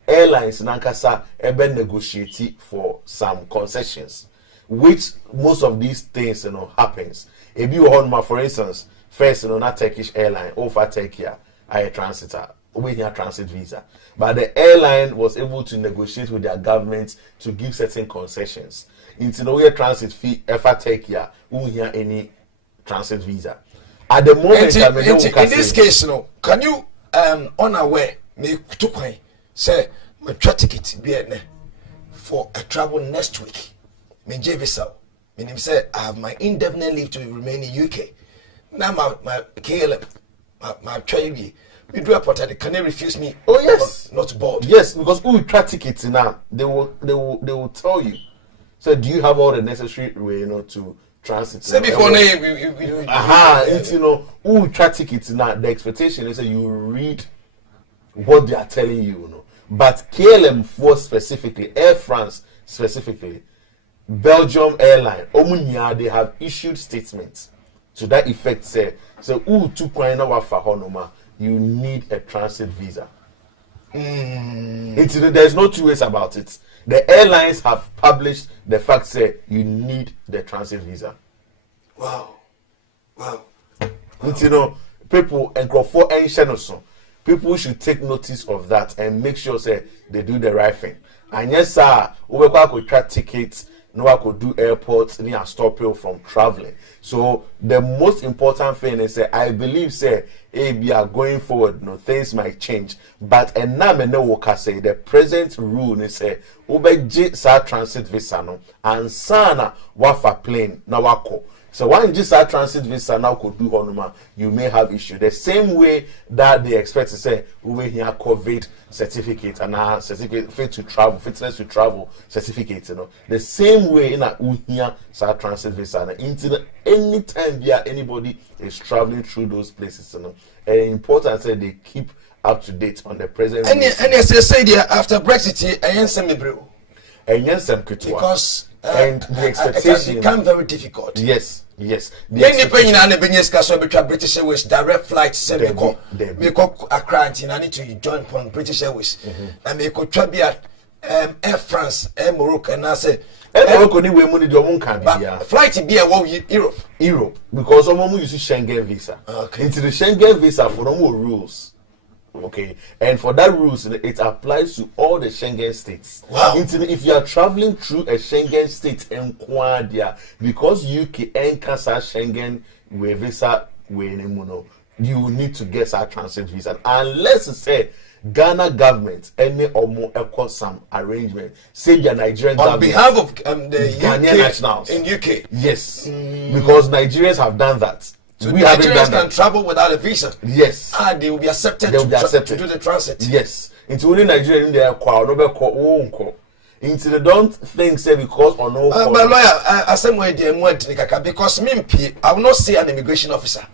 airlines nankasa ebe negotiate for some concessions, which most of these things happens. If you hold for instance, first not Turkish airline over Turkey, I transitor. We here transit visa, but the airline was able to negotiate with their government to give certain concessions. Into the transit fee, ever Turkey, we here any transit visa. At the moment, in this case, can you unaware me to point say my ticket be for a travel next week? Me visa. Meaning say I have my indefinite leave to remain in UK. Now my KLM, my train we do a portal. Can they refuse me? Oh yes, not to board. Yes, because who try tickets now? They will tell you. So do you have all the necessary way to transit? Say before who try tickets now? The expectation is that you read what they are telling you, But KLM for specifically, Air France specifically, Belgium airline, they have issued statements to that effect. Say so. Who took you need a transit visa. There's no two ways about it. The airlines have published the fact say you need the transit visa. Wow. Wow. You know, people and for people should take notice of that and make sure say they do the right thing. And yes, sir, we could track tickets, no I could do airports, and stop you from traveling. So the most important thing is say I believe say we are going forward, no things might change. But and now me no say the present rule is say ubeji sa transit visa no and sana wafa plane na wako. So when just a transit visa now could do honoma, you may have issue. The same way that they expect to say we here COVID certificate and a certificate fitness to travel certificate, you know. The same way in a here transit visa and anytime anybody is traveling through those places, you know. Important say they keep up to date on the present. And as I said after Brexit, I am semi-bro. Because and the expectation it become very difficult. Yes. Yes. Then you pay in British Airways direct flight send me go Accra and I need to join on British Airways. And me go travel Air France, Air Morocco and I say Morocco ni we money do mon can be flight be Europe because some use Schengen visa. Okay. Into the Schengen visa for no more rules. Okay, and for that rules, it applies to all the Schengen states. Wow. If you are traveling through a Schengen state in Quadia, because UK and Casa Schengen with visa, you will need to get a transit visa. Unless say Ghana government any or more some arrangement, say the Nigerian on government behalf of the Ghanaian nationals in UK. Yes, because Nigerians have done that. So we Nigerians can travel without a visa. Yes. They will be accepted to do the transit. Yes. Into only Nigeria in there into the don't think say because or no. But lawyer, I say more because I will not see an immigration officer.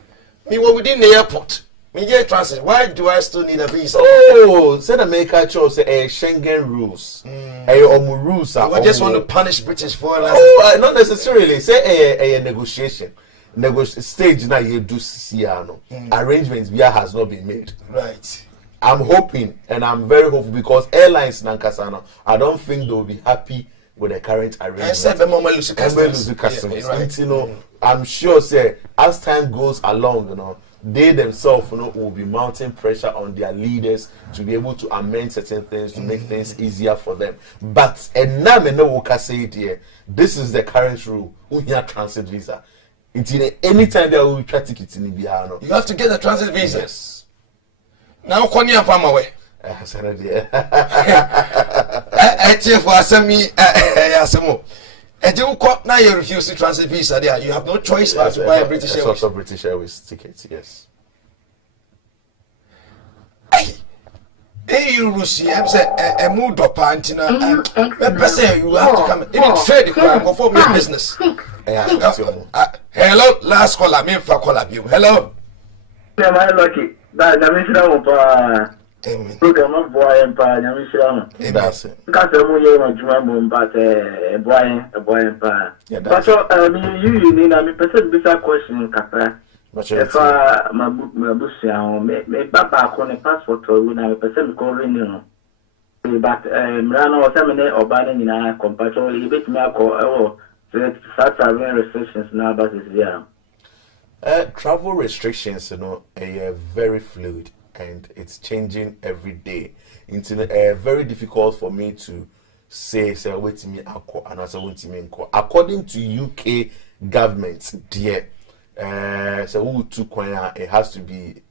Me were within the airport. Me get transit. Why do I still need a visa? Oh, say the maker chose say Schengen rules. Rules are. I just want to punish British for not necessarily. Say a negotiation. Stage now you do Ciano. Arrangements has not been made. Right. I'm hoping and I'm very hopeful because airlines Nankasano, I don't think they will be happy with the current arrangements. Right. You know, I'm sure say as time goes along, you know, they themselves will be mounting pressure on their leaders to be able to amend certain things to make things easier for them. But and now me no say it here. This is the current rule. Unya transit visa. Anytime they will try tickets in Ibiano. You have to get a transit visa. Yes. Now Konya farm away. I for Asami Asamo. And you caught now you refuse to transit visa there. You have no choice but to buy a British Airways. Also British Airways tickets, yes. Hey, you see, I'm saying a mood of pantina. You have to come. Even trade go for your business. Hello, last caller, me for call you. Hello. Yeah, my lucky. That I program boy and pa nyamishira. That's it. Because I'm here on Juma but boy and pa. But you need a person bisa question kata. If my busia me papa on a passport or when I person call renew. But Mrano or Samine or banning in a compatible bit me call such restrictions now but is there. Travel restrictions, are very fluid and it's changing every day. It's very difficult for me to say wait me and as according to UK government, dear, it has to be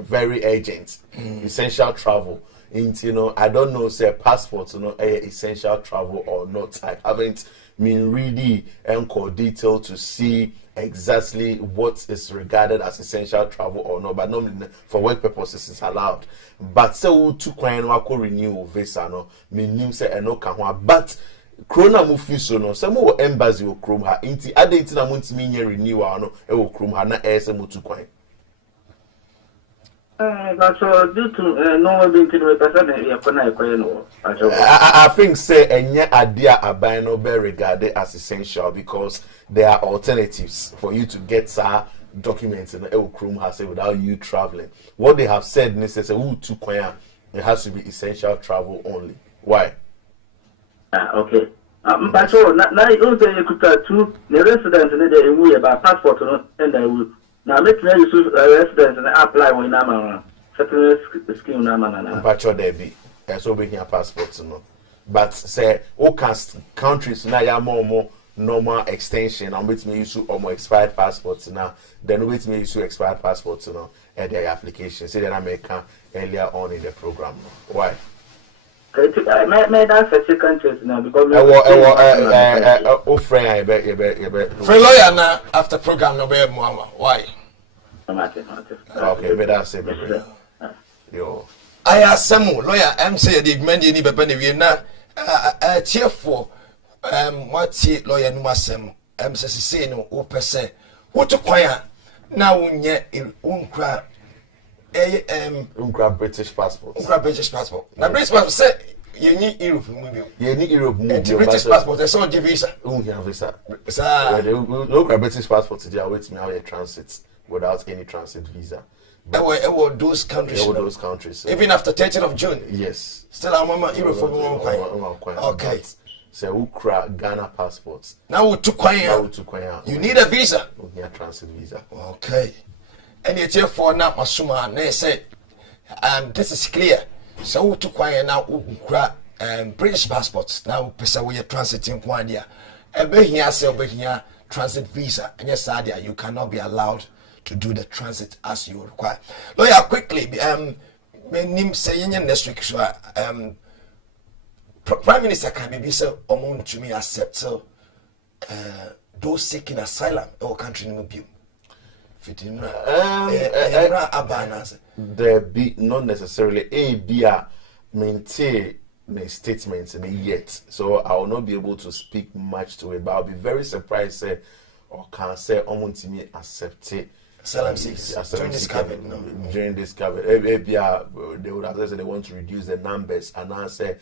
very urgent, essential travel. I don't know say passport, essential travel or not. I haven't been really detail to see exactly what is regarded as essential travel or not, but normally for work purposes it's allowed. But so to renew visa no meaning say no can but Corona mufiso no some embassy will chrome her inti ade na monti me renewal no e will chrome her na esm to kwan. But so due to no being to person I think say enye idea aban no be regarded as essential because there are alternatives for you to get documents in the Chrome has without you traveling. What they have said necessarily it has to be essential travel only. Why? Okay. But so now you say you could two the residents in the we about passport and I will now make me use residents and apply when I'm certain scheme na. But sure there be so be here passports no. But say all countries now ya more normal extension and with me issue or more expired passports now then with me issue expired passports at their application say that America earlier on in the program. Why? May that's a countries now because free lawyer now after program no be Muama. Why? Okay, but that's it. Yo. I ask some lawyer I'm say the man ni be penny na cheerful what lawyer no asem say no o pese wo to kwan na wonye unkra unkra British passport. British passport. Na British passport say you need Europe move. You need Europe move. British passport they say visa. Visa. Sir. No British passport today wait me how you transit without any transit visa. Those countries. Those countries. Even after 30th of June. Yes. Still I'm Europe for one. Okay. So Ukra Ghana passports. Now we took Kwanya. You need a visa. Yeah, transit visa. Okay. And yet for now Masuma they said this is clear. So we took Kwanya now Ukra British passports. Now pesa we transiting Kwanya. Ebe here say over here transit visa. And yes Sadia you cannot be allowed to do the transit as you require. Lawyer quickly my name say next week so Prime Minister can be so among to me accept those seeking asylum or country no be there be not necessarily a maintain the statements yet, so I will not be able to speak much to it, but I'll be very surprised or can say me accept it. Asylum seekers during this COVID. During this COVID, they would have said they want to reduce the numbers and now say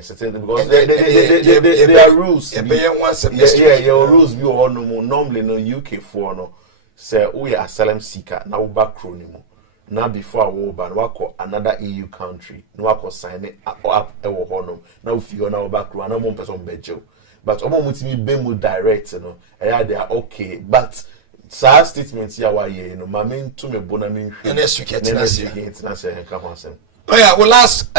certain because there are rules. Your rules be all normally no UK for no say we are asylum seeker now back chronimo. Now before I war ban wako another EU country no wako sign it up honum. Now if you now back row no more person bejo. But omo mutimi bemu direct no they are okay but sa statement here why you know mama to me bona me next week international come on sem. Oh yeah, well last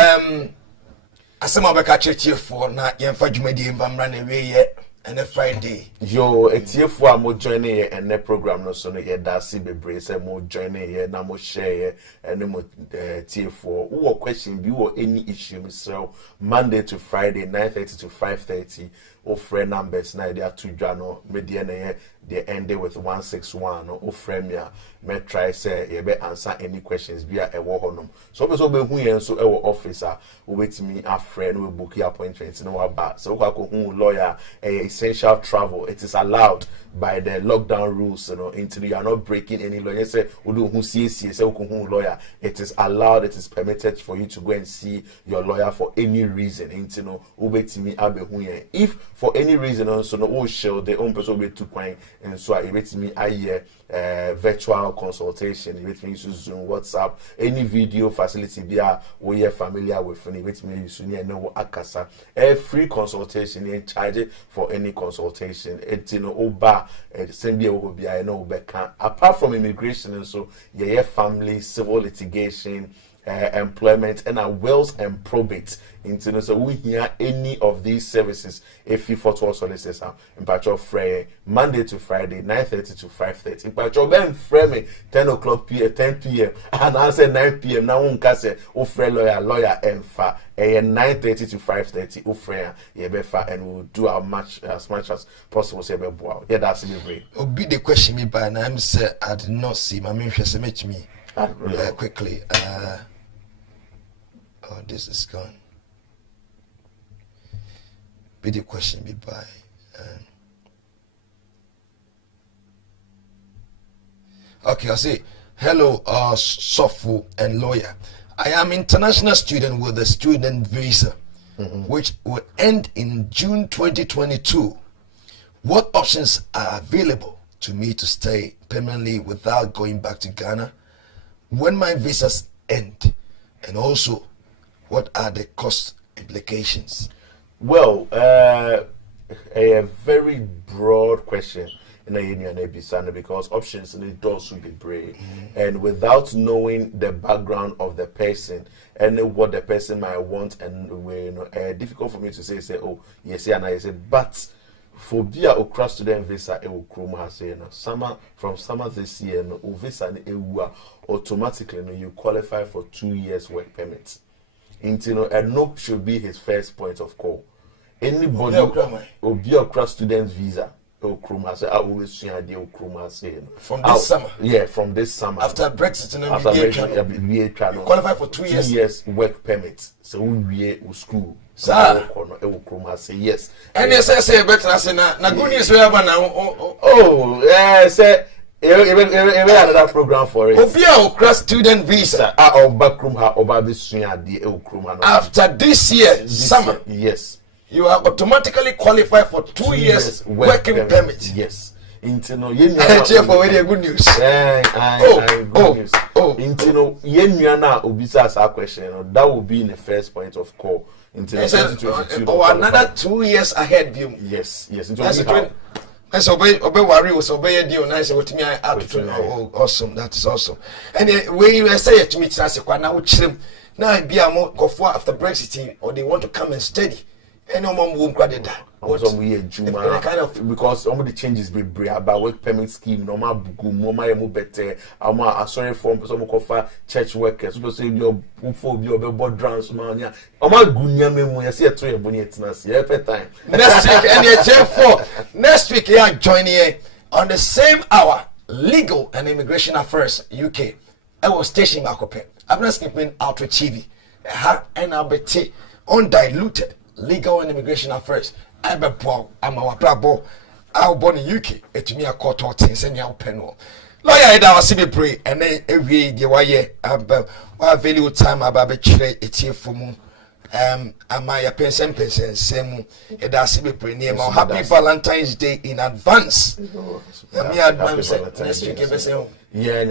asema be ka cheche for na yemfa dwumadi mbamra na we ye and Friday yo etiefo a mo join here and the program no so no ye dasi bebre say mo join here na mo share and mo tiefo who question bi or any issue so Monday to Friday 9:30 to 5:30 or friend numbers na they are to dwano media na they end with 161 or friend me me try say ye be answer any questions bi a ewo honom so be hu yen so ewo officer we wait me a friend we book your appointment no about so kwa ko hu lawyer essential travel it is allowed by the lockdown rules until you are not breaking any law. You say we do who say lawyer it is allowed, it is permitted for you to go and see your lawyer for any reason if for any reason also no show the own person be too quiet and so I bet me virtual consultation it means Zoom, WhatsApp, any video facility be we are familiar with and it means you know akasa free consultation in charge for any consultation it oba same be will be I know apart from immigration and so family civil litigation employment and wills and probate into so we hear any of these services if you for to solicitors in patch Friday Monday to Friday 9:30 to 5:30 in patch ben frame 10 o'clock p.m. 10 p.m. and I say 9 p.m. now one can say lawyer and fa 9:30 to 5:30 ofre yebefa and we'll do our much as much as possible say be that's me break obi the question me by now I'm say I did not see my main face match me quickly oh this is gone be the question me by okay I say hello Sofu and lawyer I am international student with a student visa which will end in June 2022. What options are available to me to stay permanently without going back to Ghana when my visas end? And also, what are the cost implications? Well, a very broad question in a union because options in it does be brave, and without knowing the background of the person and what the person might want, and difficult for me to say oh yes and I say but for beer or cross student visa will chrome has say from summer this year no visa automatically you qualify for 2 years work permit. And no should be his first point of call. Anybody will be a cross student visa. From this summer. Yeah, from this summer. After Brexit, you qualify for 2 years. 2 years work permit. So we school. Sir, yes. And yes, I say better. I say na good news we have now. Oh, say. Another program for it. Obia cross student visa. After this year, summer. Yes. You are automatically qualified for 2 years working permit. Yes. Intino, cheer for very good news. Good news. Intino, yenyana obisa as a question. That will be in the first point of call. Intino 2022. Or another 2 years ahead view. Yes. That's obey worry was obey deal nice what me I awesome. That is awesome. And when you say it to me, I say now chim. Now be a more after Brexit or they want to come and study. And no one won't grade that. Kind of because some of the changes be about work permit scheme, normal buku, more better. I'm sorry for some of church workers. Because say your board drums, man. Yeah, I'm a gunya memo. You see a 3 bonnet every time. Next week, and next week, you are joining on the same hour. Legal and Immigration Affairs UK. I was stationed back up. I'm not skipping Outreach TV. And I'll be undiluted. Legal and Immigration Affairs. I'm a brabo. I'll born in UK. It's me a court or things and your pen. Lawyer, I was see pray and then every day why value time about it's here for me. Am I a pension same it does be pray near my happy Valentine's Day in advance. Me advance next week ever say yeah,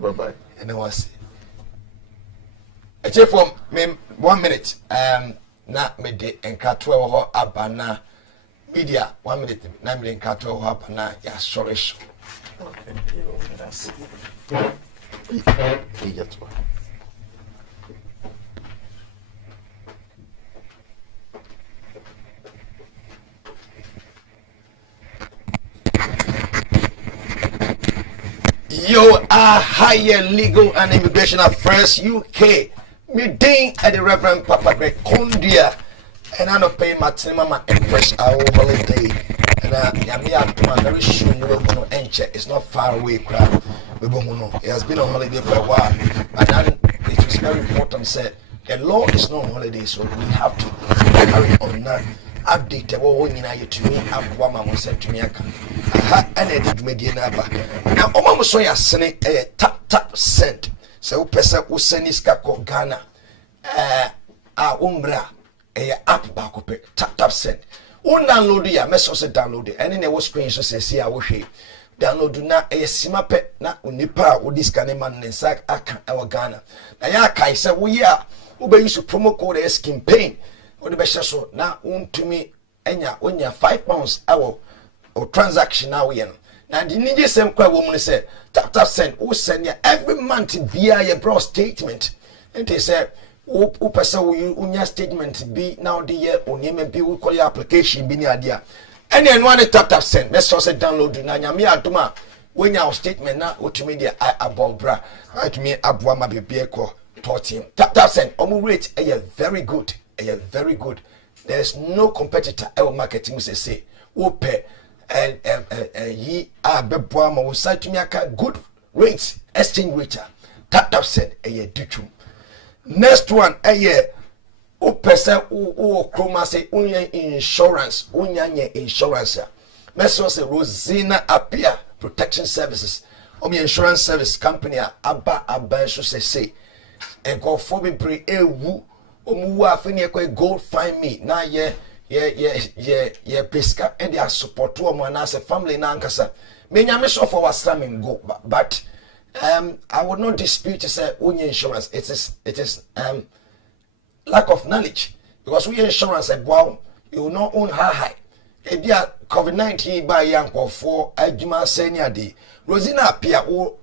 bye bye. And I was it's here for me 1 minute. Na me de enkatwe ho abana media 1 minute na me de enkatwe ho abana ya sorry so you are higher legal and immigration affairs UK. Me ding at the Reverend Papa Greg Kondia, and I don't pay my cinema Empress our holiday. And I'm very sure we will go enter. It's not far away, crap. We will know. It has been on holiday for a while, and then it is very important. Said the law is not on holiday, so we have to carry on now. Update what we need to me. I'm one said to me. And I did media number. Now, almost so you're sending a tap send. So person who send this ko Ghana umbra app back up tap send download ya message say download and then was screen so say see wo hwe download na sima pe na onipa wo scan man nsa aka e Ghana na ya kai say wo ya wo be use promo code campaign wo de be so na untumi enya onya £5 awo o transaction na wo ye no. Now the ninja same kwa woman say tap send who send ya every month via your bro statement. And they say who person unya statement be now the year onyeme be we call your application be ni adia. And then one tap send. Let's just download na nyame adoma when your statement na otumi dia above bra. Atumi abwa ma bebe ko 14. Tap send omu rate very good. Very good. There's no competitor our marketing say who pay and ye are beboama will say to me good rates exchange rate tap said a year dutum. Next one a year o person o chroma say unya insurance meso say Rosina Appear Protection Services me insurance service company aba so say e go for me pre ewu omuwa afini e gold find me na ye pesca and they are support to as a family na ankasa menya me so for wastramin go but I would not dispute to say unya insurance it is lack of knowledge because we insurance wow you will not own high. Ebia COVID-19 by yanko for adwuma senior day. Rosina appear o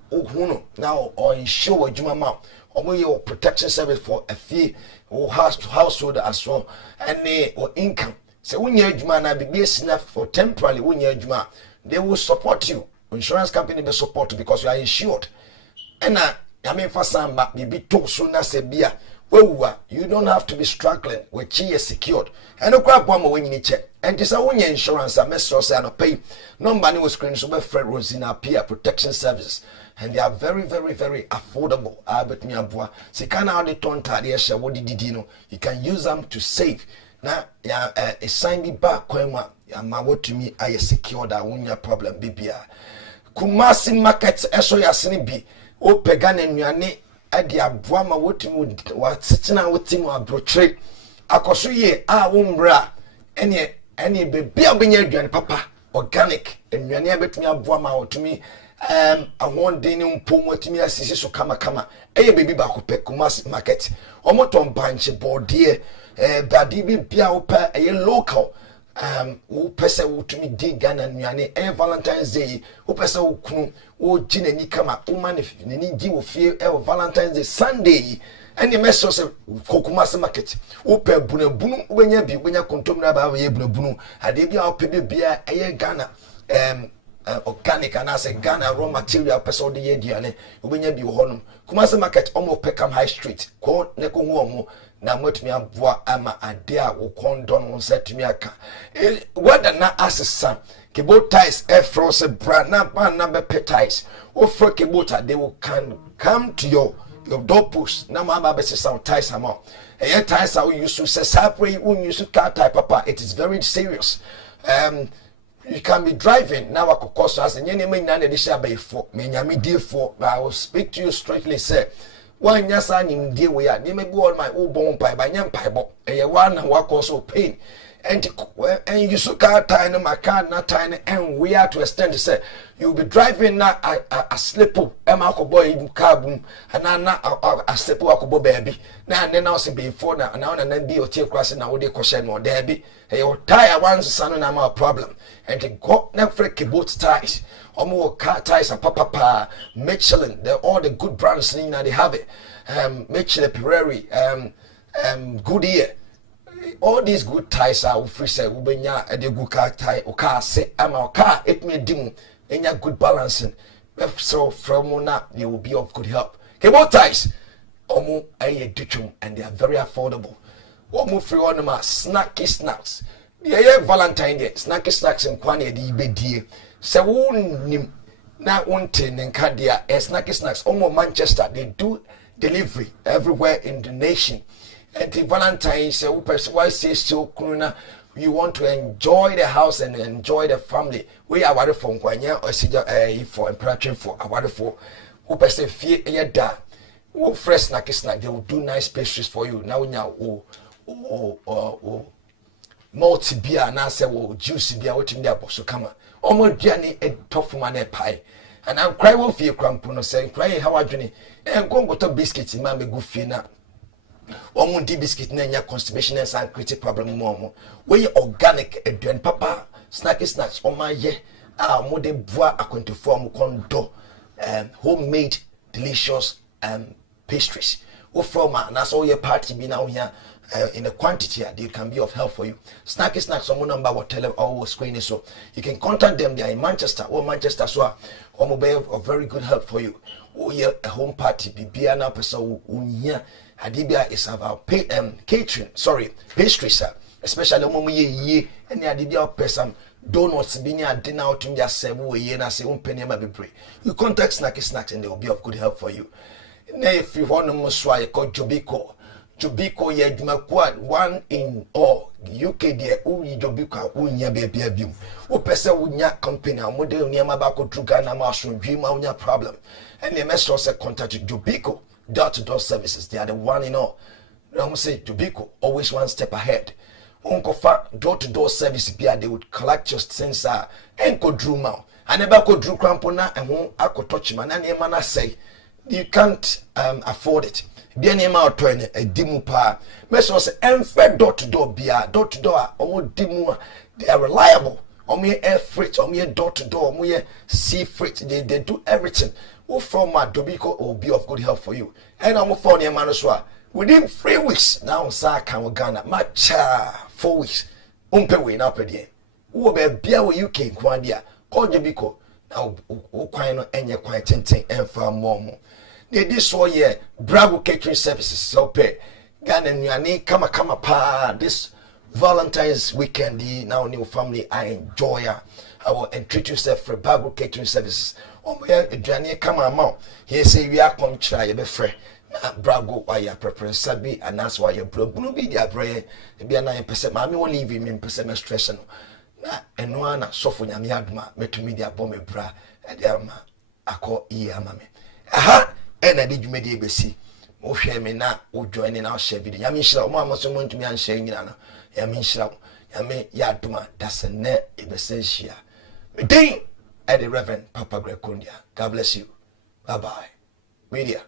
now or insure adwuma ma. Omo your protection service for a fee or household as well and or income. So when you adwuma na be enough for temporarily when you adwuma, they will support you. Insurance company will support you because you are insured. And I mean for some maybe too soon as a beer. Well, you don't have to be struggling with chi is secured. And no crap one when you check. And this one insurance a mess or and pay. No money was screen so Fred Rosina Peer Protection Services. And they are very, very, very affordable. But me abua. So can how they turn tadiesha what did you know? You can use them to save. Now a sign me back kwema. Ma what to me I secured that one your problem BBA. Kumasi markets eso ya sinibi. O pegan and yane. Adi abuama wotimu watitina wotimu abrotre akoso ye a wombra ene bebi abenye aduane papa organic enwane abetumi abuama wotumi awonde ne mpom wotumi asisi so kama eye bebi ba kopɛ Kumasi market omoton banche bordie badi bibia opa eye local wo pese wo tumi di Ghana nuane Valentine's Day wo pese wo kunu wo gina ni kama wo manif ni di wo fie Valentine's Day Sunday any meso se Kumasi market wo pe bunabunu wo benya bi benya kontom na ba ye bunabunu ade bia wo pe bia Ghana organic and as a Ghana raw material person de ye diane wo benya bi wo honum Kumasi market omo Peckham High Street ko ne ko hu omo na motumi aboa ama ade a wo kondon won setumi aka whether na asesa kebo ties froze brand na ban na be ties o fro kebo ta they will can come to your doorpost na ma ba se some ties amount ties are use to separate when use car tie papa it is very serious. You can be driving now akokoso as nyene me nyane de sha be for me nyame die for I will speak to you straightly say one yasa nim die we ya me be all my obon pai ba nyam pai bo e one na wakoso pain and you so car tie no my car na tie and we are to extend to say you be driving na a slip up e ma ko boy car boom and na a slip up ko baby na now say before na na bi o tie cross na wo de question no there be e your tire once son na my problem and the go na freak boat ties omo car ties and papa Michelin all the good brands in they have it Michelin Pirelli Goodyear all these good ties are free say ubenya e de good car tie o car say ama car it me dim enya good balancing so from na you will be of good help cable ties omo aye ditchum and they are very affordable omo free on ma snacky snacks yeah Valentine Day snacky snacks and kwane de ibedie se wonnim na wonte nka dia snacky snacks omo Manchester they do delivery everywhere in the nation. And the Valentine say why say so kuna you want to enjoy the house and enjoy the family. We are worried for kwanya or sija for imperative for award for who person fie e da. Wo fresh snack they will do nice pastries for you. Now nya multi beer na say wo juice beer what in there boso kama. Omo duane e tough man e pie. And I'm cry wo fie krampo no say cry how adwene en gongoto biscuit ma me go fie na omo di biscuit na nya constipation and create problem mo we organic eduan papa snacky snacks o ma ye mo de boa akwantifo mo kondo homemade delicious pastries wo from na so ye party bi na here in a quantity they can be of help for you. Snacky snacks on number what tell them or screen so you can contact them. They are in Manchester or Manchester so or be of very good help for you. Oh yeah, a home party be an person unya adibia is about catering pastries especially when ye and the adibia person donuts being a dinner out to just say we na say penny ma be pray you contact snacky snacks and they will be of good help for you. Now if you want to moswa called Jobiko ye dwumakuad one in all UK there uyi Jobiko unya baby abim wo pese unya company amode unya ba ko druga na ma so dwima unya problem and the message say contact Jobiko door-to-door services. They are the one in all. I'm say Jobiko always one step ahead. Unkofa door-to-door service bia they would collect your sensor and go drew mouth and never go drew crampona and won't touch man and say you can't afford it. Dear name out to a dimu pa. Mesos enfe door to door bia door to door omo dimu. They are reliable. Omo air freight, omo door to door, omo sea freight. They do everything. Who from my Dobiko will be of good help for you. And I'm for the manuswa. Within 3 weeks, now sa can Ghana. Macha 4 weeks. Umpe now per day. Who be bia UK Kwandia. Call Dobiko. Now Ukwano enye quite tinting and far more. This one year, Bravo Catering Services so pay. Ghana nyani kama pa this Valentine's weekend now new family I enjoy. I will entreat yourself for Bravo Catering Services. Oh my Johnny come amount. He say we are come try be free. Bravo why you preference sabi and that's why you blue be their prayer. Be a 9%. Mommy will leave him in percent stress no. Na enwana so for nyame aduma metumi dia bomb bra e dia ma akọ iya mame. Aha ena di dwumadi ebesi wo hwe me na wo join na share video yame nhira mo amaso mo ntumi an share nyina no yame nhira yame ya aduma dase ne ebesenhia medin at the Reverend Papa Grekondia. God bless you. Bye bye. Media.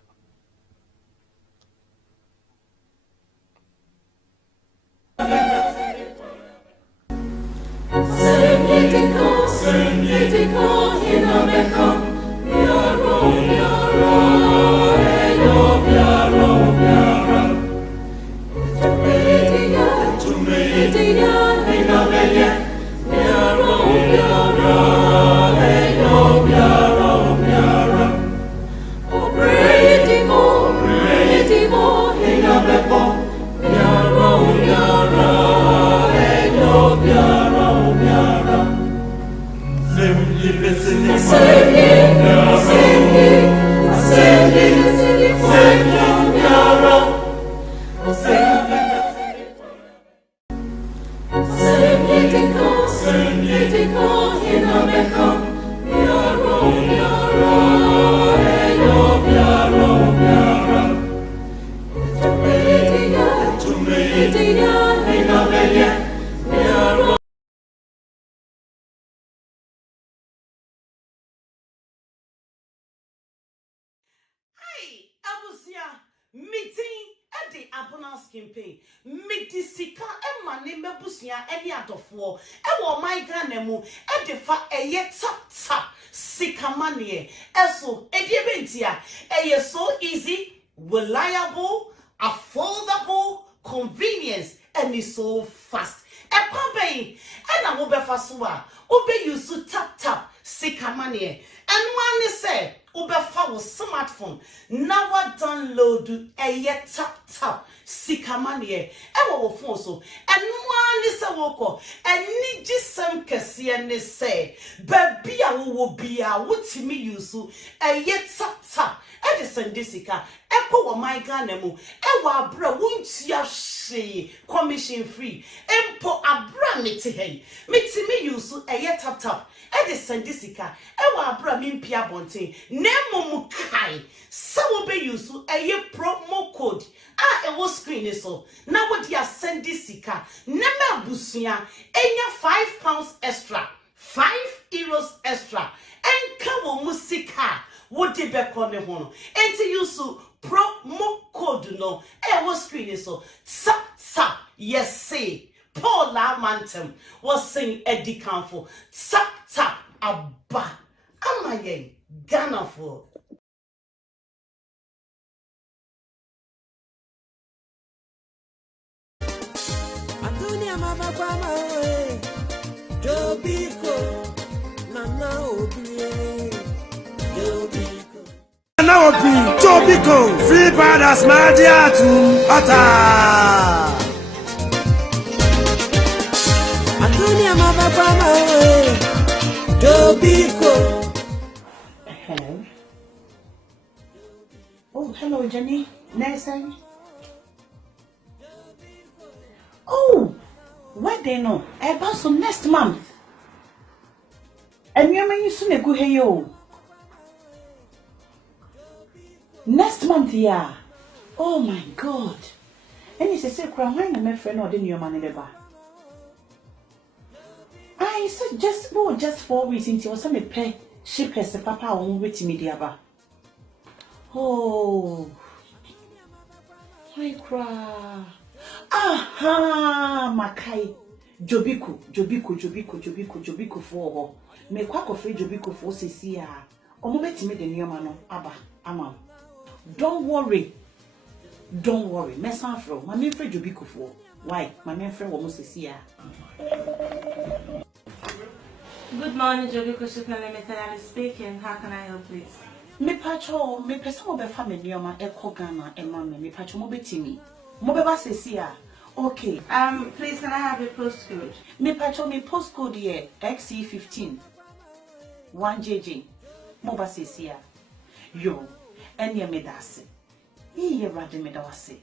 Meeting at the Abonance campaign. Medisika Emma Nemebusia any atofo. Ewo migrant at the fa a yet tap sikamanie. Eso ediebentia. A so easy, reliable, affordable, convenience, and is so fast. A company and a mobile fasua. Obe you so tap sikamanie. And one is said Ubefa was smartphone. Now I download a yet tap sikamanie. Ewa phone so. And one is a woko. And need some kasian say. Baby I will be a what me use a yet tap. Edison Disica. Echo wa my ganemu. Ewa bra won't ya she commission free. Empo abra miti hey. Miti me use a yet tap. Edison Disica. Ewa abra mimpia bonte. Nemo mukai. Sawo be use a ye promo code. Ah, was screen so. Now what ya send Disica. Nema busia. Enya £5 extra. €5 extra. And kawo musika. What did back on the one? And to use promo code no. Was screen so. Tap. Yes, say. Paul Lamantem was saying Eddie Campo. Tap. Abba. Am I Ghana for? Antonia Mama Kwama we Jobiko Nana Obi Jobiko Nana Obi Jobiko Free Brothers Madiatu Ata Antonia Mama Kwama we Jobiko. Hello. Oh, hello, Jenny. Nelson. Oh, where they know? About so next month. And you mean soon go here yo. Next month, yeah. Oh my God. And he said, "Cry, why my friend or didn't your money ever?" I said, just 4 weeks until was some pay ship as a papa on with me, dear. Oh, Why cry? Aha, Makai. Jobiko for me quack of Jobiko for Cecilia. Or moment me the new man, Abba, Ama. Don't worry. Mess off from my main friend Jobiko for. Why, my main friend almost Cecilia. Good morning, Jobiko Shipman Limited. I'm speaking. How can I help, please? Me pacho, me person of the family, Yama, Echo Ghana, and Mamma, me pacho mobetimi. Mobeba Cecilia. Okay. Please, can I have your postcode? Me pacho me postcode here XC15 1JJ. Moba Cecilia. Yo, and ya medase. Ye radi medawase.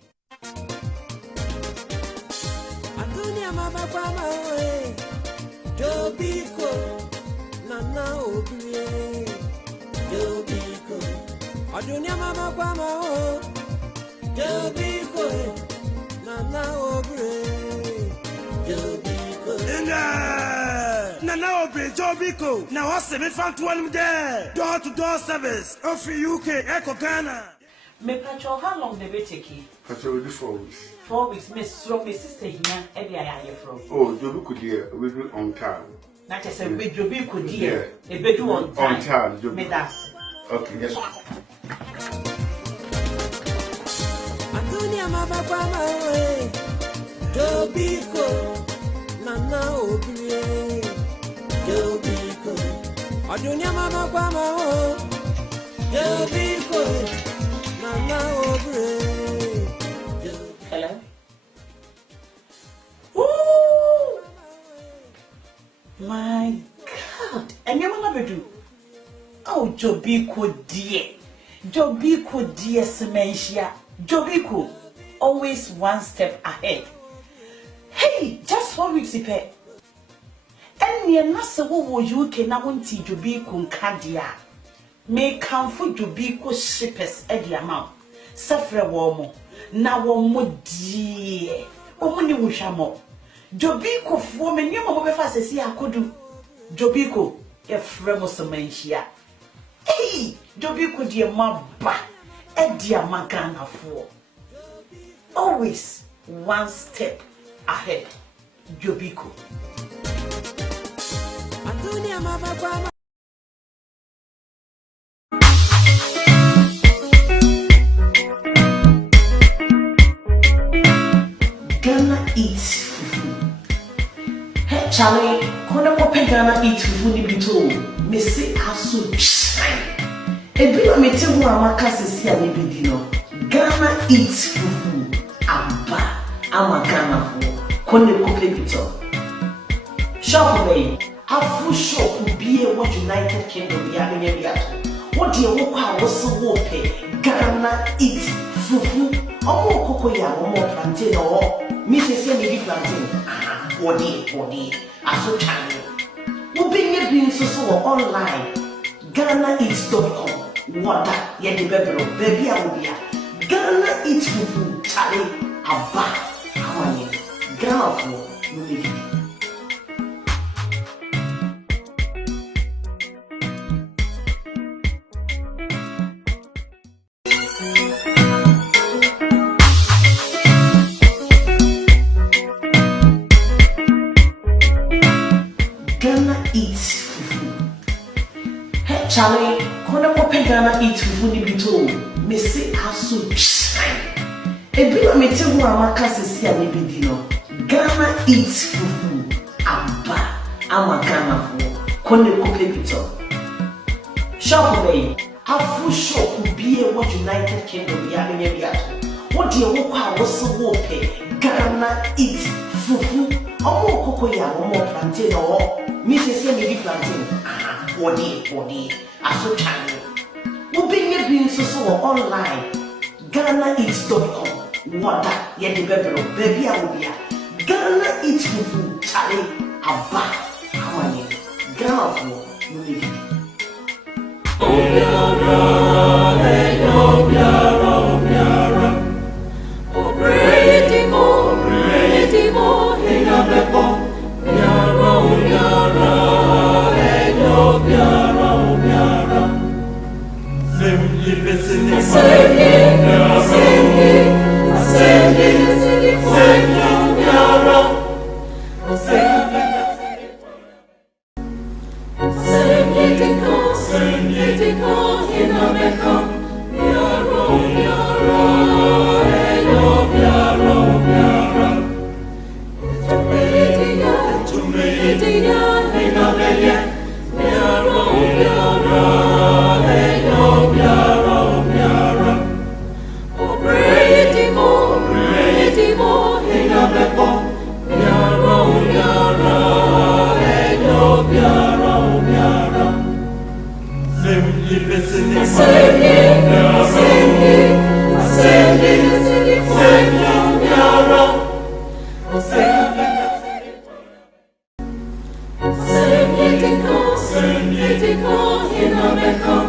Adunia mama kwama we. Jobiko nana obie. Jobiko. Adunia mama kwama o. Jobiko nana obie. Jobiko. Nana obie Jobiko. Now what's the fan to one there? Door to door service. Of UK Echo Ghana. Me pacho, how long they be taking? Pacho will do 4 weeks. 4 weeks. Miss from my sister here. Every I hear from. Oh, Jobiko dear, we do on time. Not just a bit Jobiko dear. A bit on time. On time, Me das. Okay, yes. Adunia mama kwama we. Jobiko nana obie. Jobiko. Adunia mama kwama o. Jobiko nana obie. Hello. Ooh, my God! And your mama do. Oh, Jobiko dear, Sementia. Jobiko, always one step ahead. Hey, just 4 weeks ipe. And near Nasa wo you can now unti Jobiko Kadia. May come for Jobiko shippers at the amount. Safra womo. Na womo dear. Omuni wushamo. Jobiko for me near my face as I could do. Jobiko, a fremo Sementia. Hey, Jobiko dear mabba. Dear Magana for. Always one step ahead. Jobiko. Adunia mama kwama. Ghana eats fufu. Hey Charlie, kona kope Ghana eats fufu ni bito. Me say aso shine. Ebi na mete hu amaka sisi a nebedi no. Ghana eats fufu. Aba ama Ghana fo. Kona kope bito. Shop way. Afu shop be a United Kingdom ya menye biato. What dey wo kwa wo so wo pe. Ghana eats fufu. Omo koko ya omo plantain o. Me say me di plantain. Body. Aso channel. Wo be nye so online. GhanaEats.com. Wada ye de bebro. Baby a obia. Ghana eats fufu. Chale. Aba. Amanye. Ghana fo. No be. Ghana eats fufu. Hey Charlie, kona kope Ghana eats fufu ni bito. Me say aso shine. Ebi na mete hu amaka sisi a nebedi no. Ghana eats fufu. Aba ama Ghana fo. Kona kope bito. Shop way. Afu shop be a United Kingdom ya menye biato. What dey wo kwa wo so wo pe. Ghana eats fufu. Omo koko ya omo plantain o. Me say me di plantain. Body. Aso channel. Wo be nye so online. GhanaEats.com. Wada ye de bebro. Baby a obia. Ghana eats fufu. Chale. Aba. Amanye. Ghana fo. No be. Obiara. Obredimo. Hinabeko. Sing Sing it,